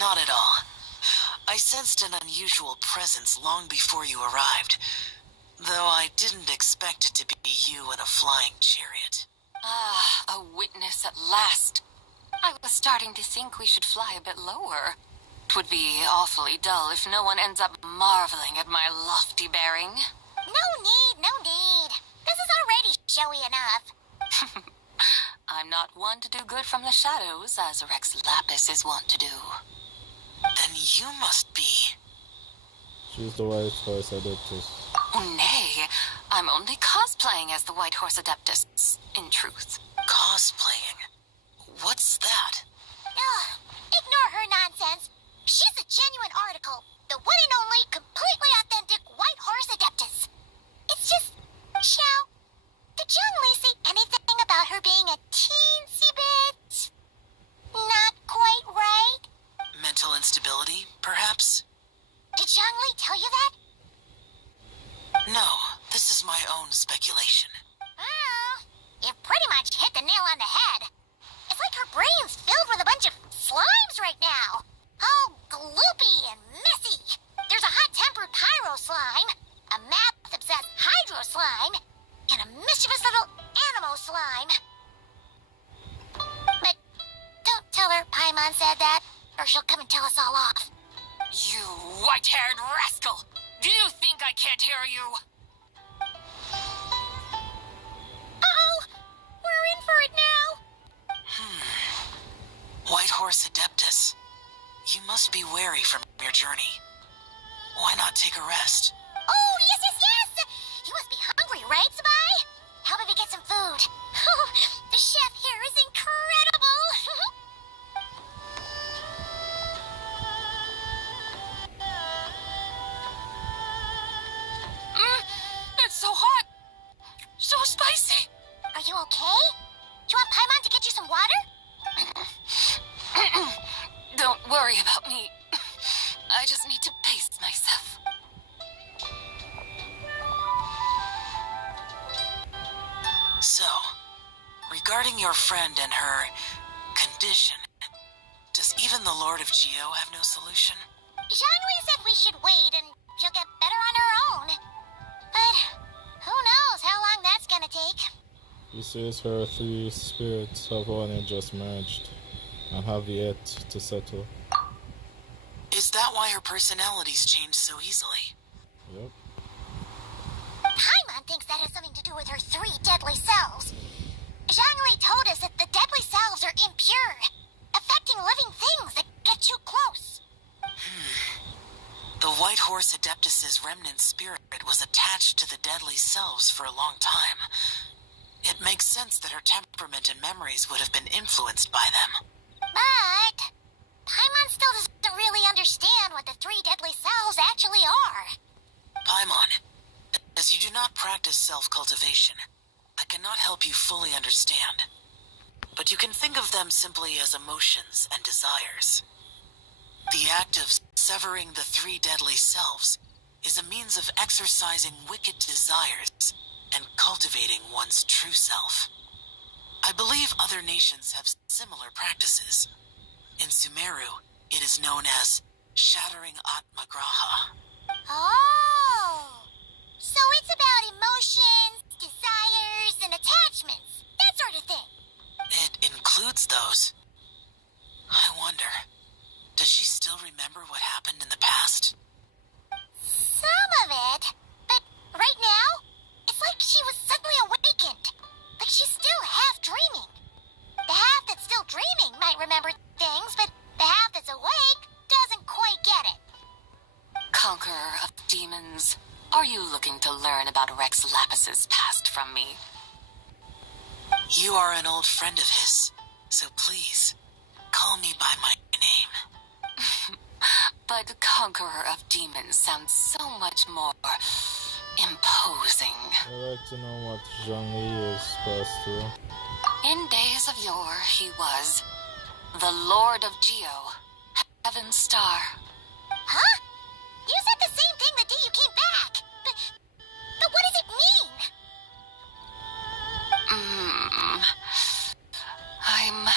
Not at all. I sensed an unusual presence long before you arrived, though I didn't expect it to be you in a flying chariot. Ah, a witness at last. I was starting to think we should fly a bit lower. It would be awfully dull if no one ends up marveling at my lofty bearing. No need, no need. This is already showy enough. I'm not one to do good from the shadows, as Rex Lapis is wont to do. Then you must be... She's the White Horse Adeptus. Oh, nay. I'm only cosplaying as the White Horse Adeptus, in truth. Cosplaying? What's that? Ugh, ignore her nonsense. She's a genuine article. The one and only, completely authentic White Horse Adeptus. It's just... Xiao, did Zhongli say anything about her being a teensy bit... not quite right? Mental instability, perhaps? Did Zhongli tell you that? No, this is my own speculation. Oh, you pretty much hit the nail on the head. It's like her brain's filled with a bunch of slimes right now. All gloopy and messy. There's a hot-tempered pyro slime, a math-obsessed hydro slime, and a mischievous little animo slime. But don't tell her Paimon said that, or she'll come and tell us all off. You white-haired rascal! Do you think I can't hear you? Uh-oh! We're in for it now! White Horse Adeptus. You must be wary from your journey. Why not take a rest? Oh, yes, yes, yes! You must be hungry, right, Spy? How about we get some food? Oh, the chef here is incredible! It's so hot. So spicy. Are you okay? Do you want Paimon to get you some water? Don't worry about me. I just need to pace myself. So, regarding your friend and her condition, does even the Lord of Geo have no solution? Zhangli said we should wait and she'll get better on her own. But who knows how long that's gonna take. He says her three spirits have only just merged and have yet to settle. Is that why her personalities change so easily? Yep. Paimon thinks that has something to do with her three deadly selves. Zhangli told us that the deadly selves are impure, affecting living things that get too close. The White Horse Adeptus's remnant spirit was attached to the deadly selves for a long time. It makes sense that her temperament and memories would have been influenced by them. But Paimon still doesn't really understand what the three deadly selves actually are. Paimon, as you do not practice self-cultivation, I cannot help you fully understand. But you can think of them simply as emotions and desires. The act of severing the three deadly selves is a means of exercising wicked desires and cultivating one's true self. I believe other nations have similar practices. In Sumeru, it is known as shattering Atmagraha. Oh! So it's about emotions, desires, and attachments. That sort of thing. It includes those. I wonder, does she still remember what happened in the past? Some of it. But right now, it's like she was suddenly awakened. Like she's still half dreaming. The half that's still dreaming might remember things, but the half that's awake doesn't quite get it. Conqueror of demons, are you looking to learn about Rex Lapis's past from me? You are an old friend of his, so please, call me by my name. But Conqueror of Demons sounds so much more imposing. I'd like to know what Zhang Li is supposed to. In days of yore, he was the Lord of Geo, Heaven's Star. Huh? You said the same thing the day you came back. But what does it mean? I'm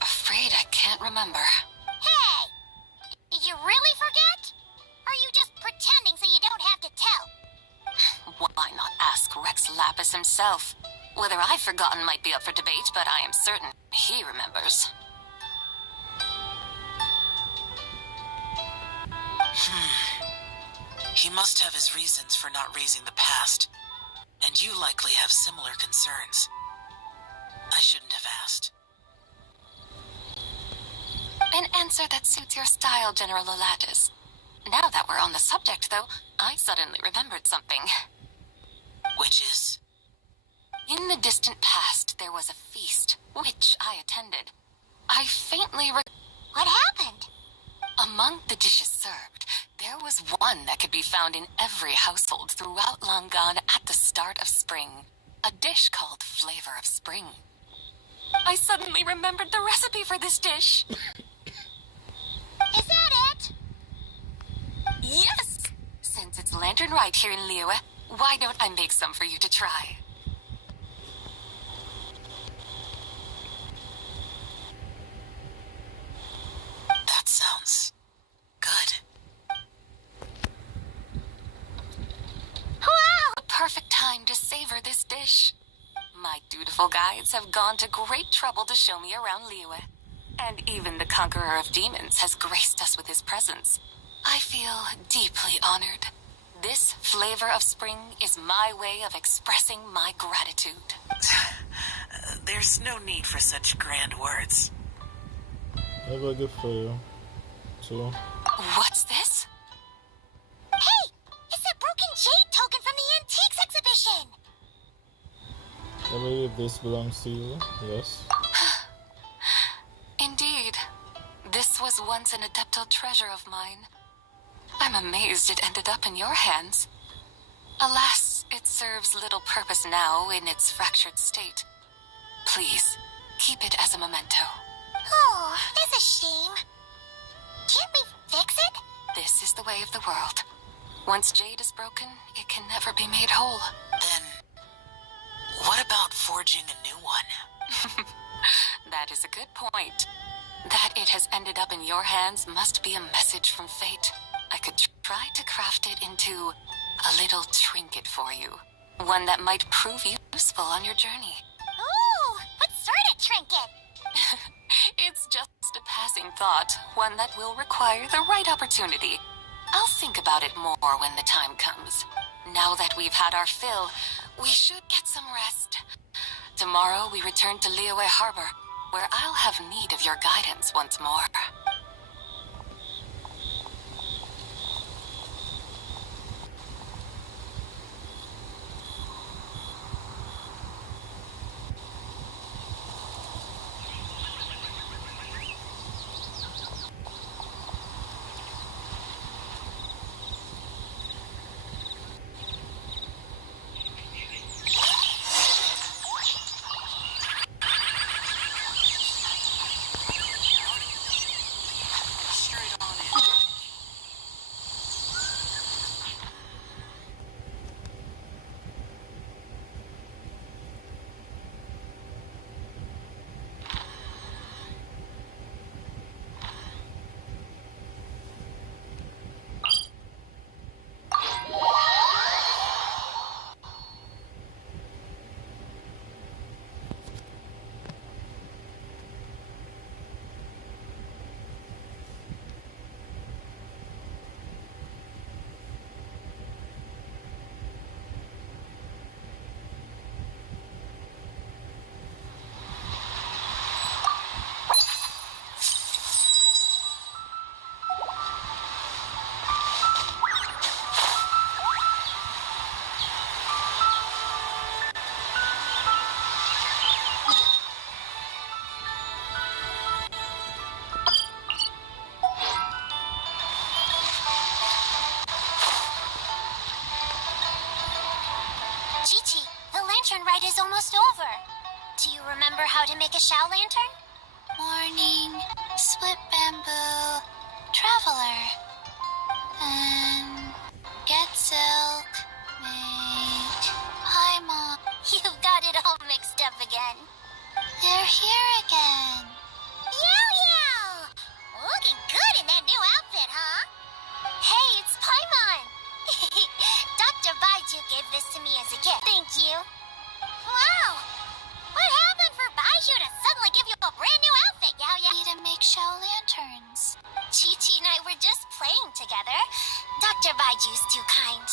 afraid I can't remember. Hey! Did you really forget? Or are you just pretending so you don't have to tell? Why not ask Rex Lapis himself? Whether I've forgotten might be up for debate, but I am certain he remembers. He must have his reasons for not raising the past, and you likely have similar concerns. I shouldn't have asked. An answer that suits your style, General Olatis. Now that we're on the subject, though, I suddenly remembered something. Which is? In the distant past, there was a feast, which I attended. I faintly What happened? Among the dishes served, there was one that could be found in every household throughout Langan at the start of spring. A dish called Flavor of Spring. I suddenly remembered the recipe for this dish. Is that it? Yes! Since it's lantern right here in Liyue, why don't I make some for you to try? That sounds good. Wow! A perfect time to savor this dish. My dutiful guides have gone to great trouble to show me around Liyue. And even the Conqueror of Demons has graced us with his presence. I feel deeply honored. This Flavor of Spring is my way of expressing my gratitude. There's no need for such grand words. I have a gift for you. so. What's this? Hey! It's that broken jade token from the antiques exhibition! I believe this belongs to you, yes? Indeed. This was once an adeptal treasure of mine. I'm amazed it ended up in your hands. Alas, it serves little purpose now in its fractured state. Please, keep it as a memento. Oh, that's a shame. Can't we fix it? This is the way of the world. Once jade is broken, it can never be made whole. Then, what about forging a new one? That is a good point. That it has ended up in your hands must be a message from fate. I could try to craft it into a little trinket for you. One that might prove useful on your journey. Ooh, what sort of trinket? It's just a passing thought, one that will require the right opportunity. I'll think about it more when the time comes. Now that we've had our fill, we should get some rest. Tomorrow we return to Liyue Harbor, where I'll have need of your guidance once more. Chi-Chi, the lantern ride is almost over. Do you remember how to make a Shao lantern? Morning, split bamboo, traveler, and get silk, make, hi mom. You've got it all mixed up again. They're here again. Yow! Looking good in that new outfit, huh? Hey, it's Paimon! Dr. Baiju gave this to me as a gift. Thank you. Wow! What happened for Baiju to suddenly give you a brand new outfit, Yao Yao? Need to make Shao lanterns. Chi-Chi and I were just playing together. Dr. Baiju's too kind.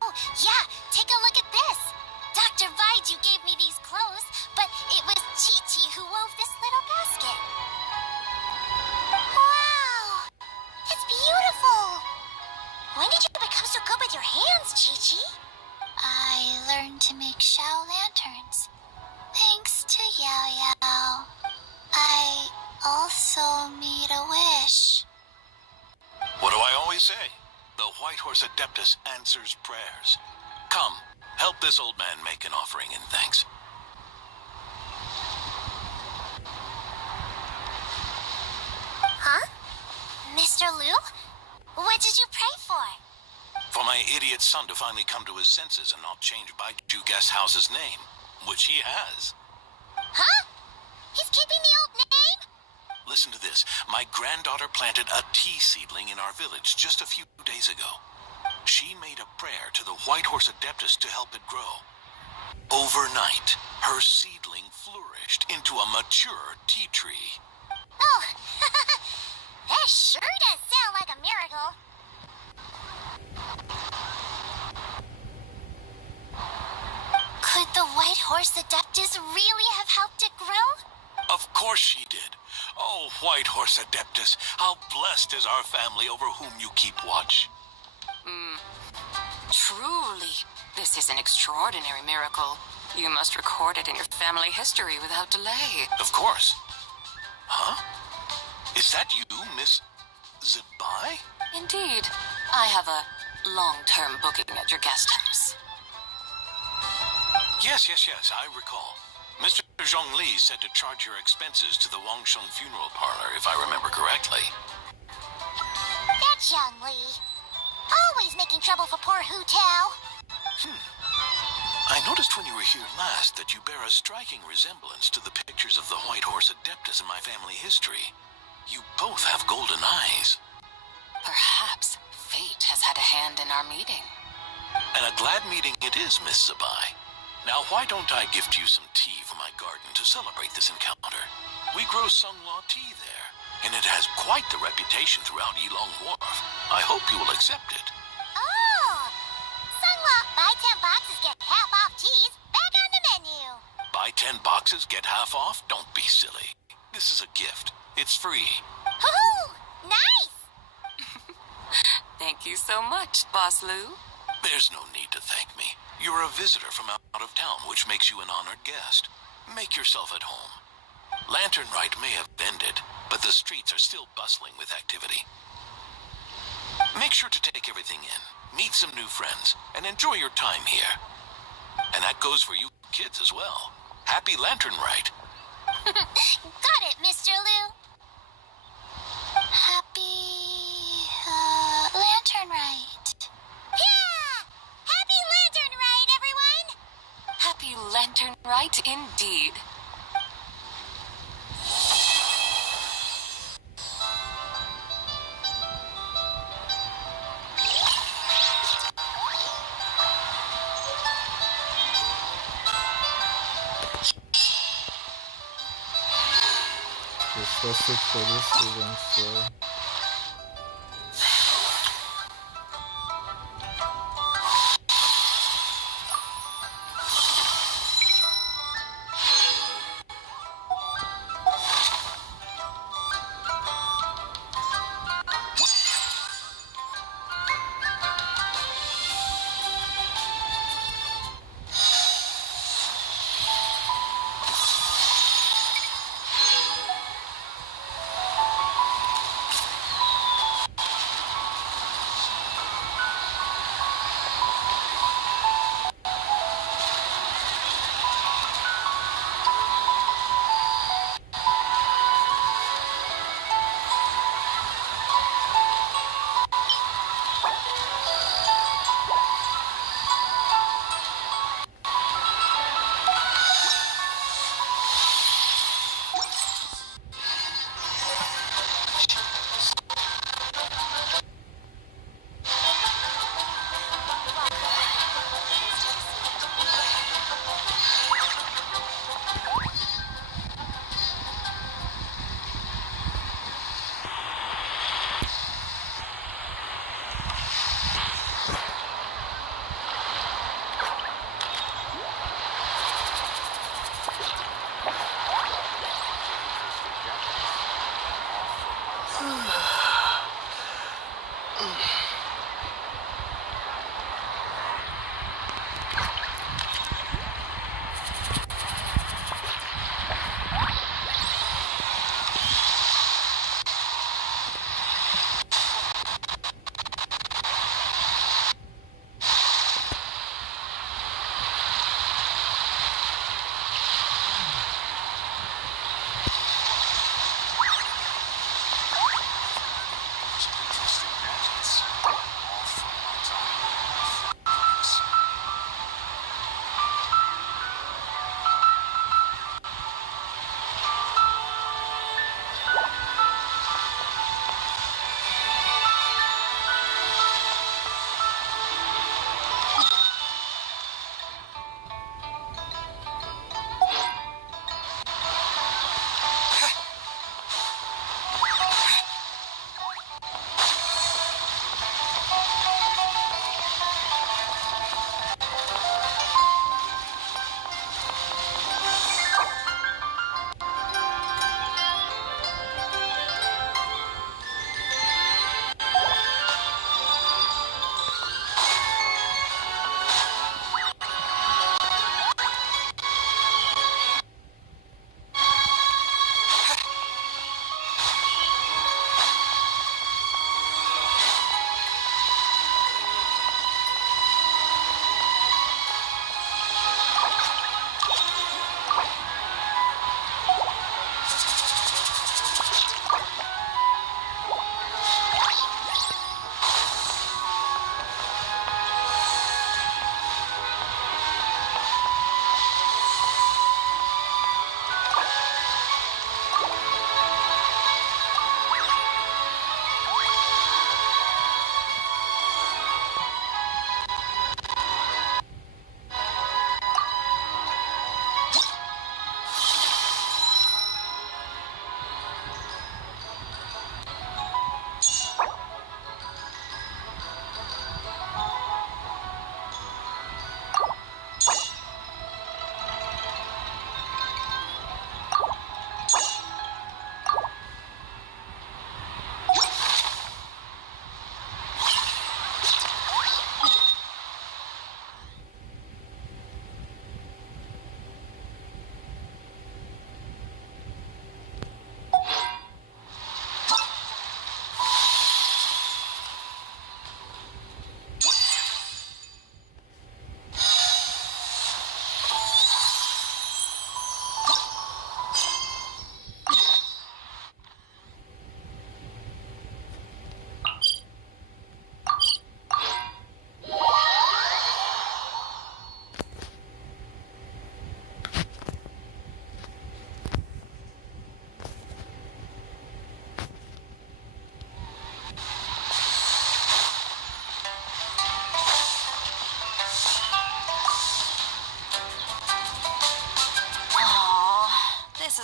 Oh, yeah, take a look at this. Dr. Baiju gave me these clothes, but it was Chi-Chi who wove this little basket. Wow! It's beautiful! When did you become so good with your hands, Chi-Chi? I learned to make Shao lanterns. Thanks to Yao Yao. I also made a wish. What do I always say? The White Horse Adeptus answers prayers. Come, help this old man make an offering in thanks. Huh? Mr. Liu? What did you pray for? For my idiot son to finally come to his senses and not change Baiju Guest House's name, which he has. Huh? He's keeping the old name? Listen to this. My granddaughter planted a tea seedling in our village just a few days ago. She made a prayer to the White Horse Adeptus to help it grow. Overnight, her seedling flourished into a mature tea tree. Oh, that sure does sound like a miracle. Could the White Horse Adeptus really have helped it grow? Of course she did. Oh, White Horse Adeptus, how blessed is our family over whom you keep watch. Truly, this is an extraordinary miracle. You must record it in your family history without delay. Of course. Huh? Is that you, Miss Zibai? Indeed. I have a long-term booking at your guest house. Yes, I recall. Mr. Zhongli said to charge your expenses to the Wangsheng Funeral Parlor, if I remember correctly. That's young Lee. Always making trouble for poor Hu Tao. I noticed when you were here last that you bear a striking resemblance to the pictures of the White Horse Adeptus in my family history. You both have golden eyes. Perhaps fate has had a hand in our meeting. And a glad meeting it is, Miss Zibai. Now, why don't I gift you some tea from my garden to celebrate this encounter? We grow Sunglaw tea there, and it has quite the reputation throughout Yilong Wharf. I hope you will accept it. Oh! Sunglaw, buy 10 boxes, get half off teas. Back on the menu. Buy 10 boxes, get half off? Don't be silly. This is a gift. It's free. Hoo-hoo! Nice! Thank you so much, Boss Lou. There's no need to thank me. You're a visitor from out of town, which makes you an honored guest. Make yourself at home. Lantern Rite may have ended, but the streets are still bustling with activity. Make sure to take everything in, meet some new friends, and enjoy your time here. And that goes for you kids as well. Happy Lantern Rite. Got it, Mr. Liu. Happy... Lantern Rite. Yeah! Happy Lantern Rite, everyone! Happy Lantern Rite indeed. That's it for this season, so...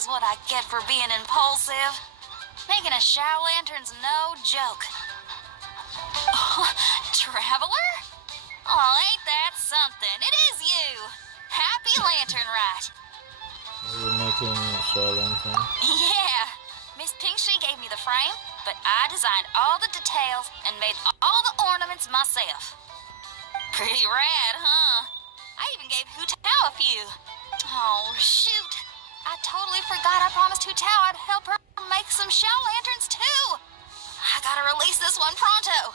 is what I get for being impulsive. Making a shower lantern's no joke. Traveler? Oh, ain't that something? It is you! Happy Lantern Right. Are you making shower lantern? Yeah. Miss Pinkshy gave me the frame, but I designed all the details and made all the ornaments myself. Pretty rad, huh? I even gave Hu Tao a few. Oh, shoot. I totally forgot I promised Hu Tao I'd help her make some shower lanterns, too. I gotta release this one pronto.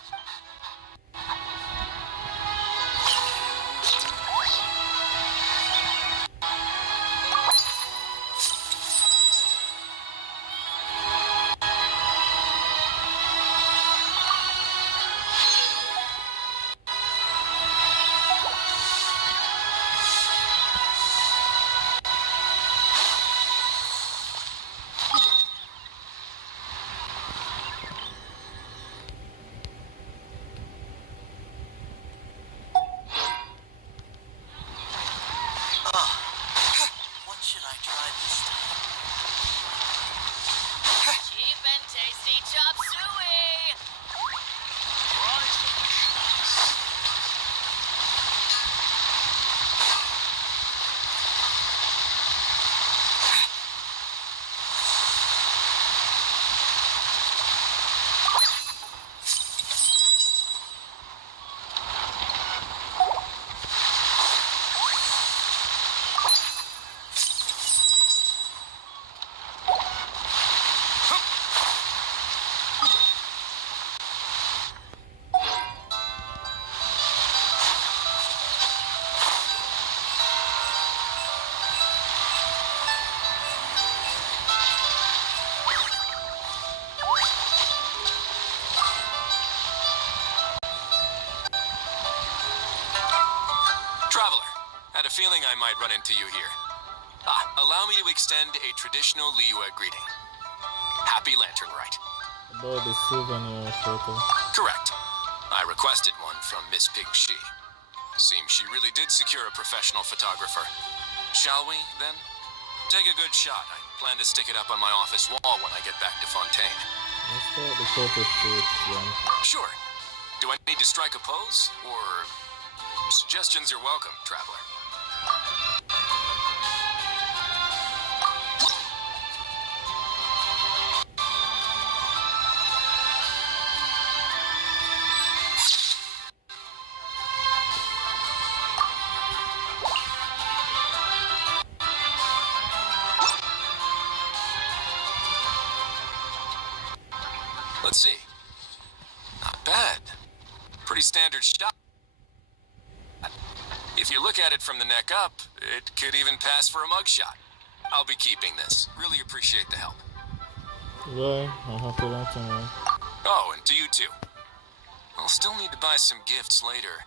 What should I try this time? Cheap and tasty chop suey! Traveler, had a feeling I might run into you here. Allow me to extend a traditional Liyue greeting. Happy Lantern Right. About the souvenir photo. Correct. I requested one from Miss Pig Shi. Seems she really did secure a professional photographer. Shall we, then? Take a good shot. I plan to stick it up on my office wall when I get back to Fontaine. Let's start the photo shoot then. Sure. Do I need to strike a pose, or... Suggestions are welcome, Traveler. Let's see. Not bad. Pretty standard shot. If you look at it from the neck up, it could even pass for a mugshot. I'll be keeping this. Really appreciate the help. Bye. I'll have to let you know. Oh, and to you too. I'll still need to buy some gifts later.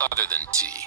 Other than tea.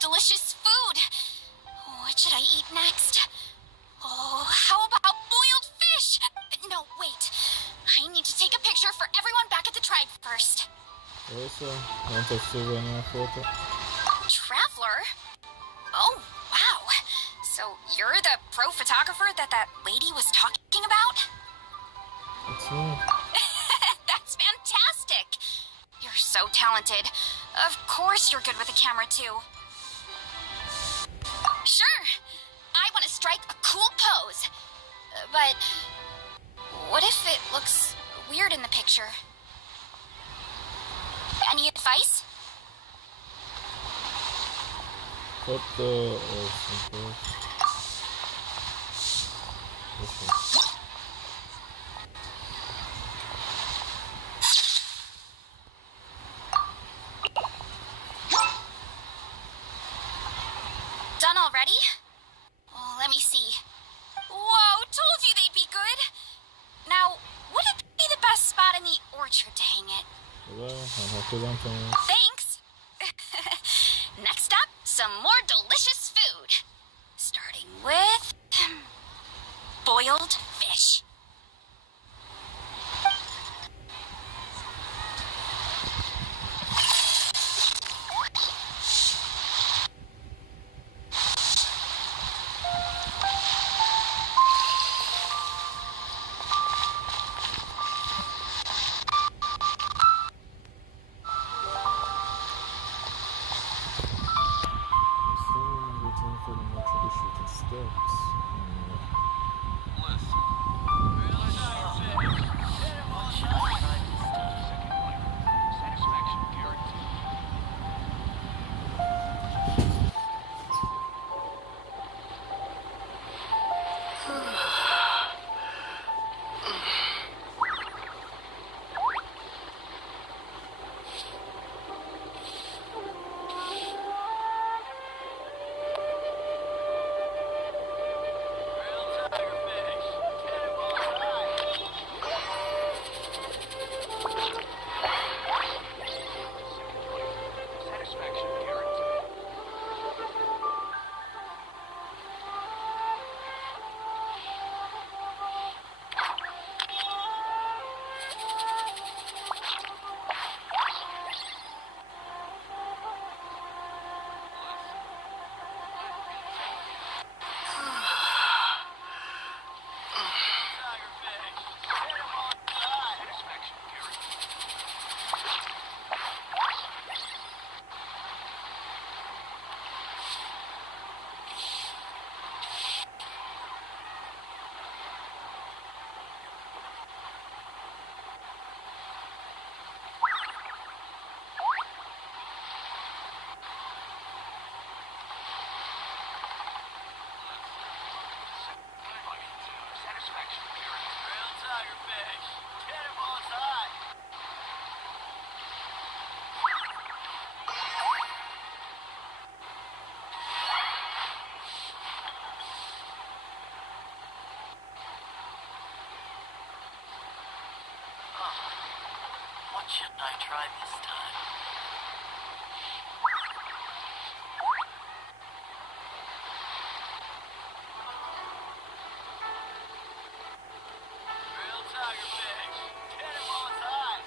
Delicious food. What should I eat next? Oh, how about boiled fish? No, wait. I need to take a picture for everyone back at the tribe first. Also, want a souvenir photo? Traveler? Oh, wow. So you're the pro photographer that lady was talking about? It's me. That's fantastic. You're so talented. Of course you're good with a camera, too. Sure. I want to strike a cool pose. But what if it looks weird in the picture? Any advice? Put the well, I'll have to learn from you. Thanks! Next up, some more delicious food. Starting with... boiled fish. So, I'm returning for the more troubleshooting steps. What should I try this time? Real tiger fish. Get him on time.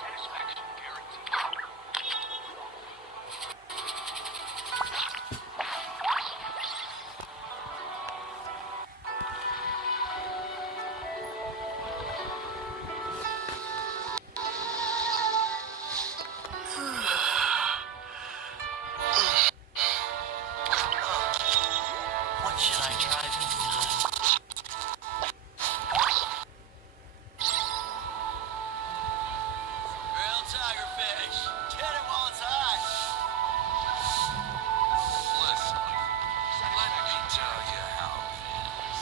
Satisfaction guaranteed. What should I try this time? Real tiger fish. Get him while it's hot. Listen, let me tell you how it is.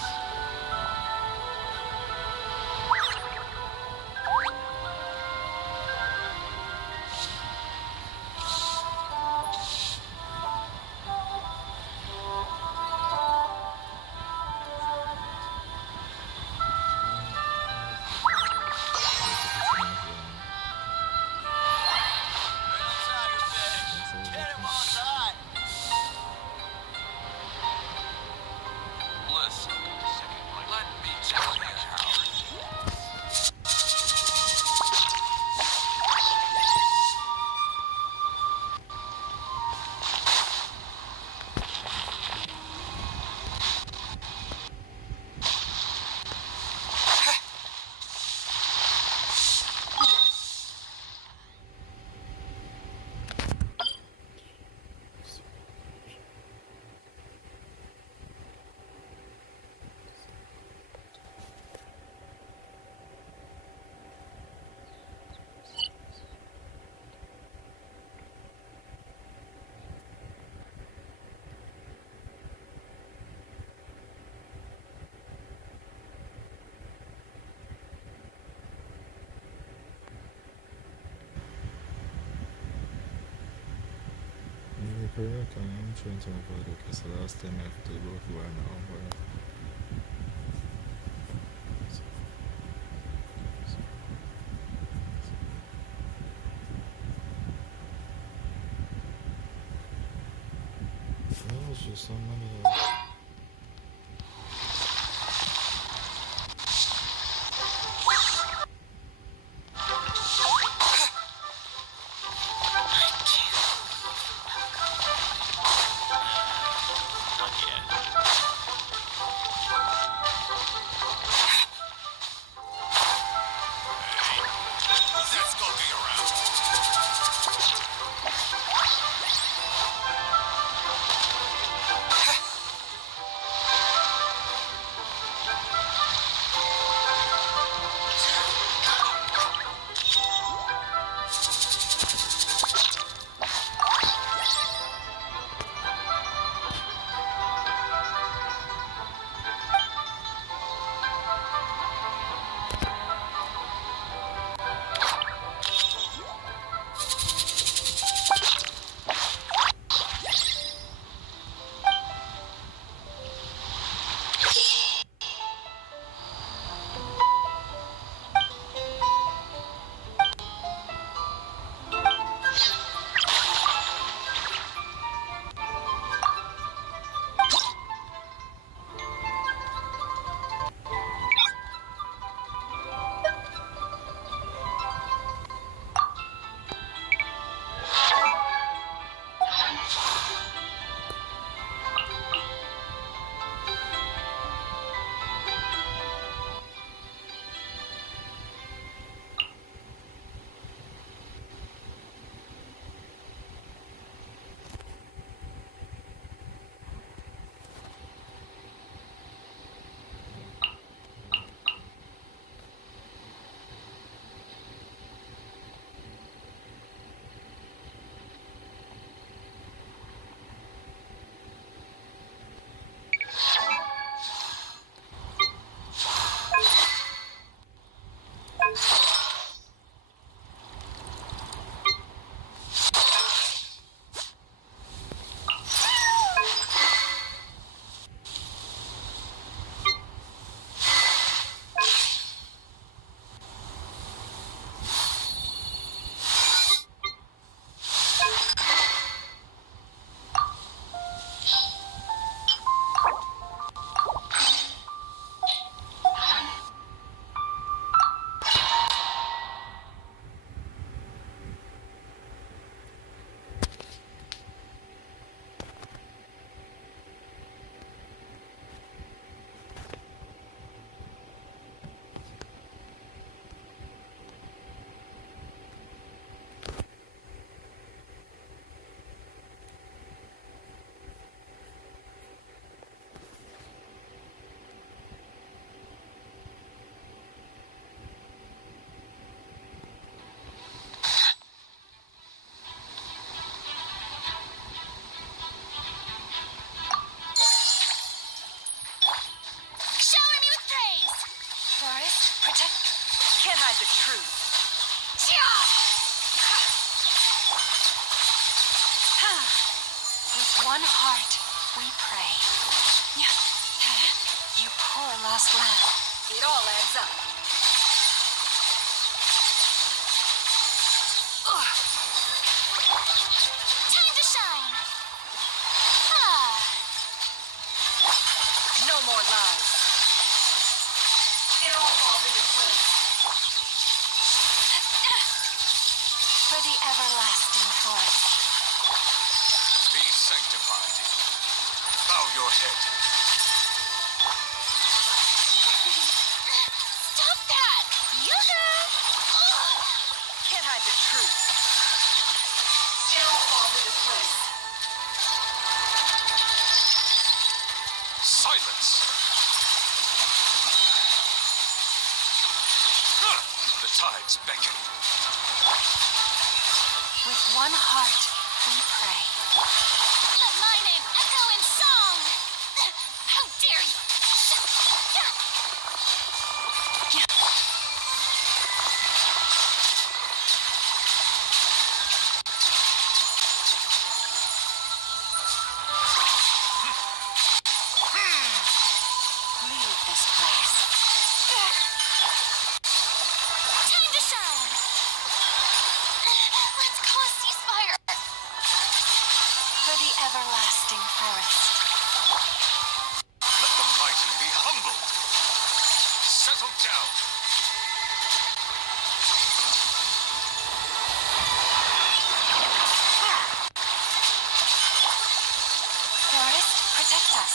Real tiger fish. Get him while it's hot. Listen, let me tell you how it is. Correct, I'm trying to avoid it because the last time I have to go for an hour. So There's just so many. The truth. With one heart, we pray. You poor lost lamb. It all adds up. Time to shine. No more lies. It all falls into place. For the everlasting forest. Be sanctified. Bow your head. Stop that! Can't hide the truth. It all falls into place. Silence! The tides beckon. With one heart, we pray. Let my name echo in song! How dare you! Leave this place. Time to shine! Let's call a ceasefire! down. Forest, protect us.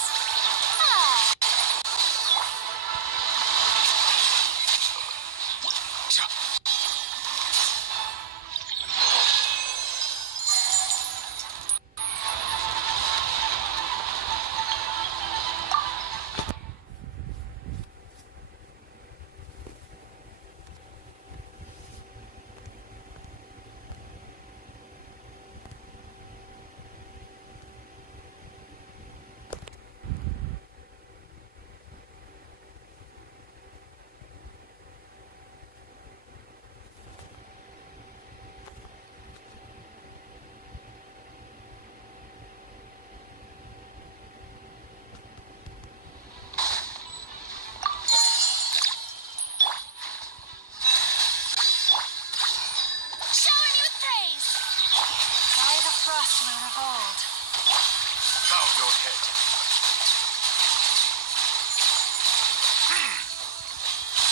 Bow your head.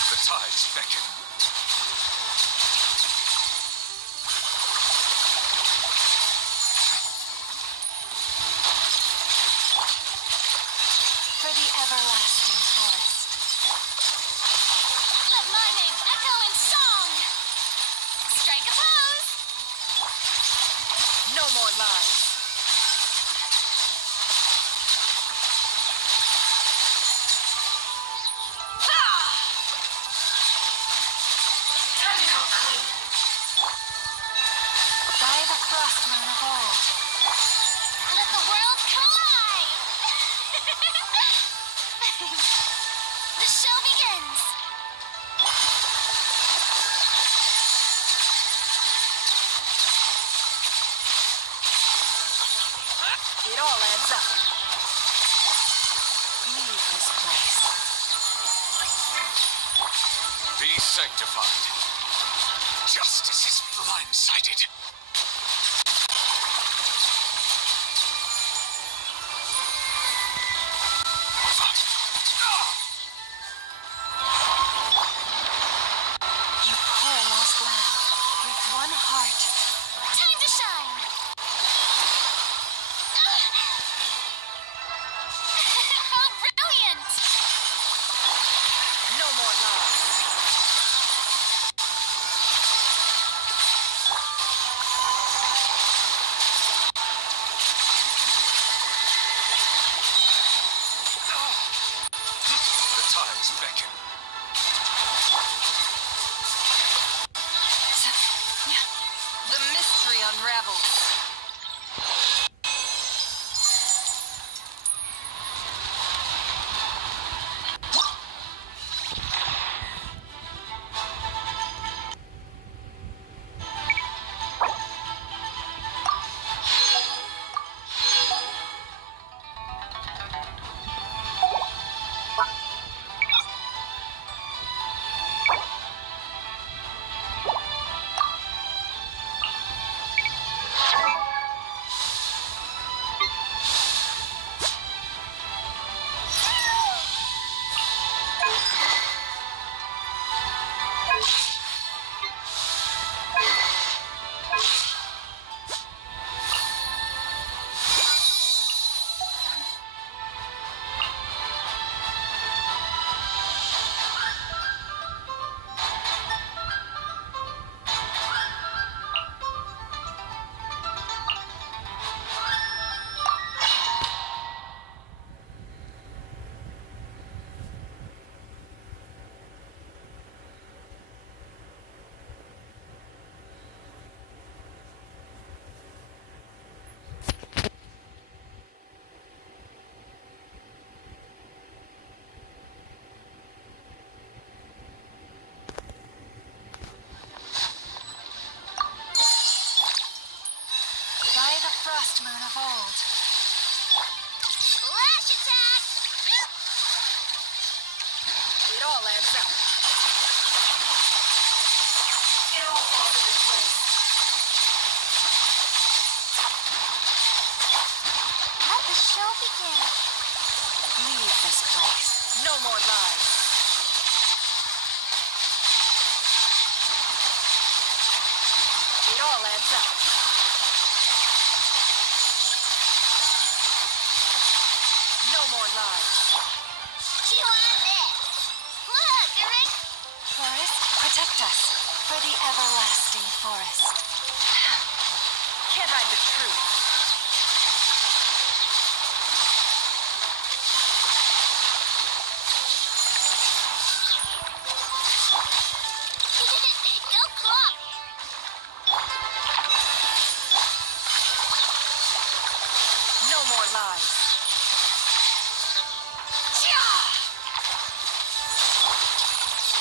The tides beckon. For the everlasting forest. Let my name echo in song! Strike a pose! No more lies. By the frost moon of old. Let the world collide! The show begins! It all adds up. Leave this place. Be sanctified. Justice is blindsided. You poor lost lamb, with one heart. Time to shine! How brilliant! No more lies. adds up. No more lies. Chew on this. Look, the ring. Forest, protect us. For the everlasting forest. Can't hide the truth. Go clock. No more lies.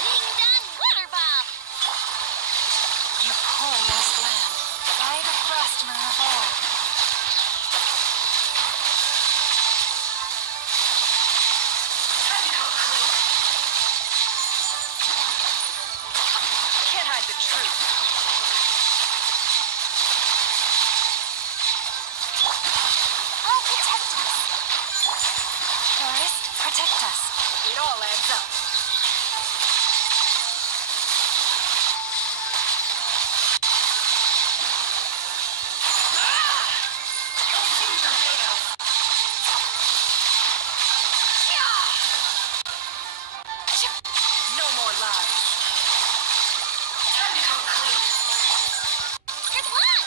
Ding dong water bomb. You poor lost lamb. By the frost moon of all. Can't hide the truth. I'll protect us. Forest, protect us. It all adds up. No more lies. Good luck.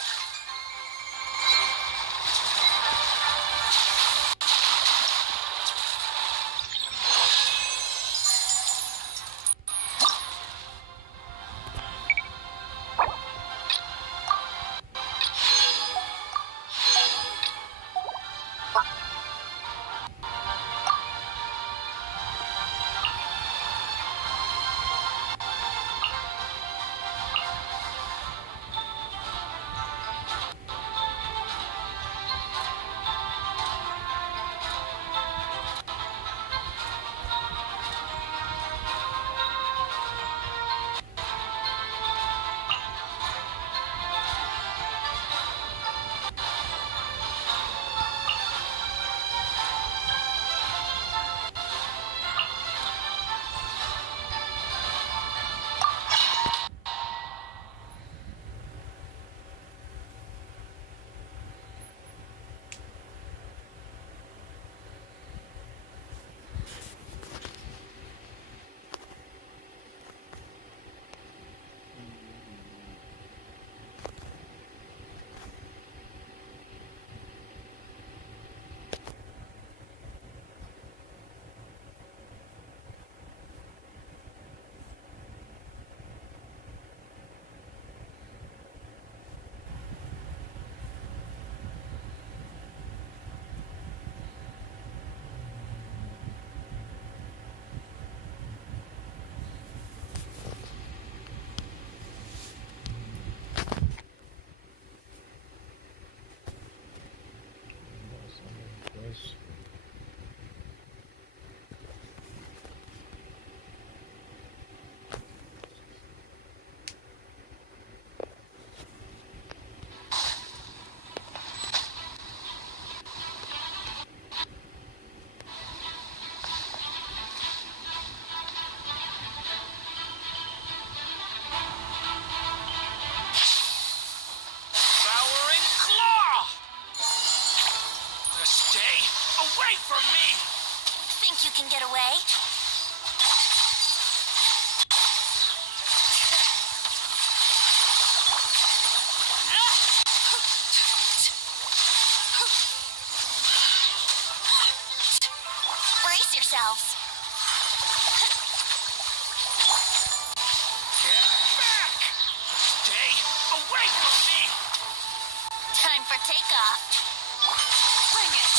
Away from me! Think you can get away? Brace yourselves. Get back! Stay away from me! Time for takeoff. Bring it.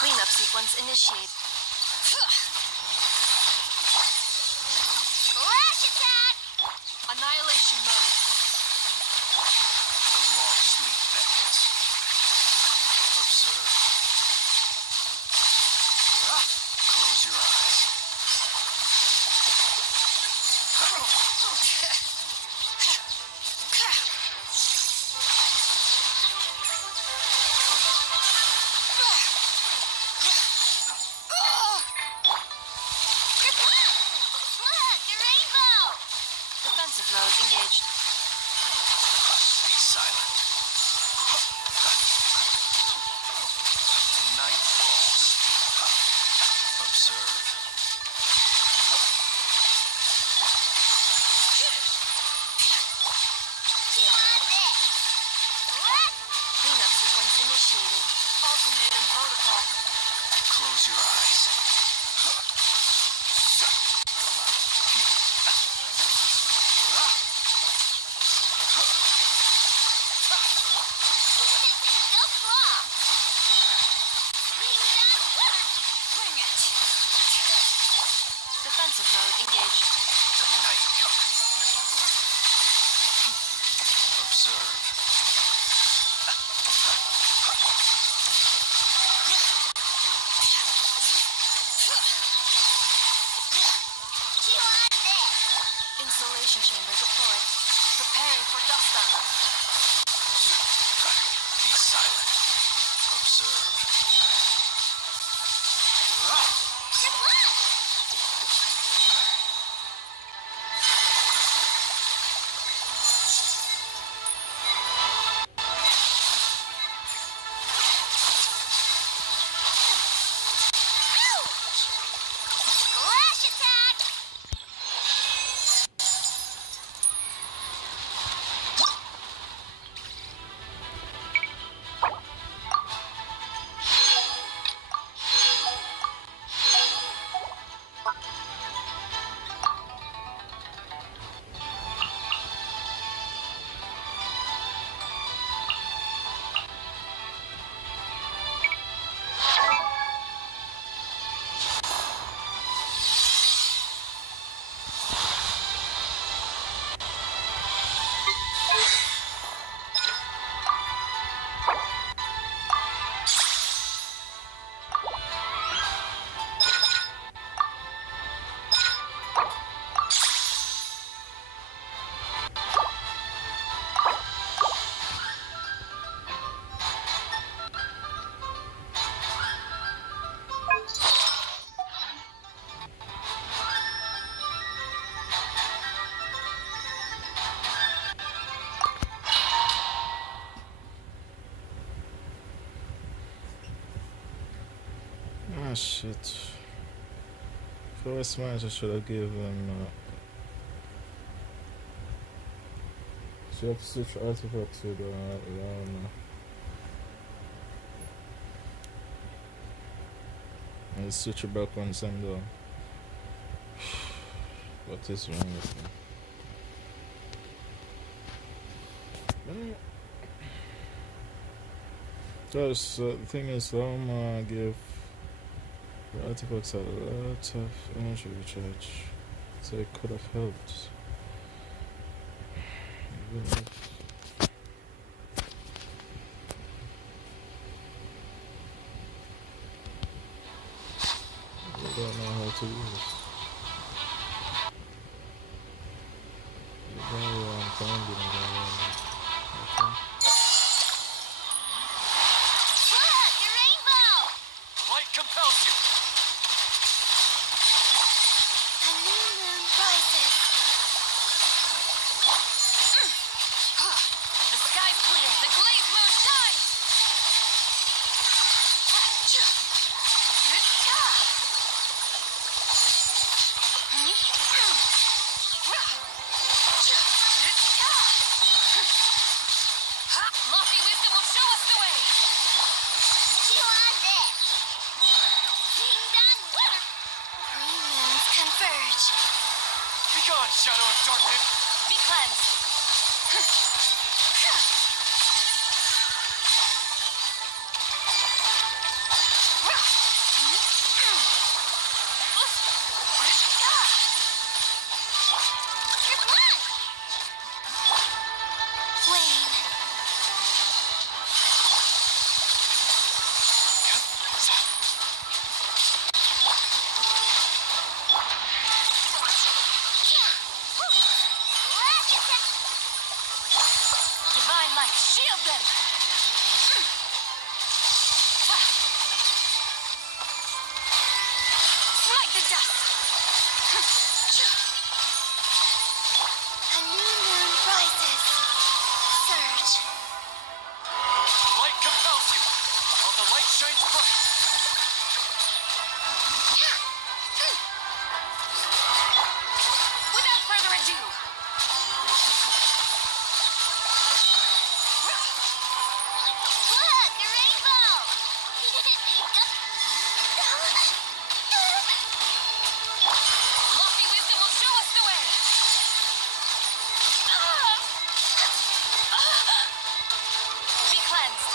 Cleanup sequence initiated. Flash attack! Annihilation mode. The long sleep beckons. Observe. Close your eyes. Look, a rainbow! Defensive mode engaged. Be silent. Night falls. Observe. Chew on this! What? Cleanup sequence initiated. Ultimatum protocol. Close your eyes. Go claw! Bring down water! Bring it. Defensive mode engaged. The night comes. Observe. Chew on this! Insulation chamber deployed. Preparing for dust up. Be silent. Observe. Flash attack! Ah, shit. First match I should have given. Should have switched artifacts with Lana. And switch it back once I'm done. What is wrong with me? Just the thing is, Loma give the artifacts a lot of energy recharge, so it could have helped. Even if I don't know how to use it. I'm finding it. Okay. Compels you. A new moon rises. The sky's clear. The glazed moon shines. Lofty wisdom will show us the way. Chew on this. Ding dong. Green moons converge. Be gone, shadow of darkness. Be cleansed. Wayne. Divine light, shield them. Smite the dust. A new moon rises. Surge. Light compels you. While the light shines bright. Without further ado. Look, a rainbow. Lofty wisdom will show us the way. Be cleansed.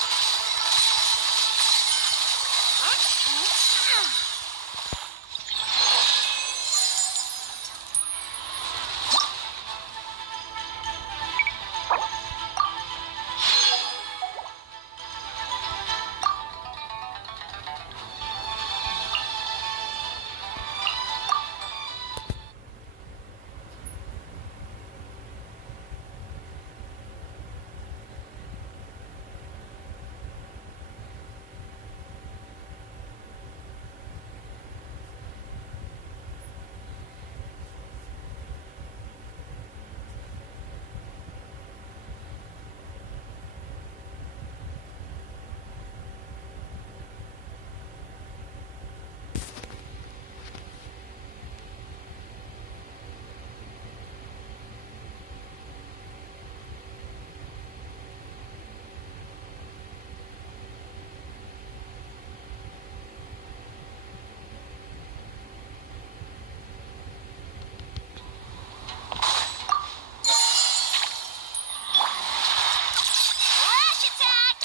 Flash attack.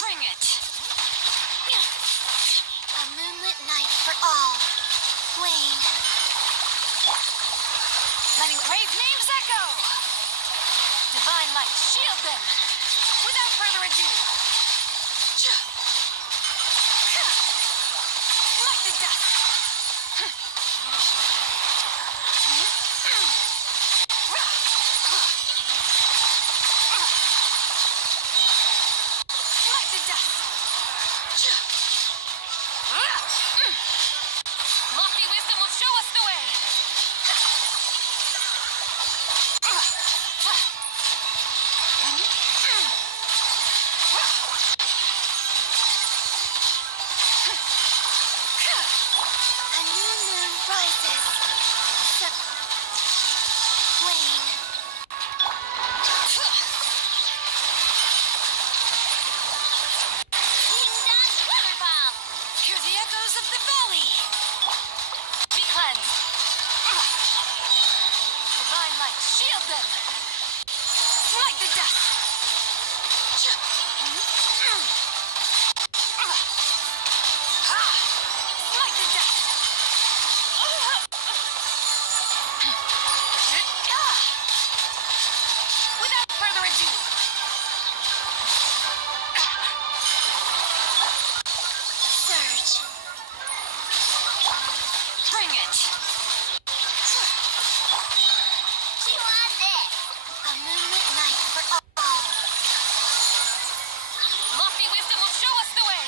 Bring it. A moonlit night for all. Wayne. Letting grave names echo. Divine light, shield them. Without further ado. Smite the dust. Smite the dust. Lofty wisdom will show us the way. Bring it! Chew on this. A moonlit night for all. Lofty wisdom will show us the way!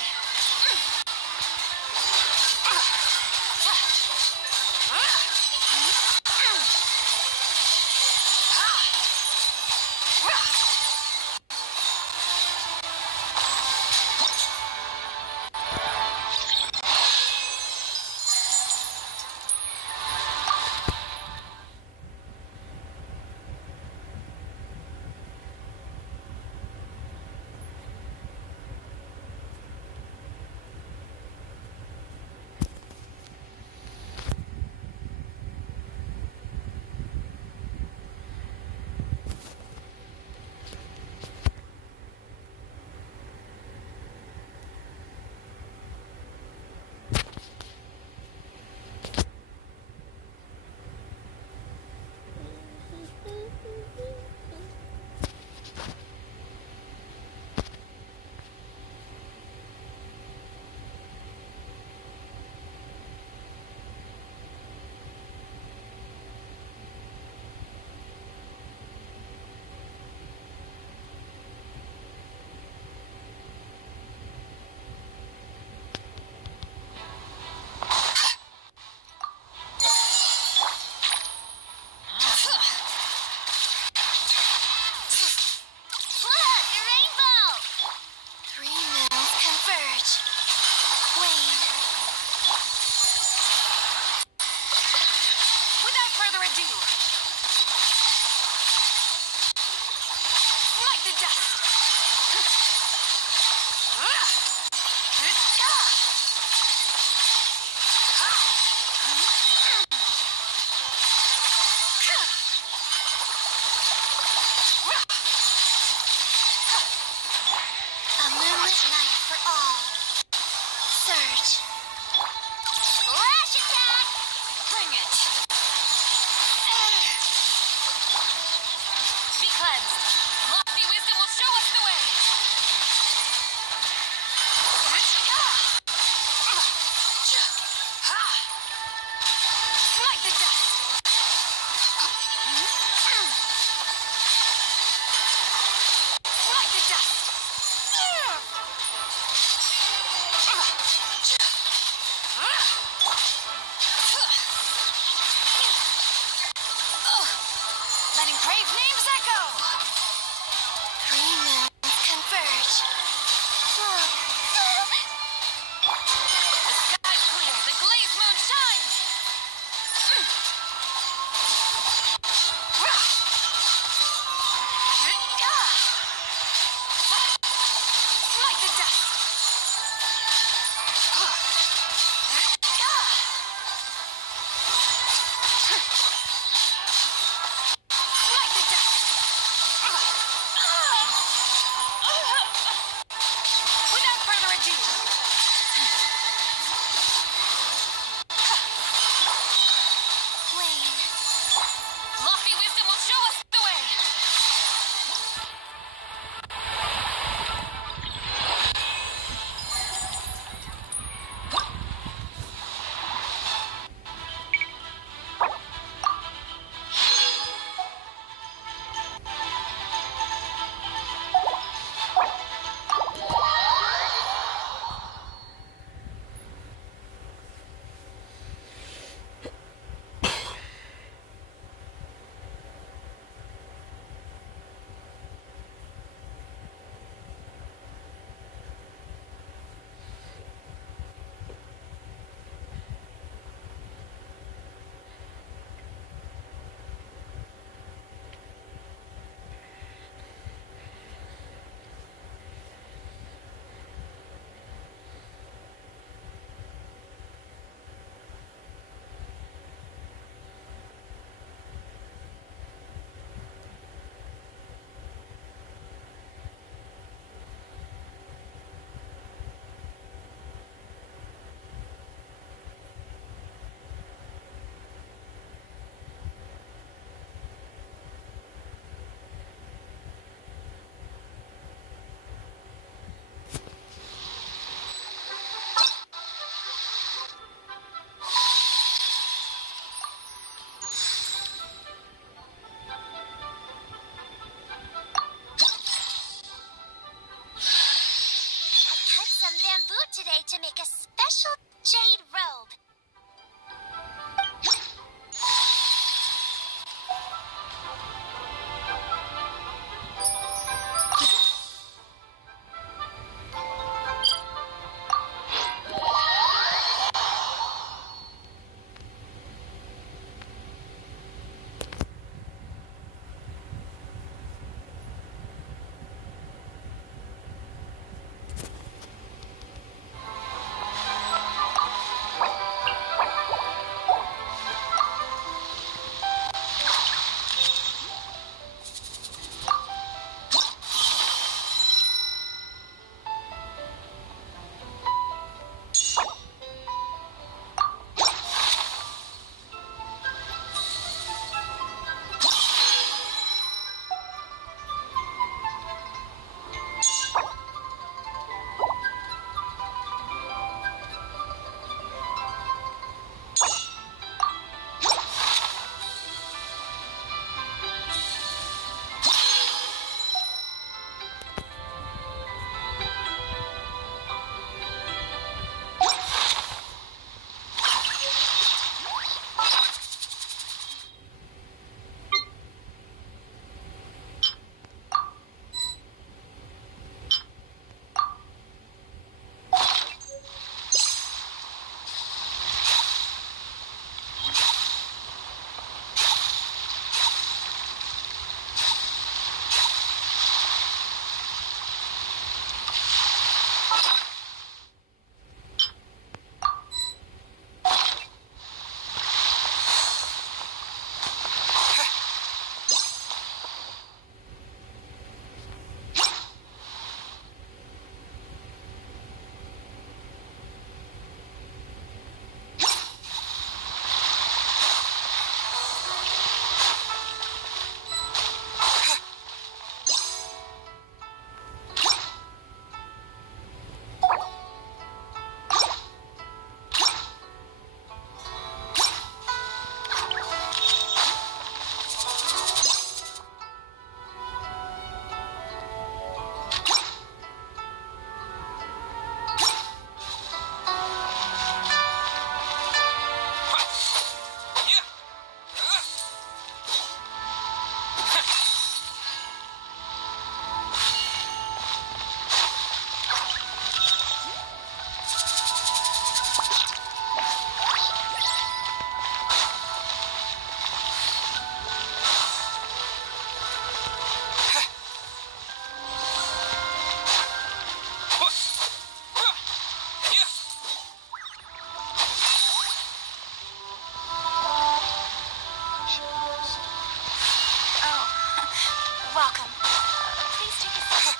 welcome. Please take a seat.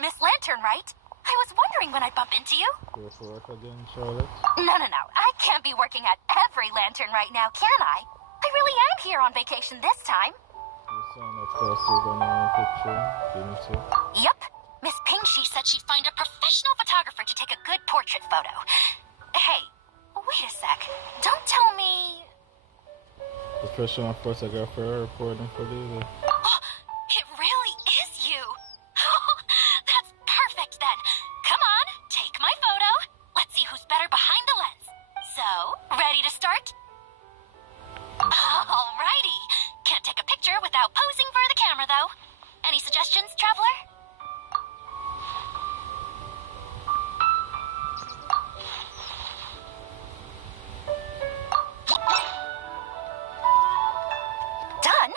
Miss Lantern, right? I was wondering when I'd bump into you. Go for work again, Charlotte? No. I can't be working at every lantern right now, can I? I really am here on vacation this time. You sound like you're gonna picture, didn't you? Yep. Miss Pingshi said she'd find a professional photographer to take a good portrait photo. Hey, wait a sec. Don't tell me... Professional photographer reporting for Lily. It really is you. That's perfect then. Come on, take my photo. Let's see who's better behind the lens. So, ready to start? Alrighty. Can't take a picture without posing for the camera, though. Any suggestions, Traveler? Done?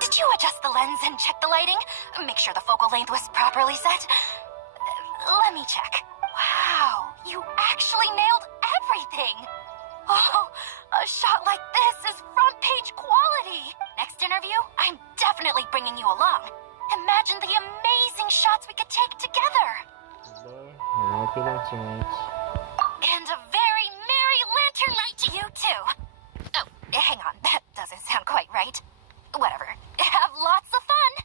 Did you adjust the lens and check the lighting? Make sure the focal length was properly set? Let me check. Wow, you actually nailed everything! Oh, a shot like this is front page quality! Next interview, I'm definitely bringing you along. Imagine the amazing shots we could take together! And a very merry lantern night to you, too! Oh, hang on, that doesn't sound quite right. Whatever. Have lots of fun!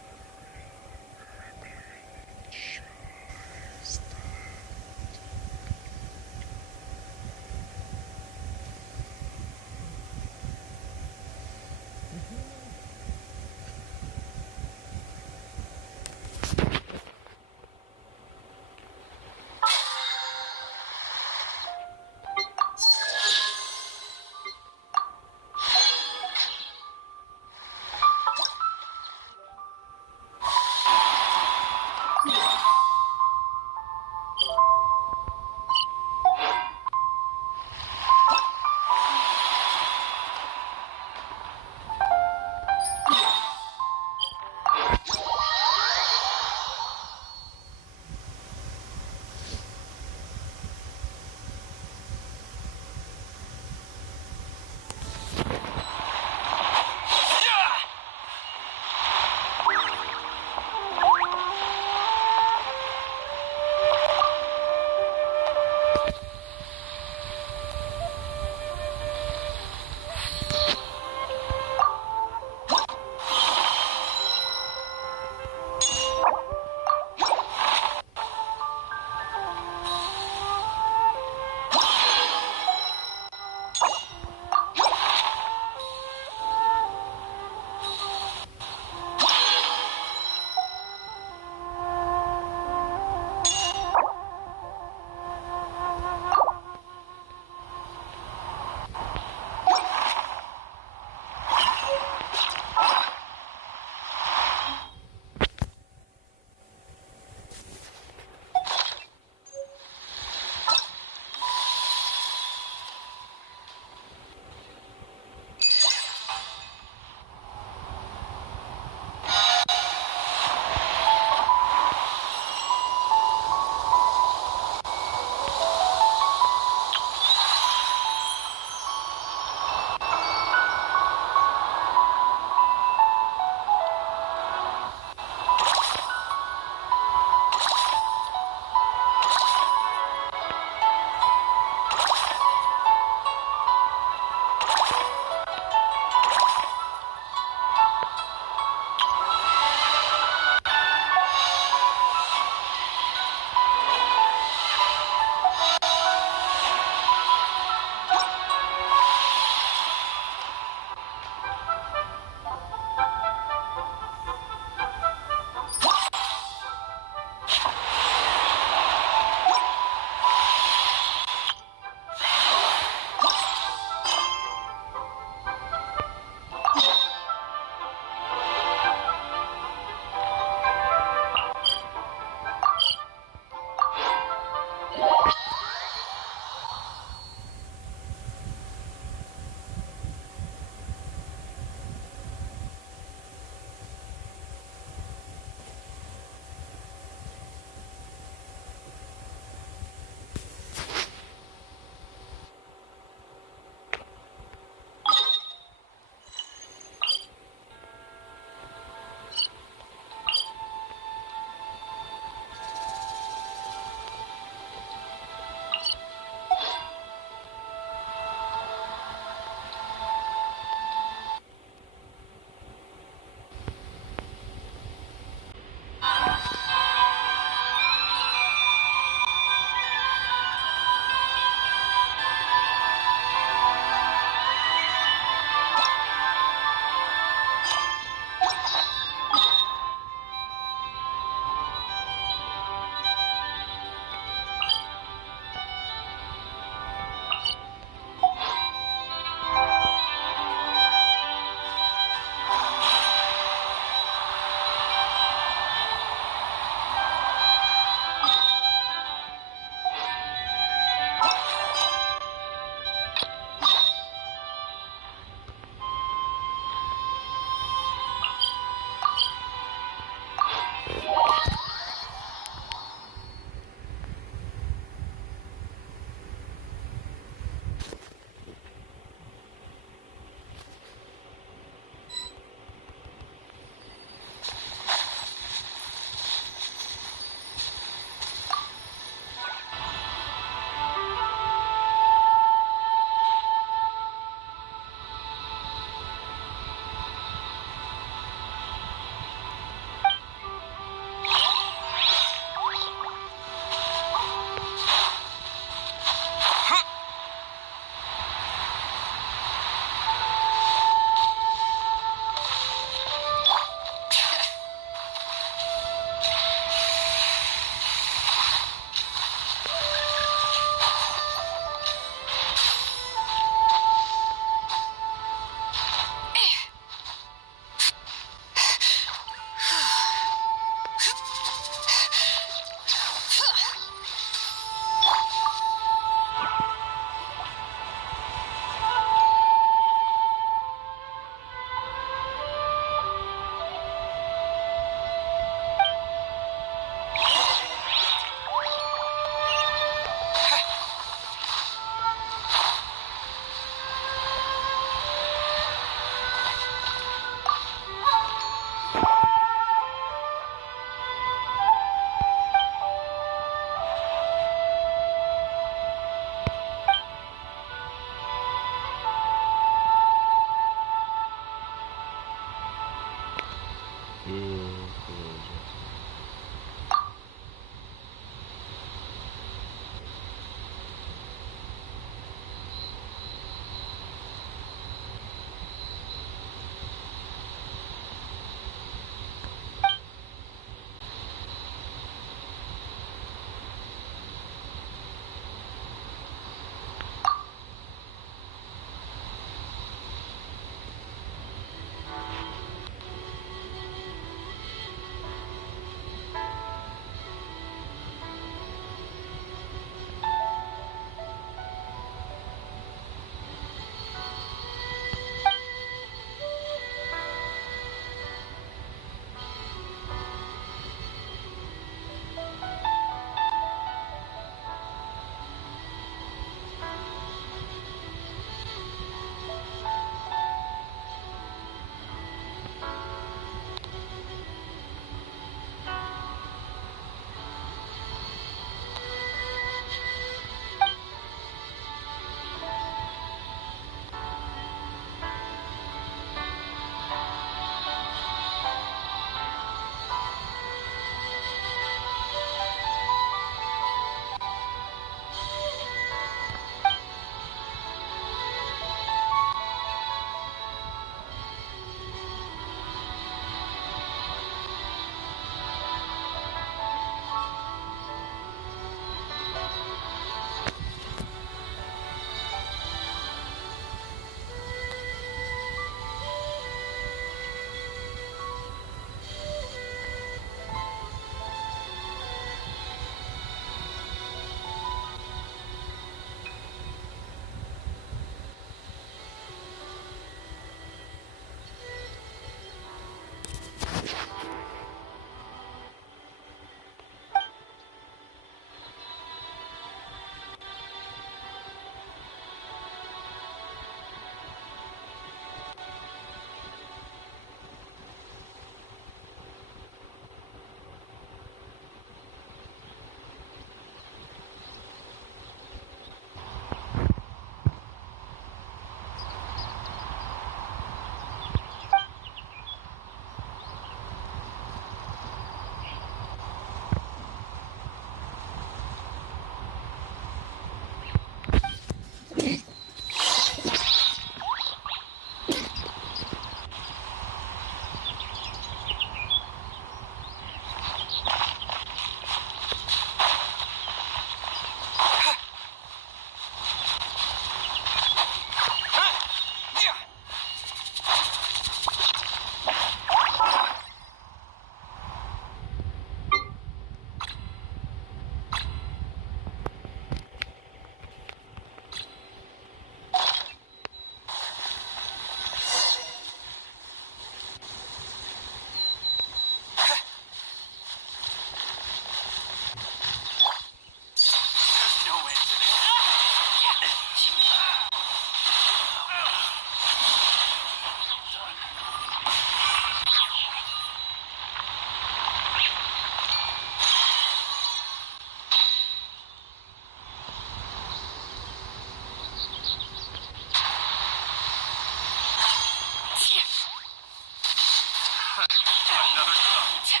Another time.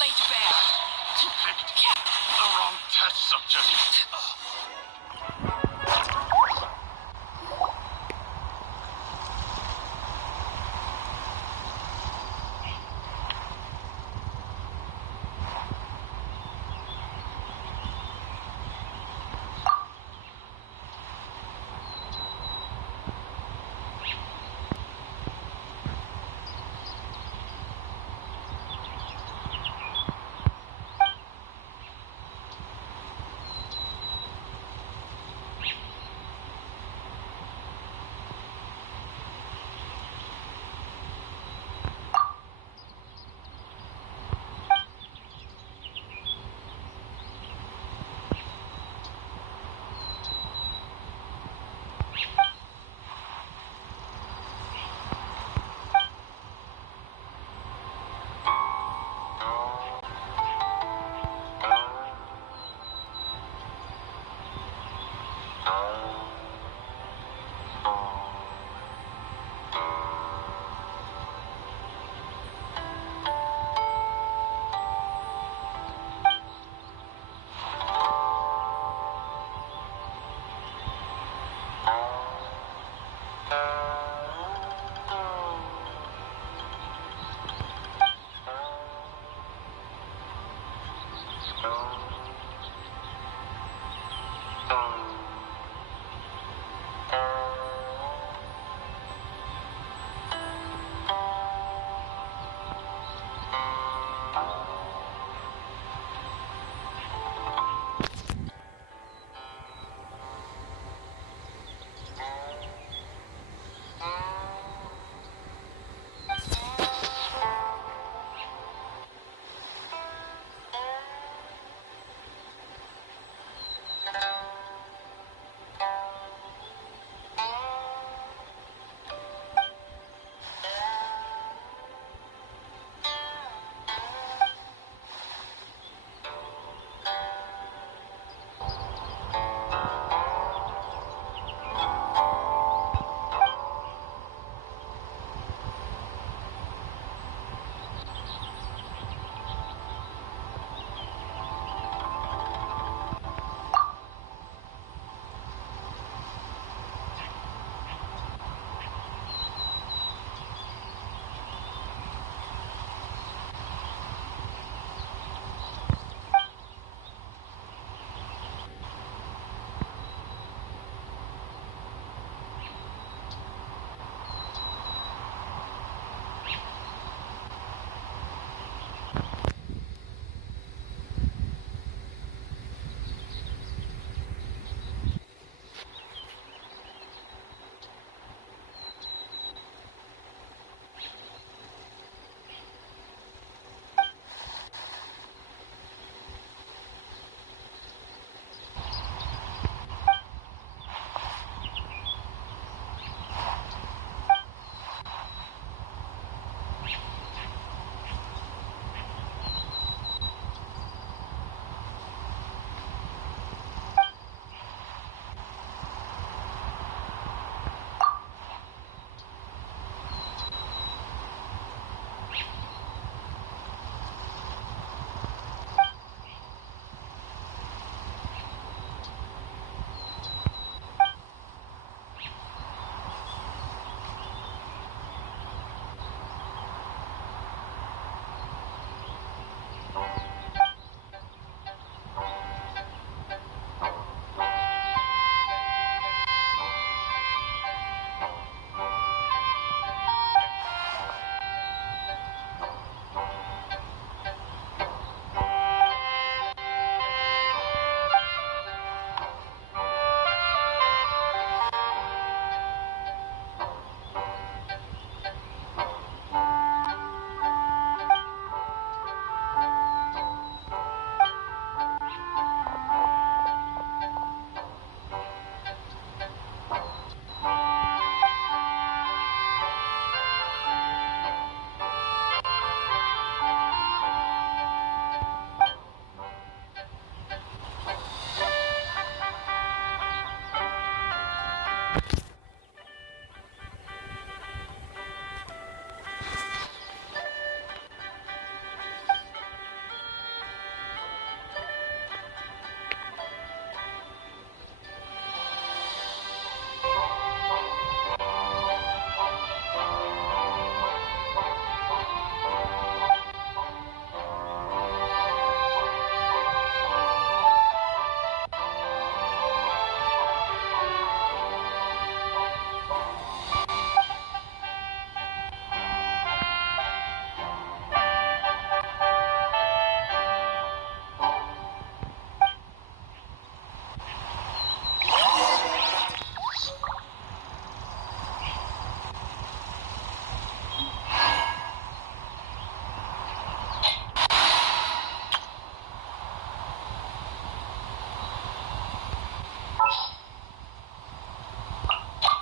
Late bear. Picked the wrong test subject.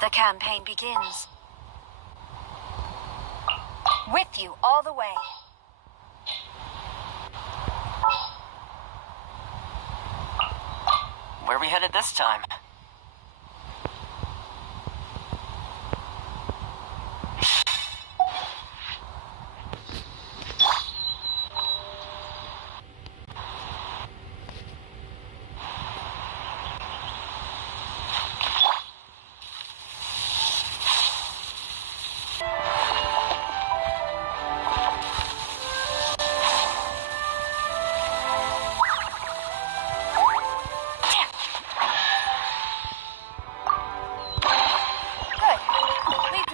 The campaign begins. With you all the way. Where are we headed this time?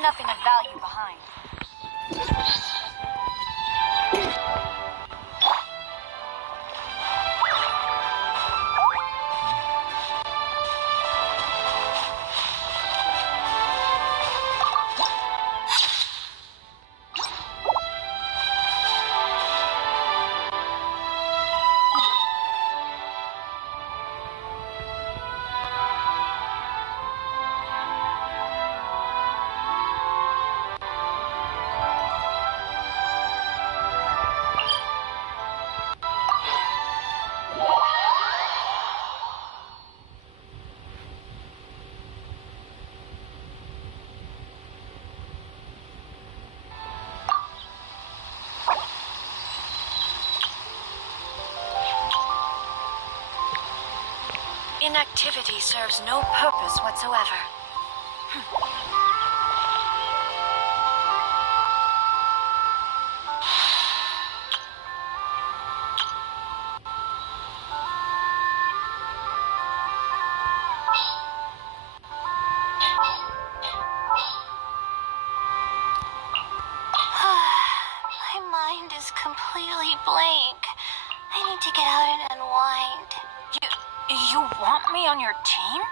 Nothing of value behind. Inactivity serves no purpose whatsoever. My mind is completely blank. I need to get out and unwind. You want me on your team?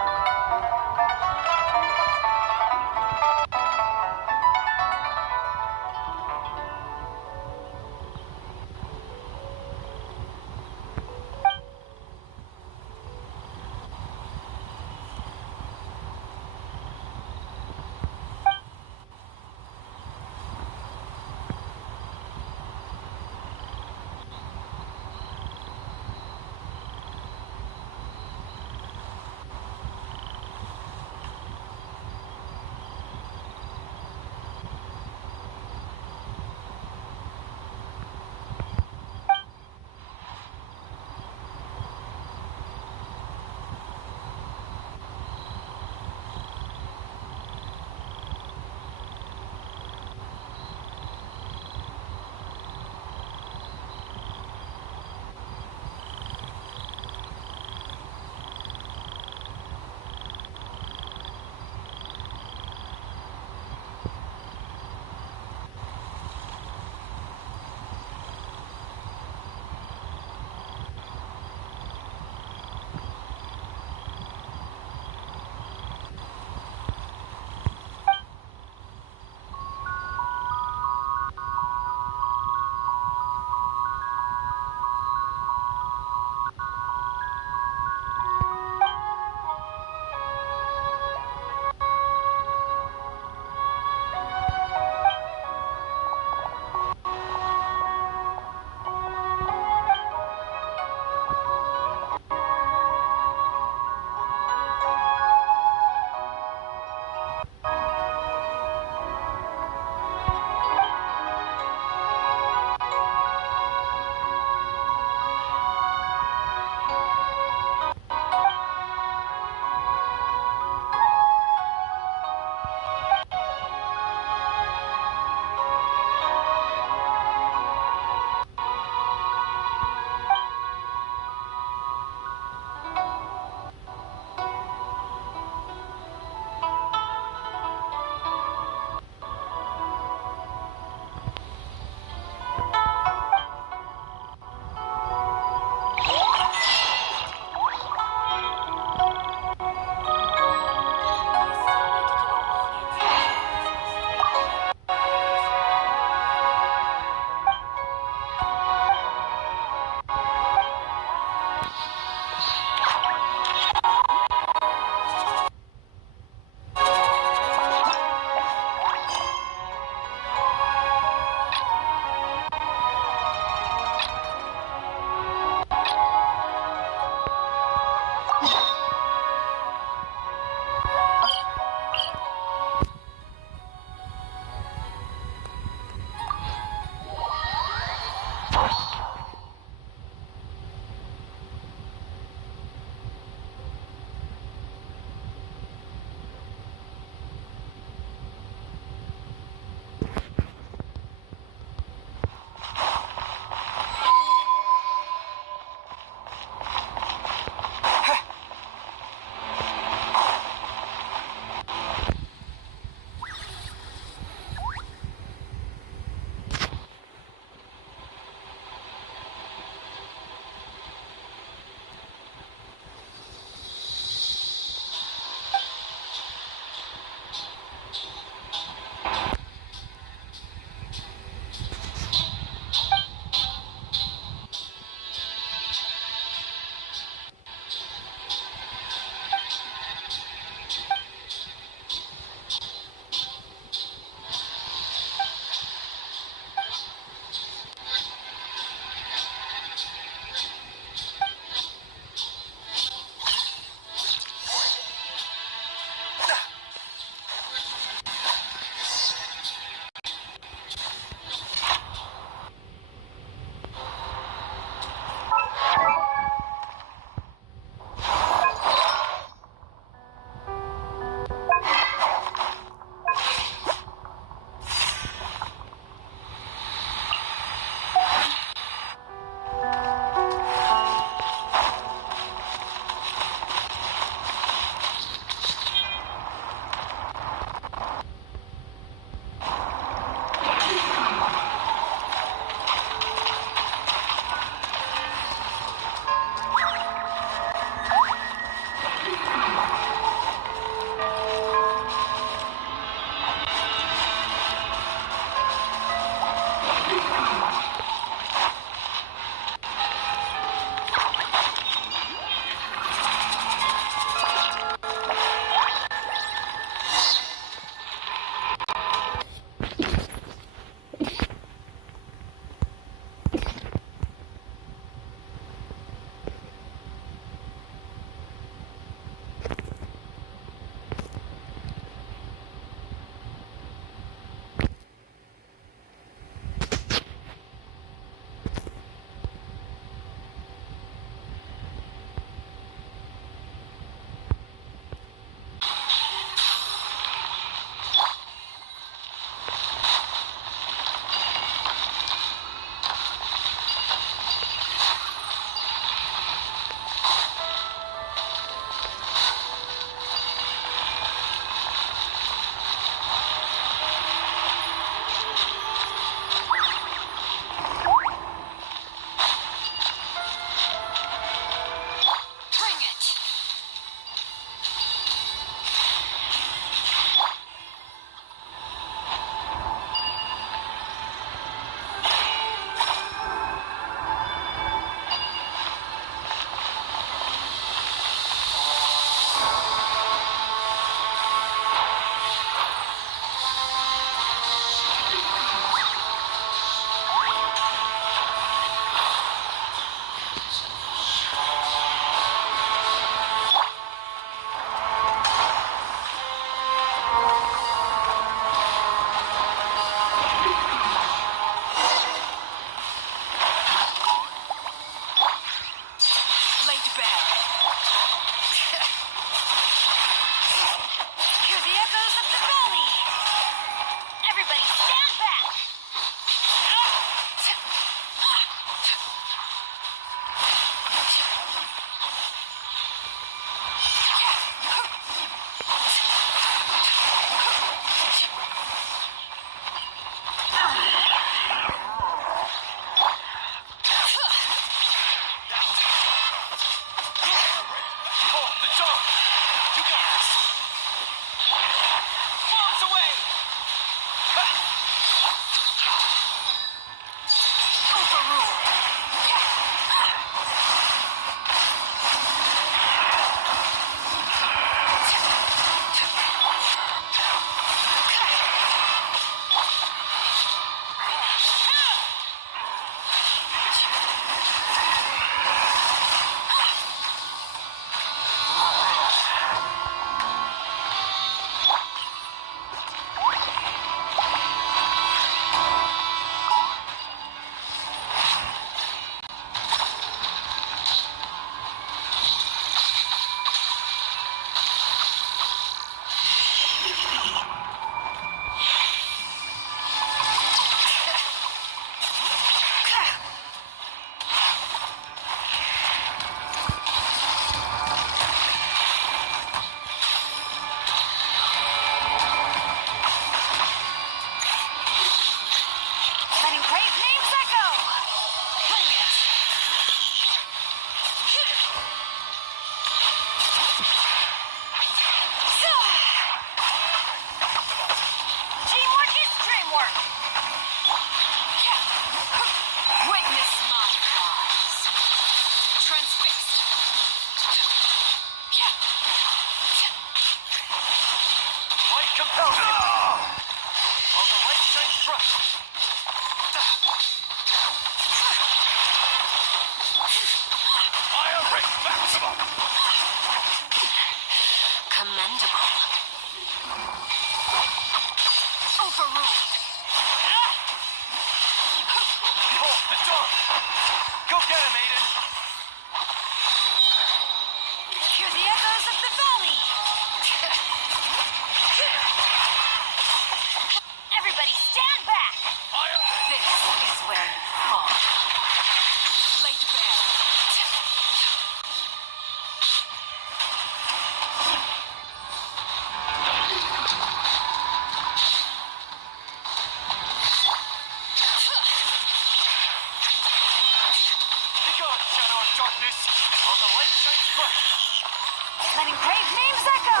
Letting brave names echo!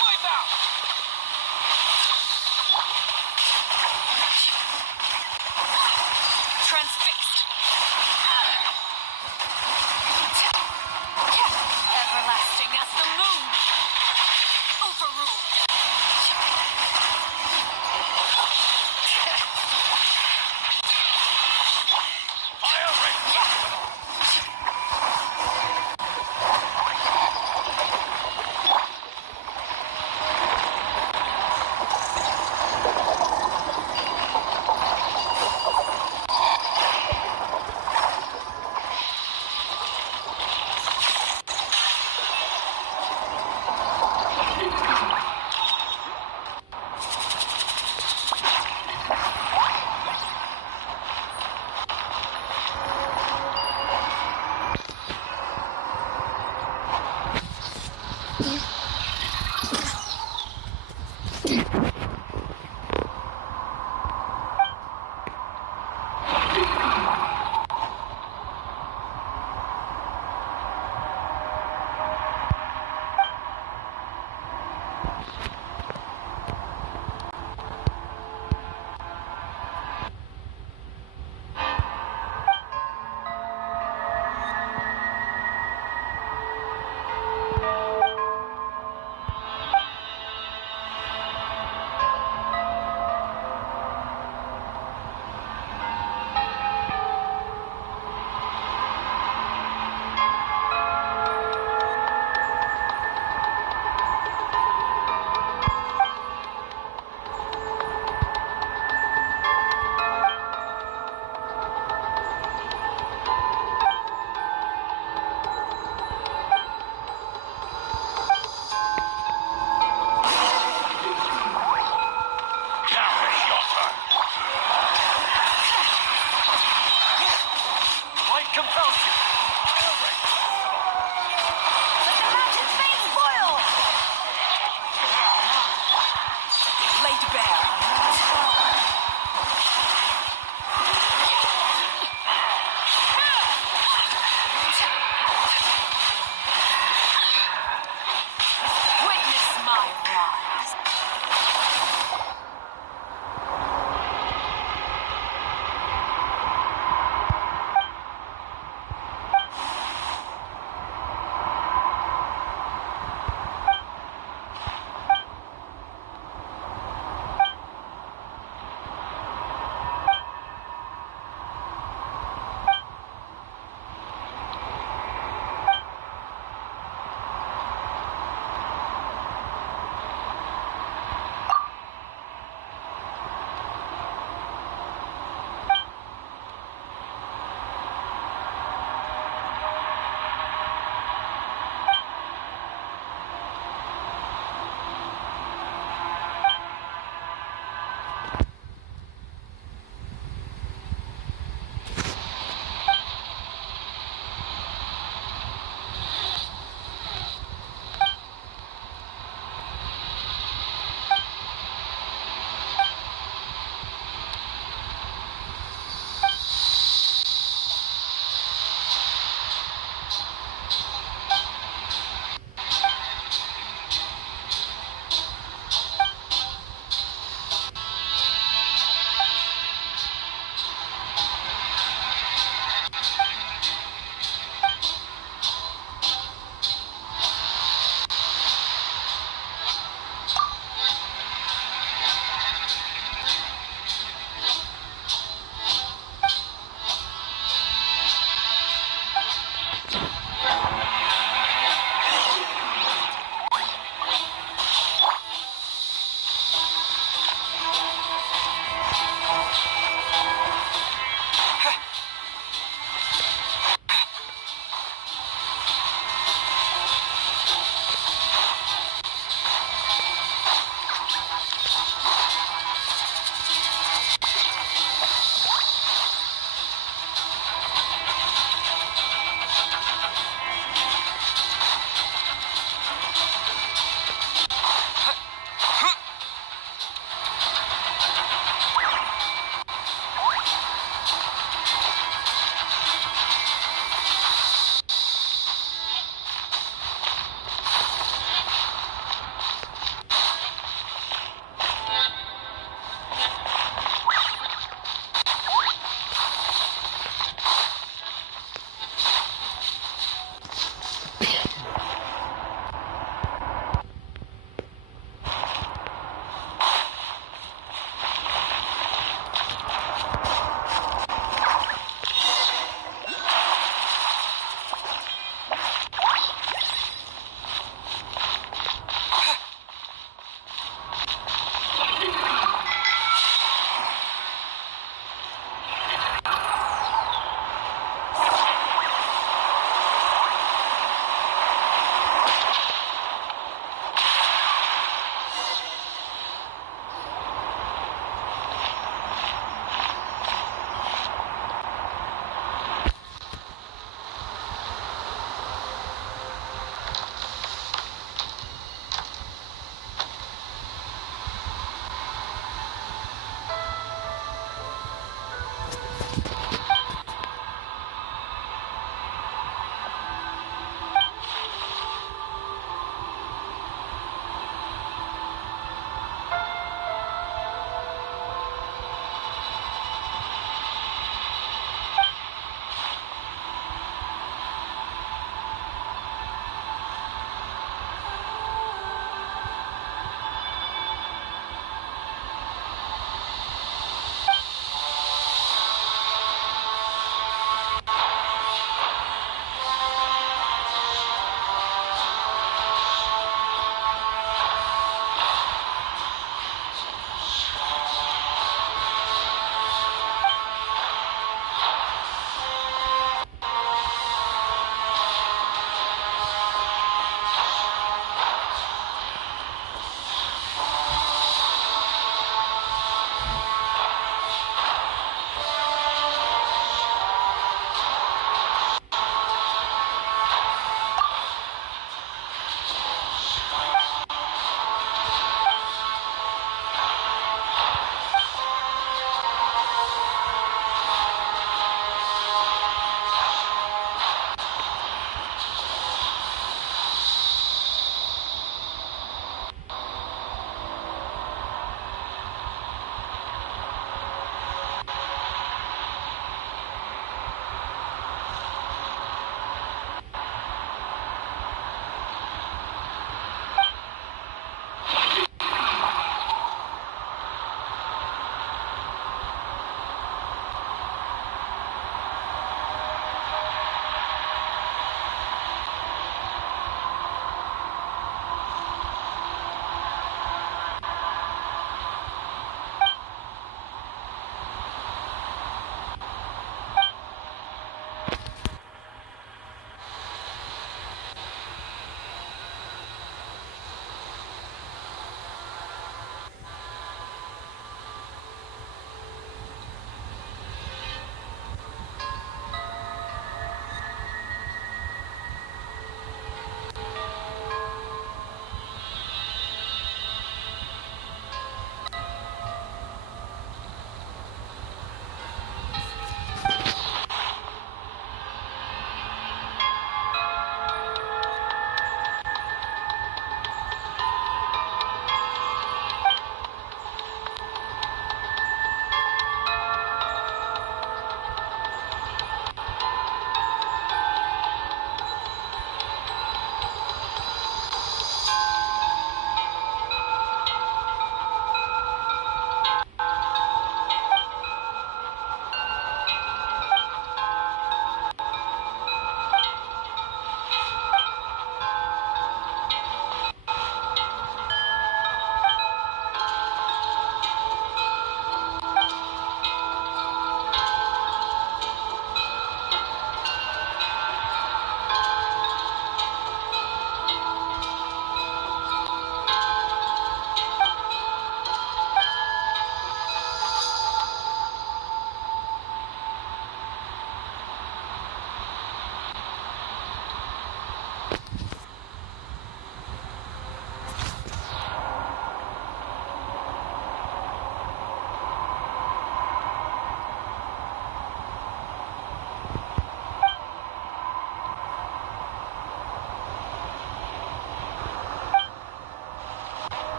Wipe out! Transfixed! Everlasting as the moon! Overruled! Fire rate!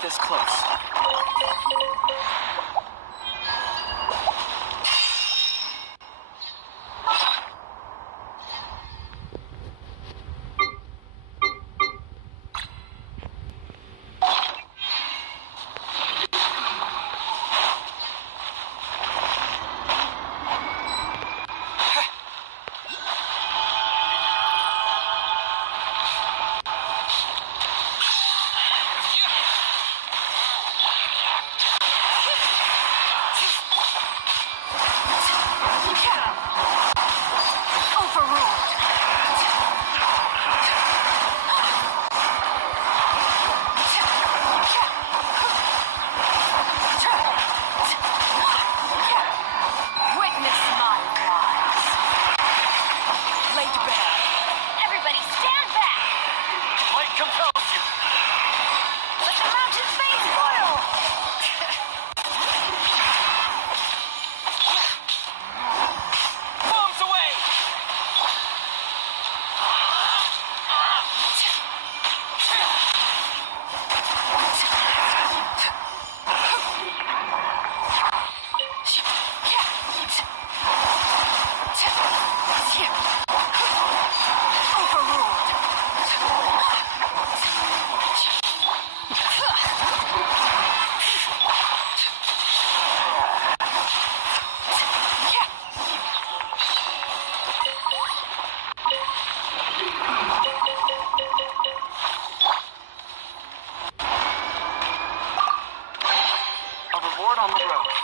This close. On the road.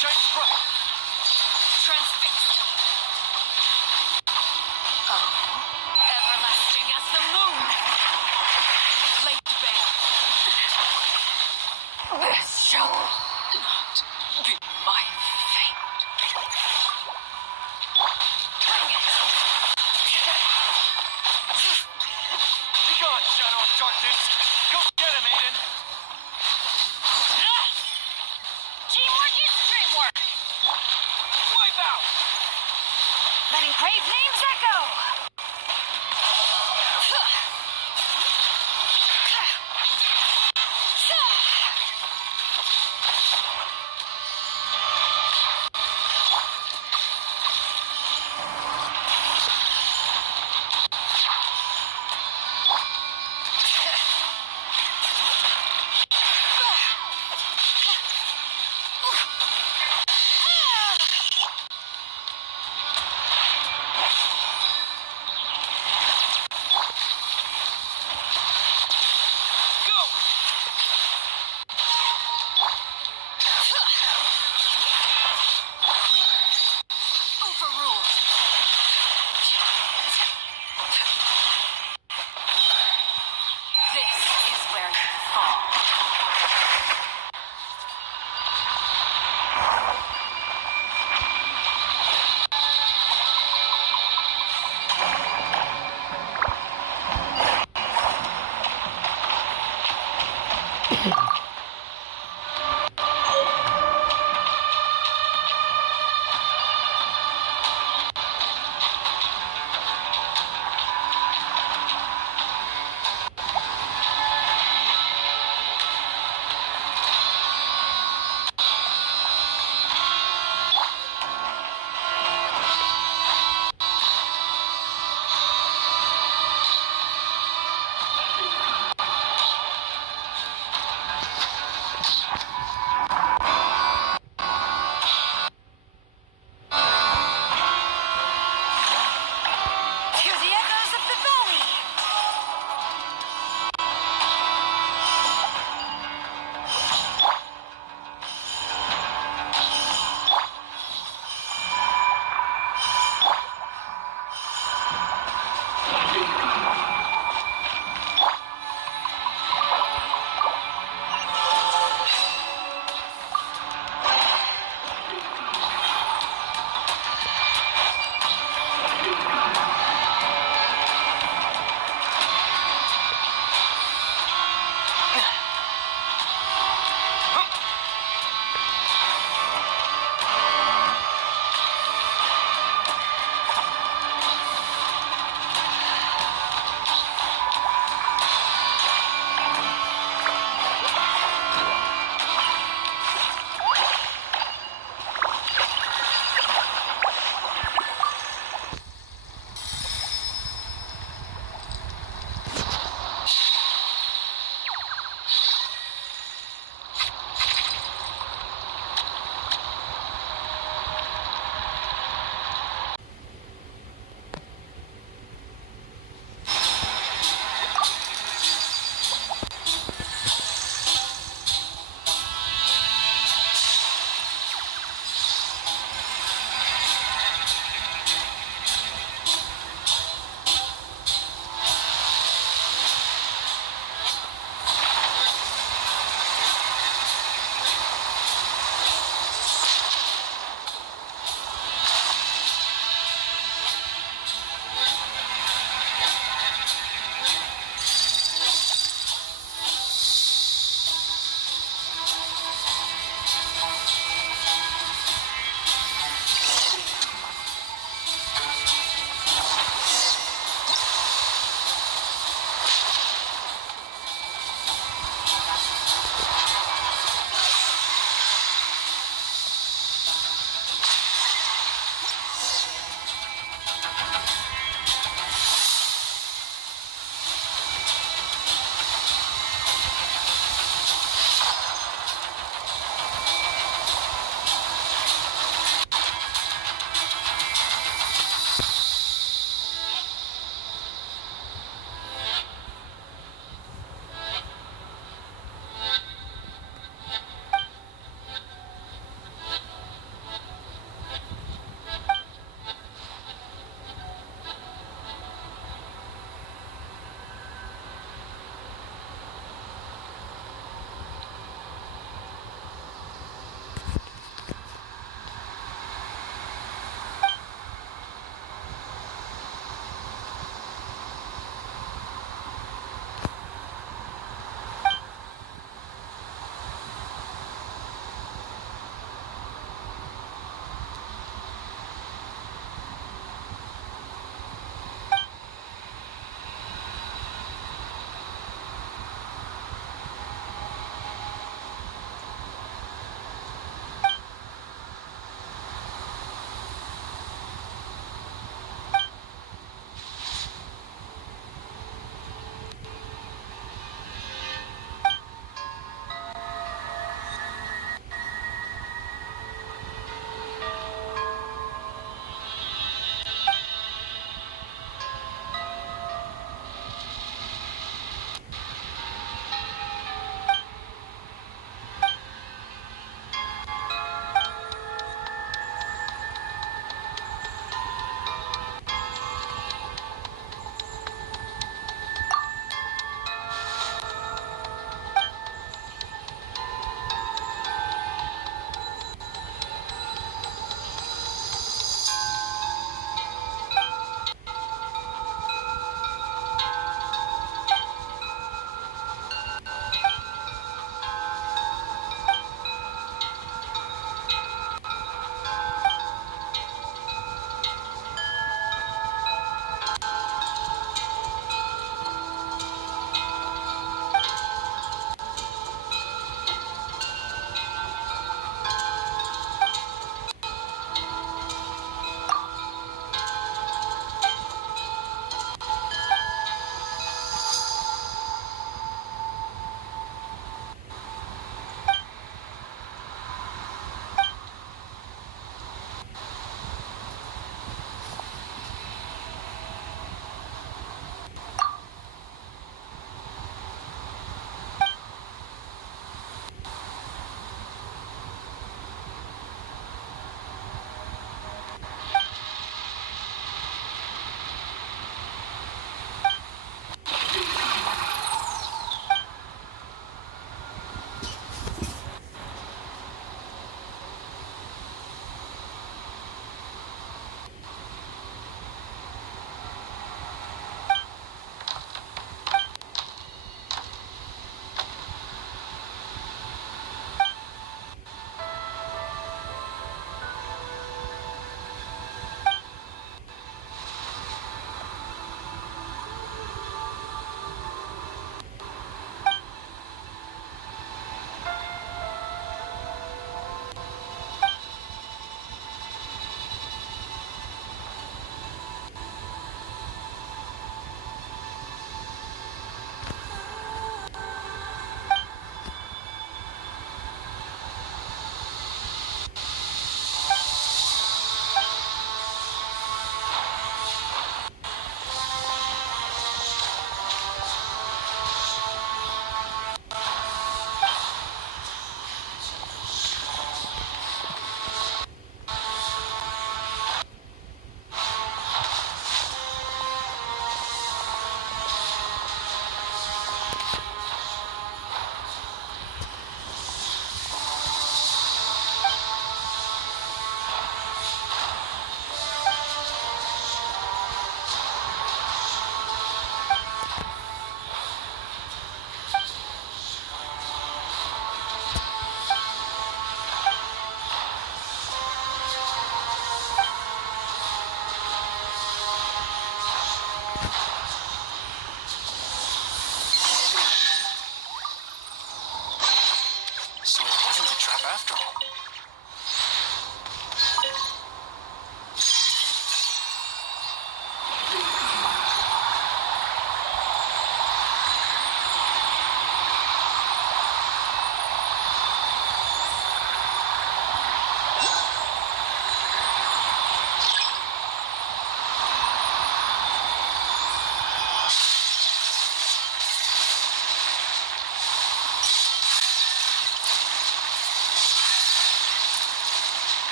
Sunshine Sprite. Transfixed. Oh, everlasting as the moon. Late bear. This shall not be my fate. Bring it. Be gone, Shadow of Darkness. Go get him, Aiden. Teamwork is dreamwork. Wipe out. Letting crave names echo.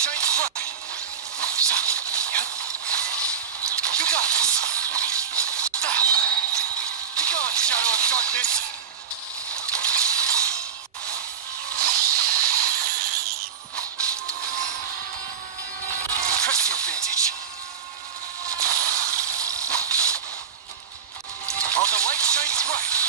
shines bright. You got this. Be gone, shadow of darkness. Press the advantage. All the light shines bright.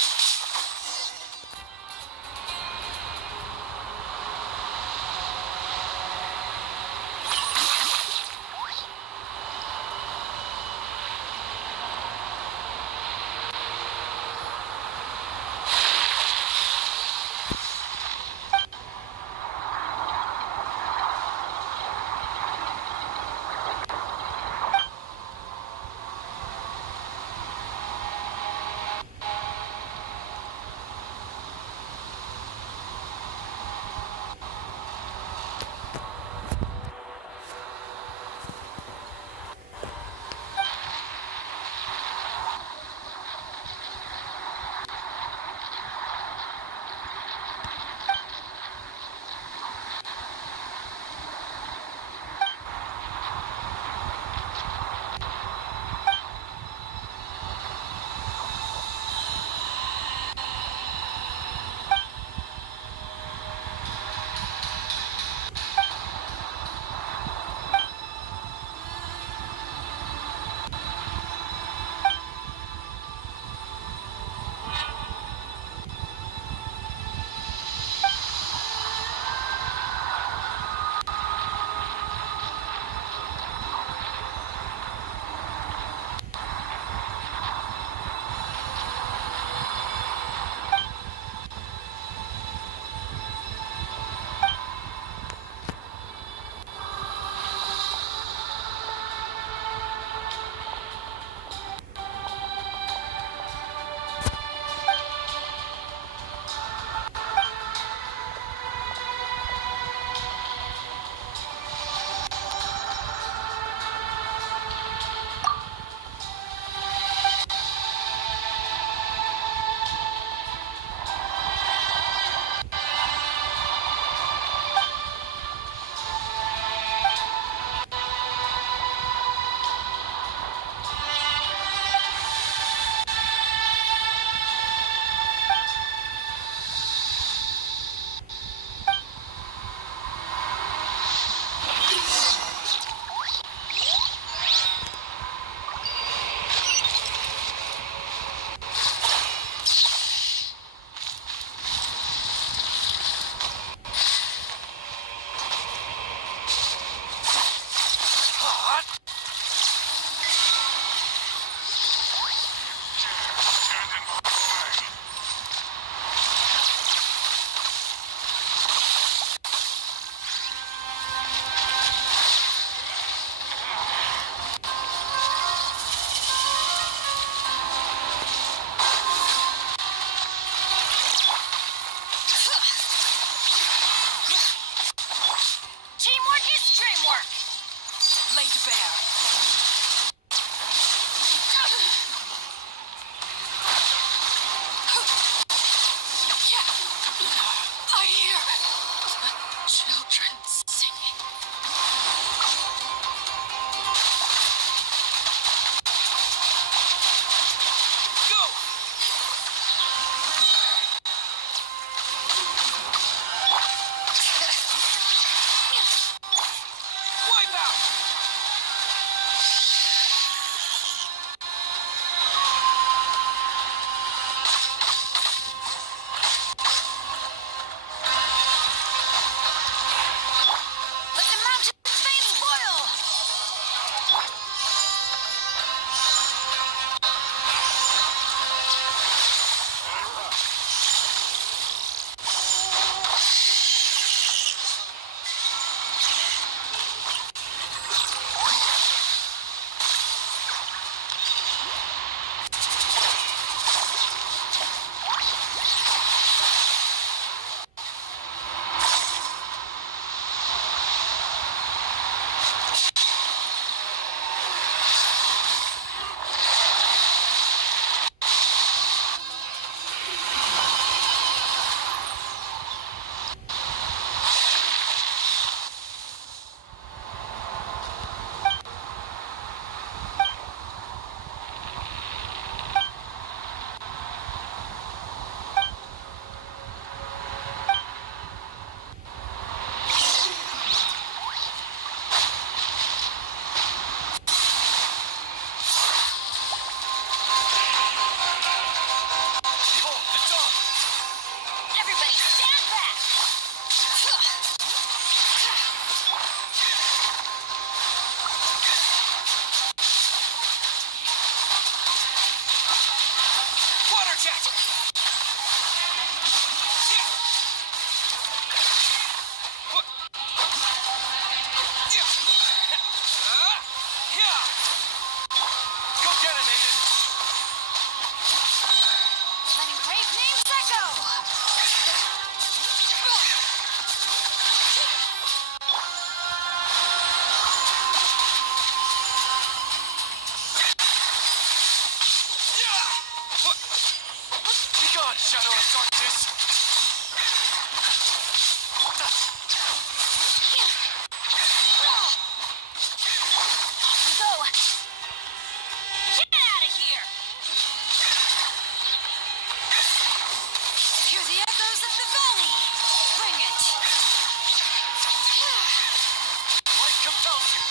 compels you.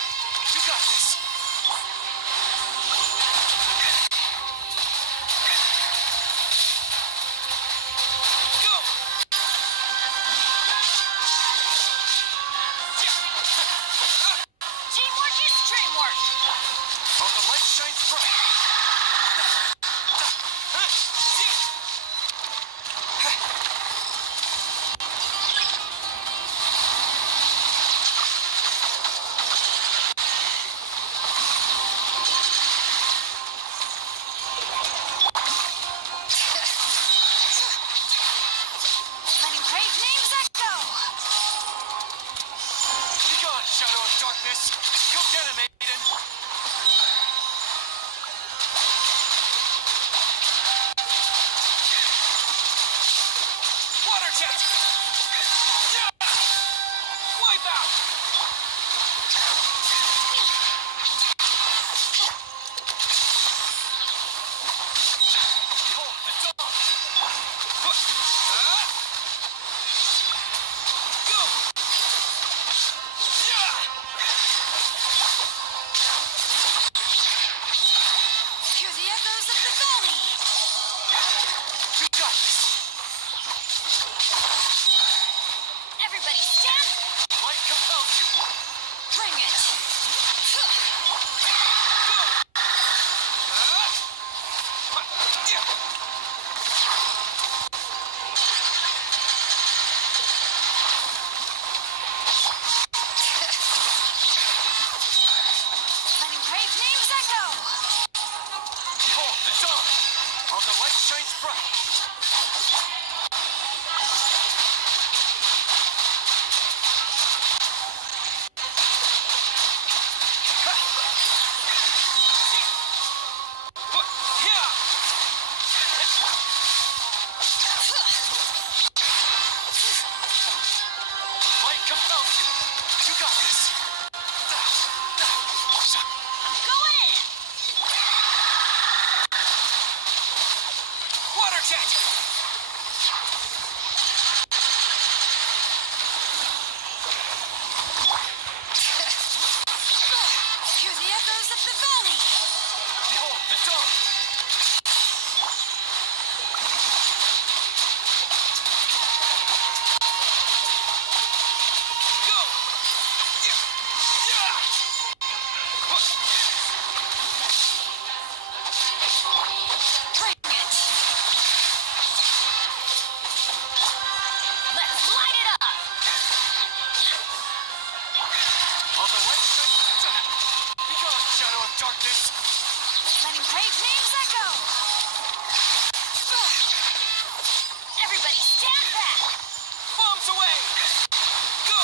You got this. Go! Teamwork is dreamwork! While the light shines bright. Letting great names echo! Be gone, shadow of darkness. Go get him, Aiden. Water jet! Yeah! Wipe out! Behold the dawn! Go! Yeah! Hear the echoes of the valley! You got this! Everybody stand! Light compels you! Bring it! Go! Yeah! Letting great names echo! Behold the dawn! While the light shines bright. Light compels you. You got this. Going in! Water jet! Hear the echoes of the valley! Behold the dawn! Go! Yeah! Bring it! Let's light it up! While the light shines... Be gone, shadow of darkness! Letting great names echo! Everybody stand back! Bombs away! Go!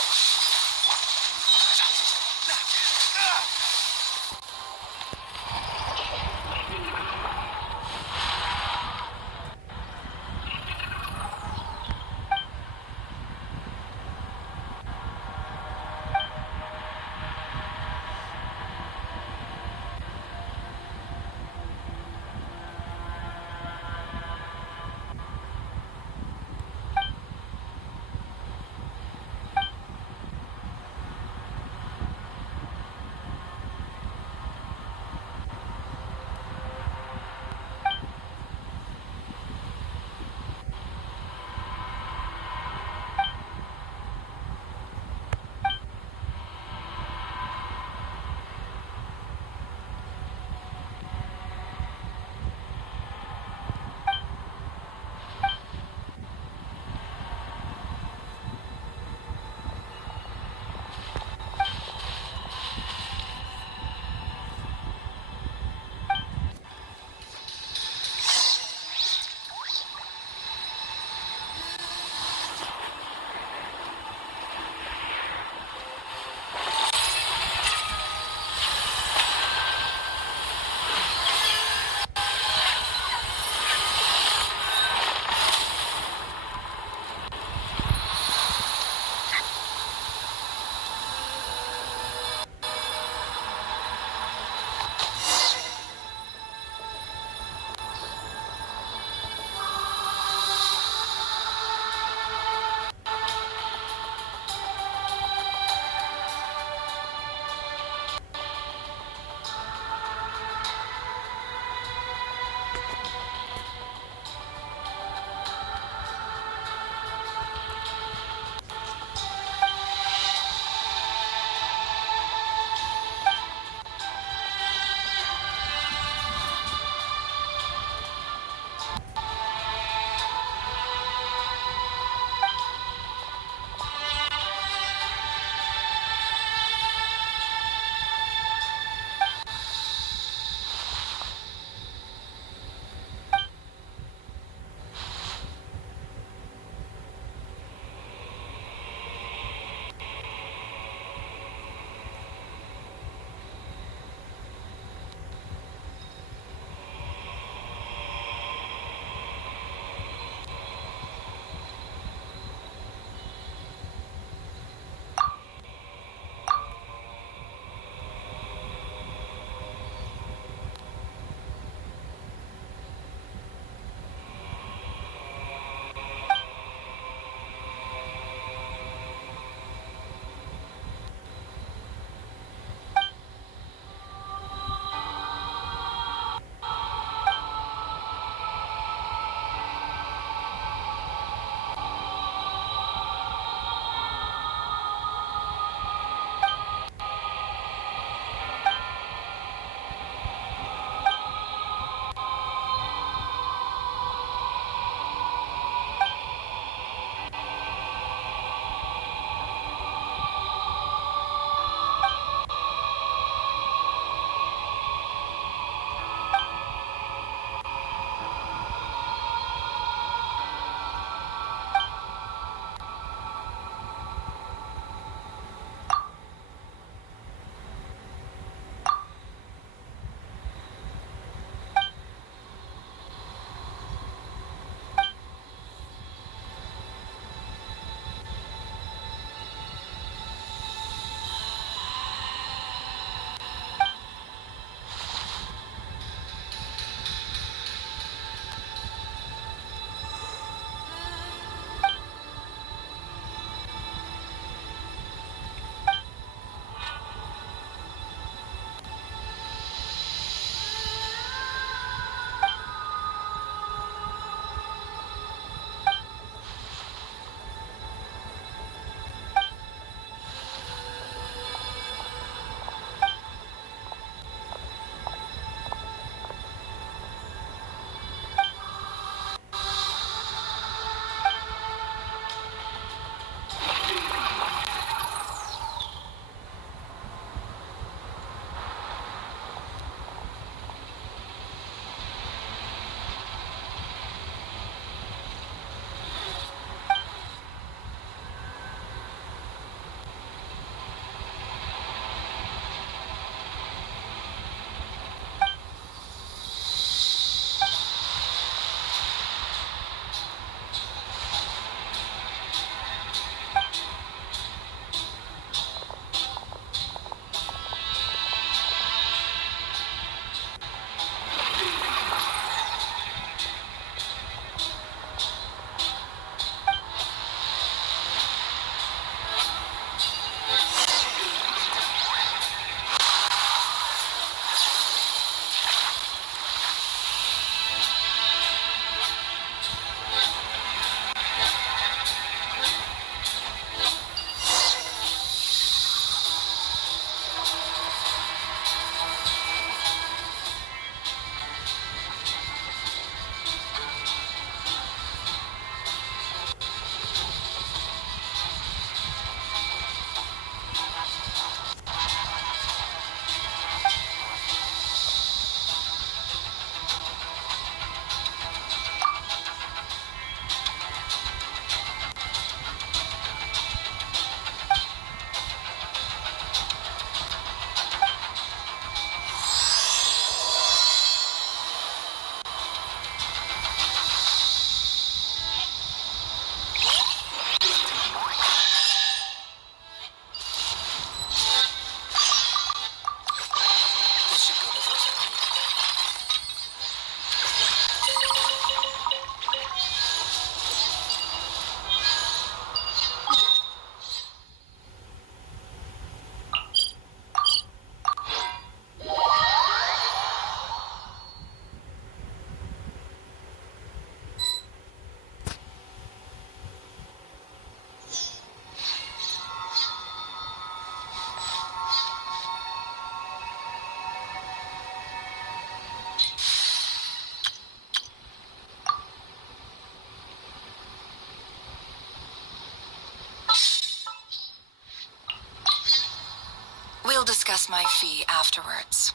We'll discuss my fee afterwards.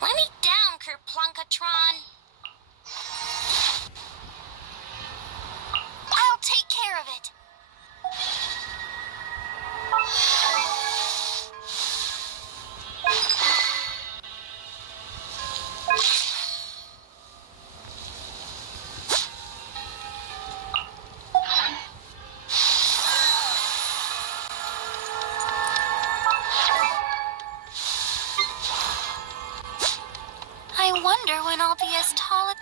Let me down, Kerplunkatron. I'll take care of it. I wonder when I'll be as tall as...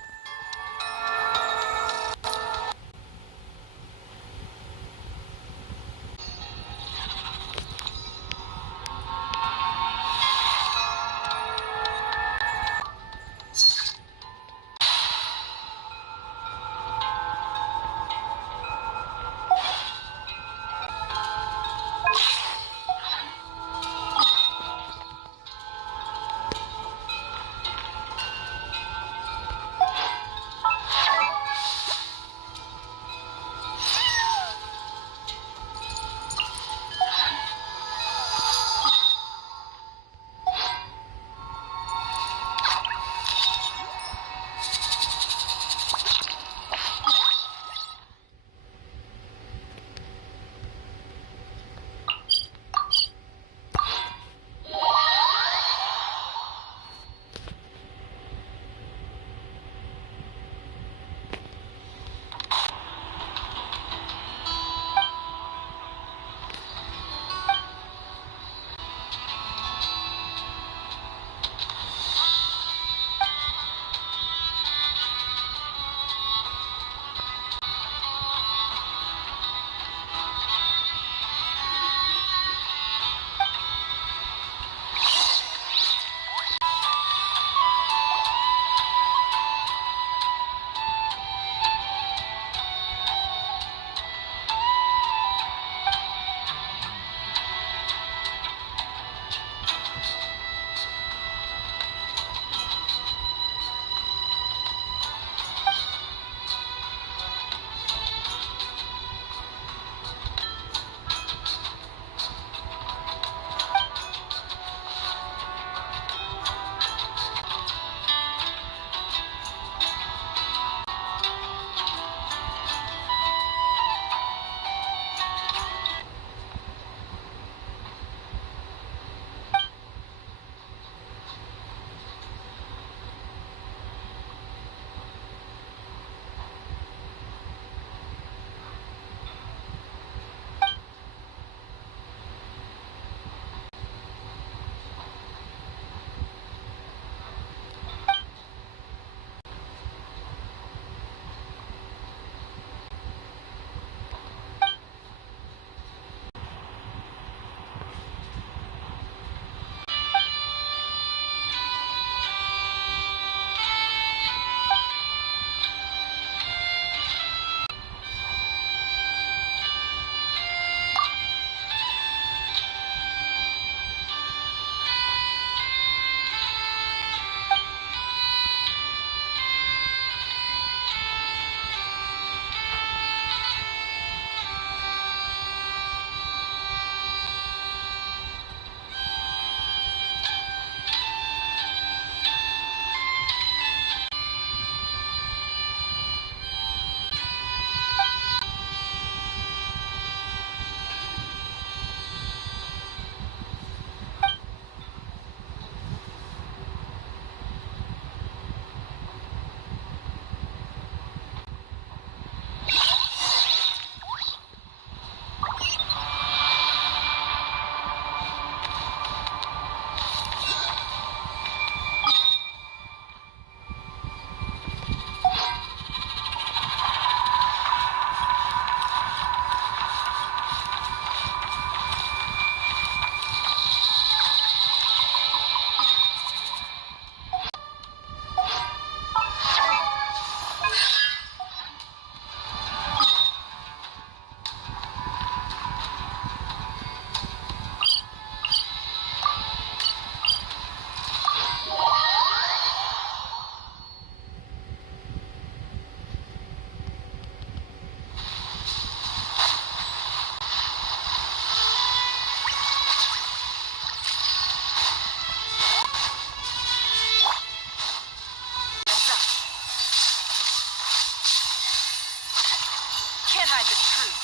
the truth.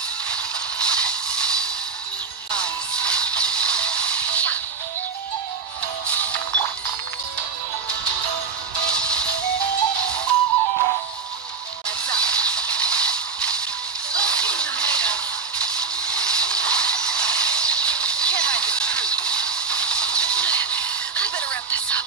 Heads up. Can't hide the truth. I better wrap this up.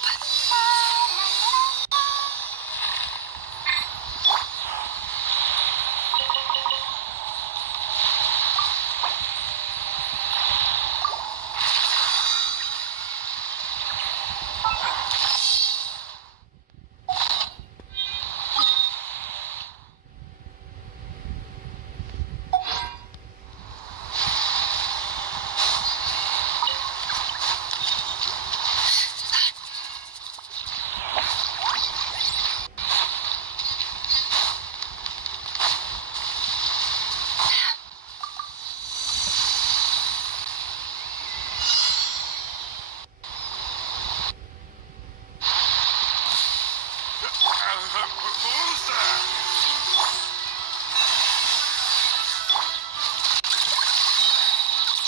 Who's that?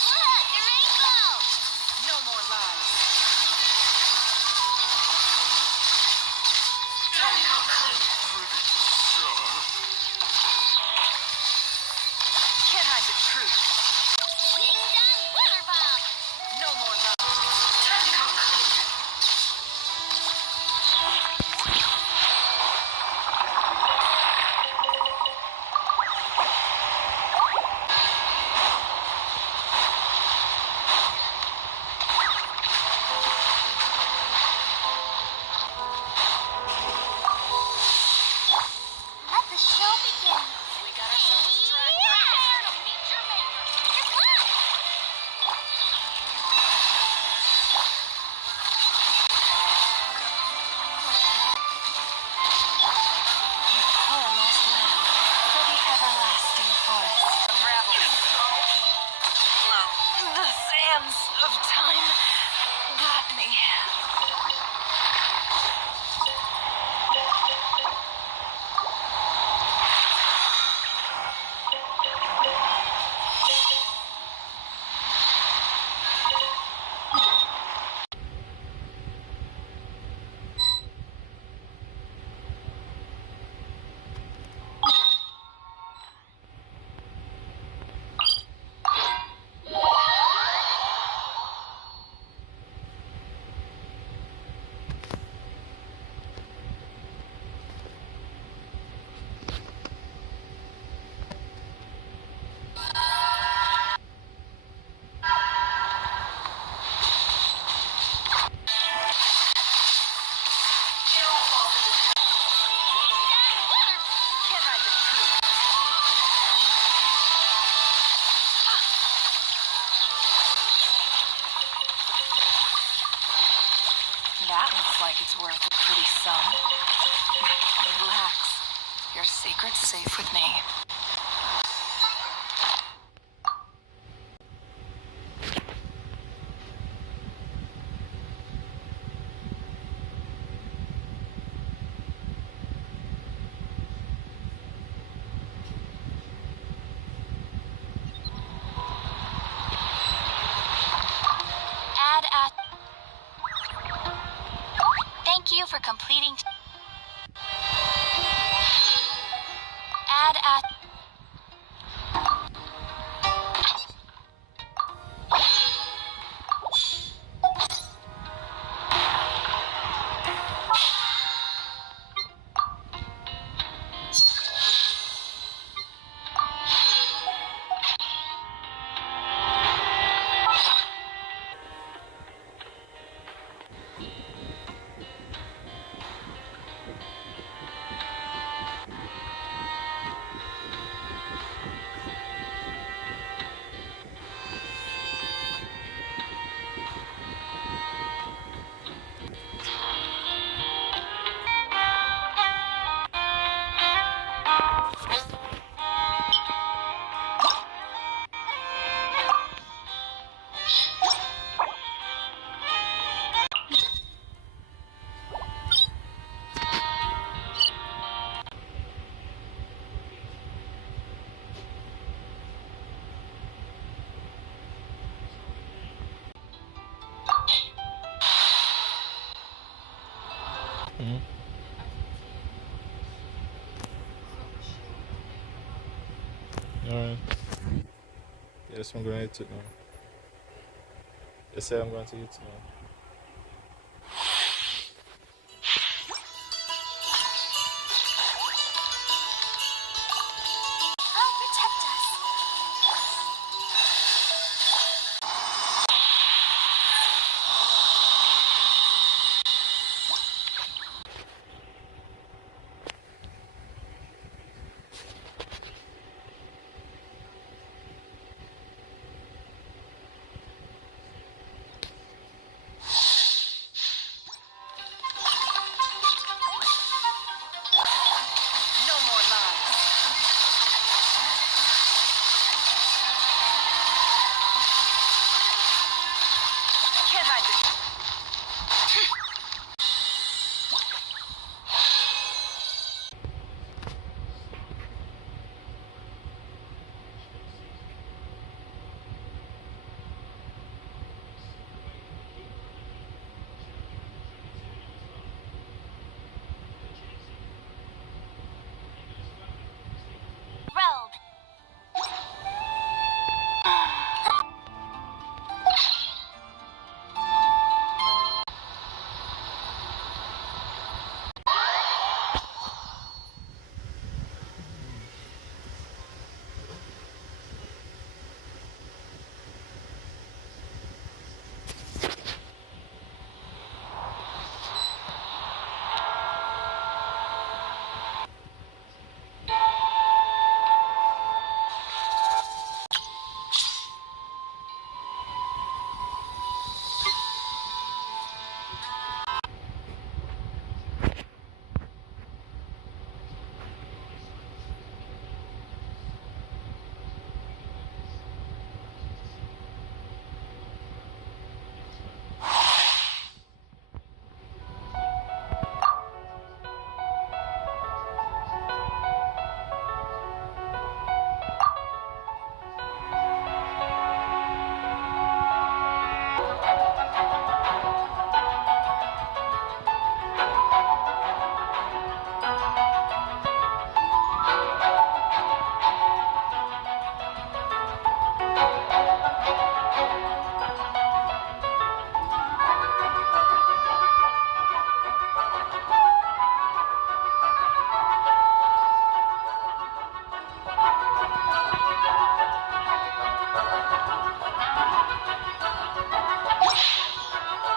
Look, the rainbow! No more lies. Can't hide the truth. Ding dong water bomb! No more lies. Let the show begin. We got ourselves a strike. Prepare to meet your maker. Good luck! Poor lost land for the everlasting forest. Unravel. The sands of time got me. Can't hide the truth. That looks like it's worth a pretty sum. Relax. Your secret's safe with me. Add at. Thank you for completing. Add at. Alright. Yes, I'm going to hit it now. Yes, I'm going to hit it now.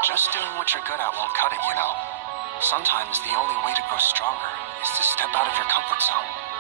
Just doing what you're good at won't cut it, you know. Sometimes the only way to grow stronger is to step out of your comfort zone.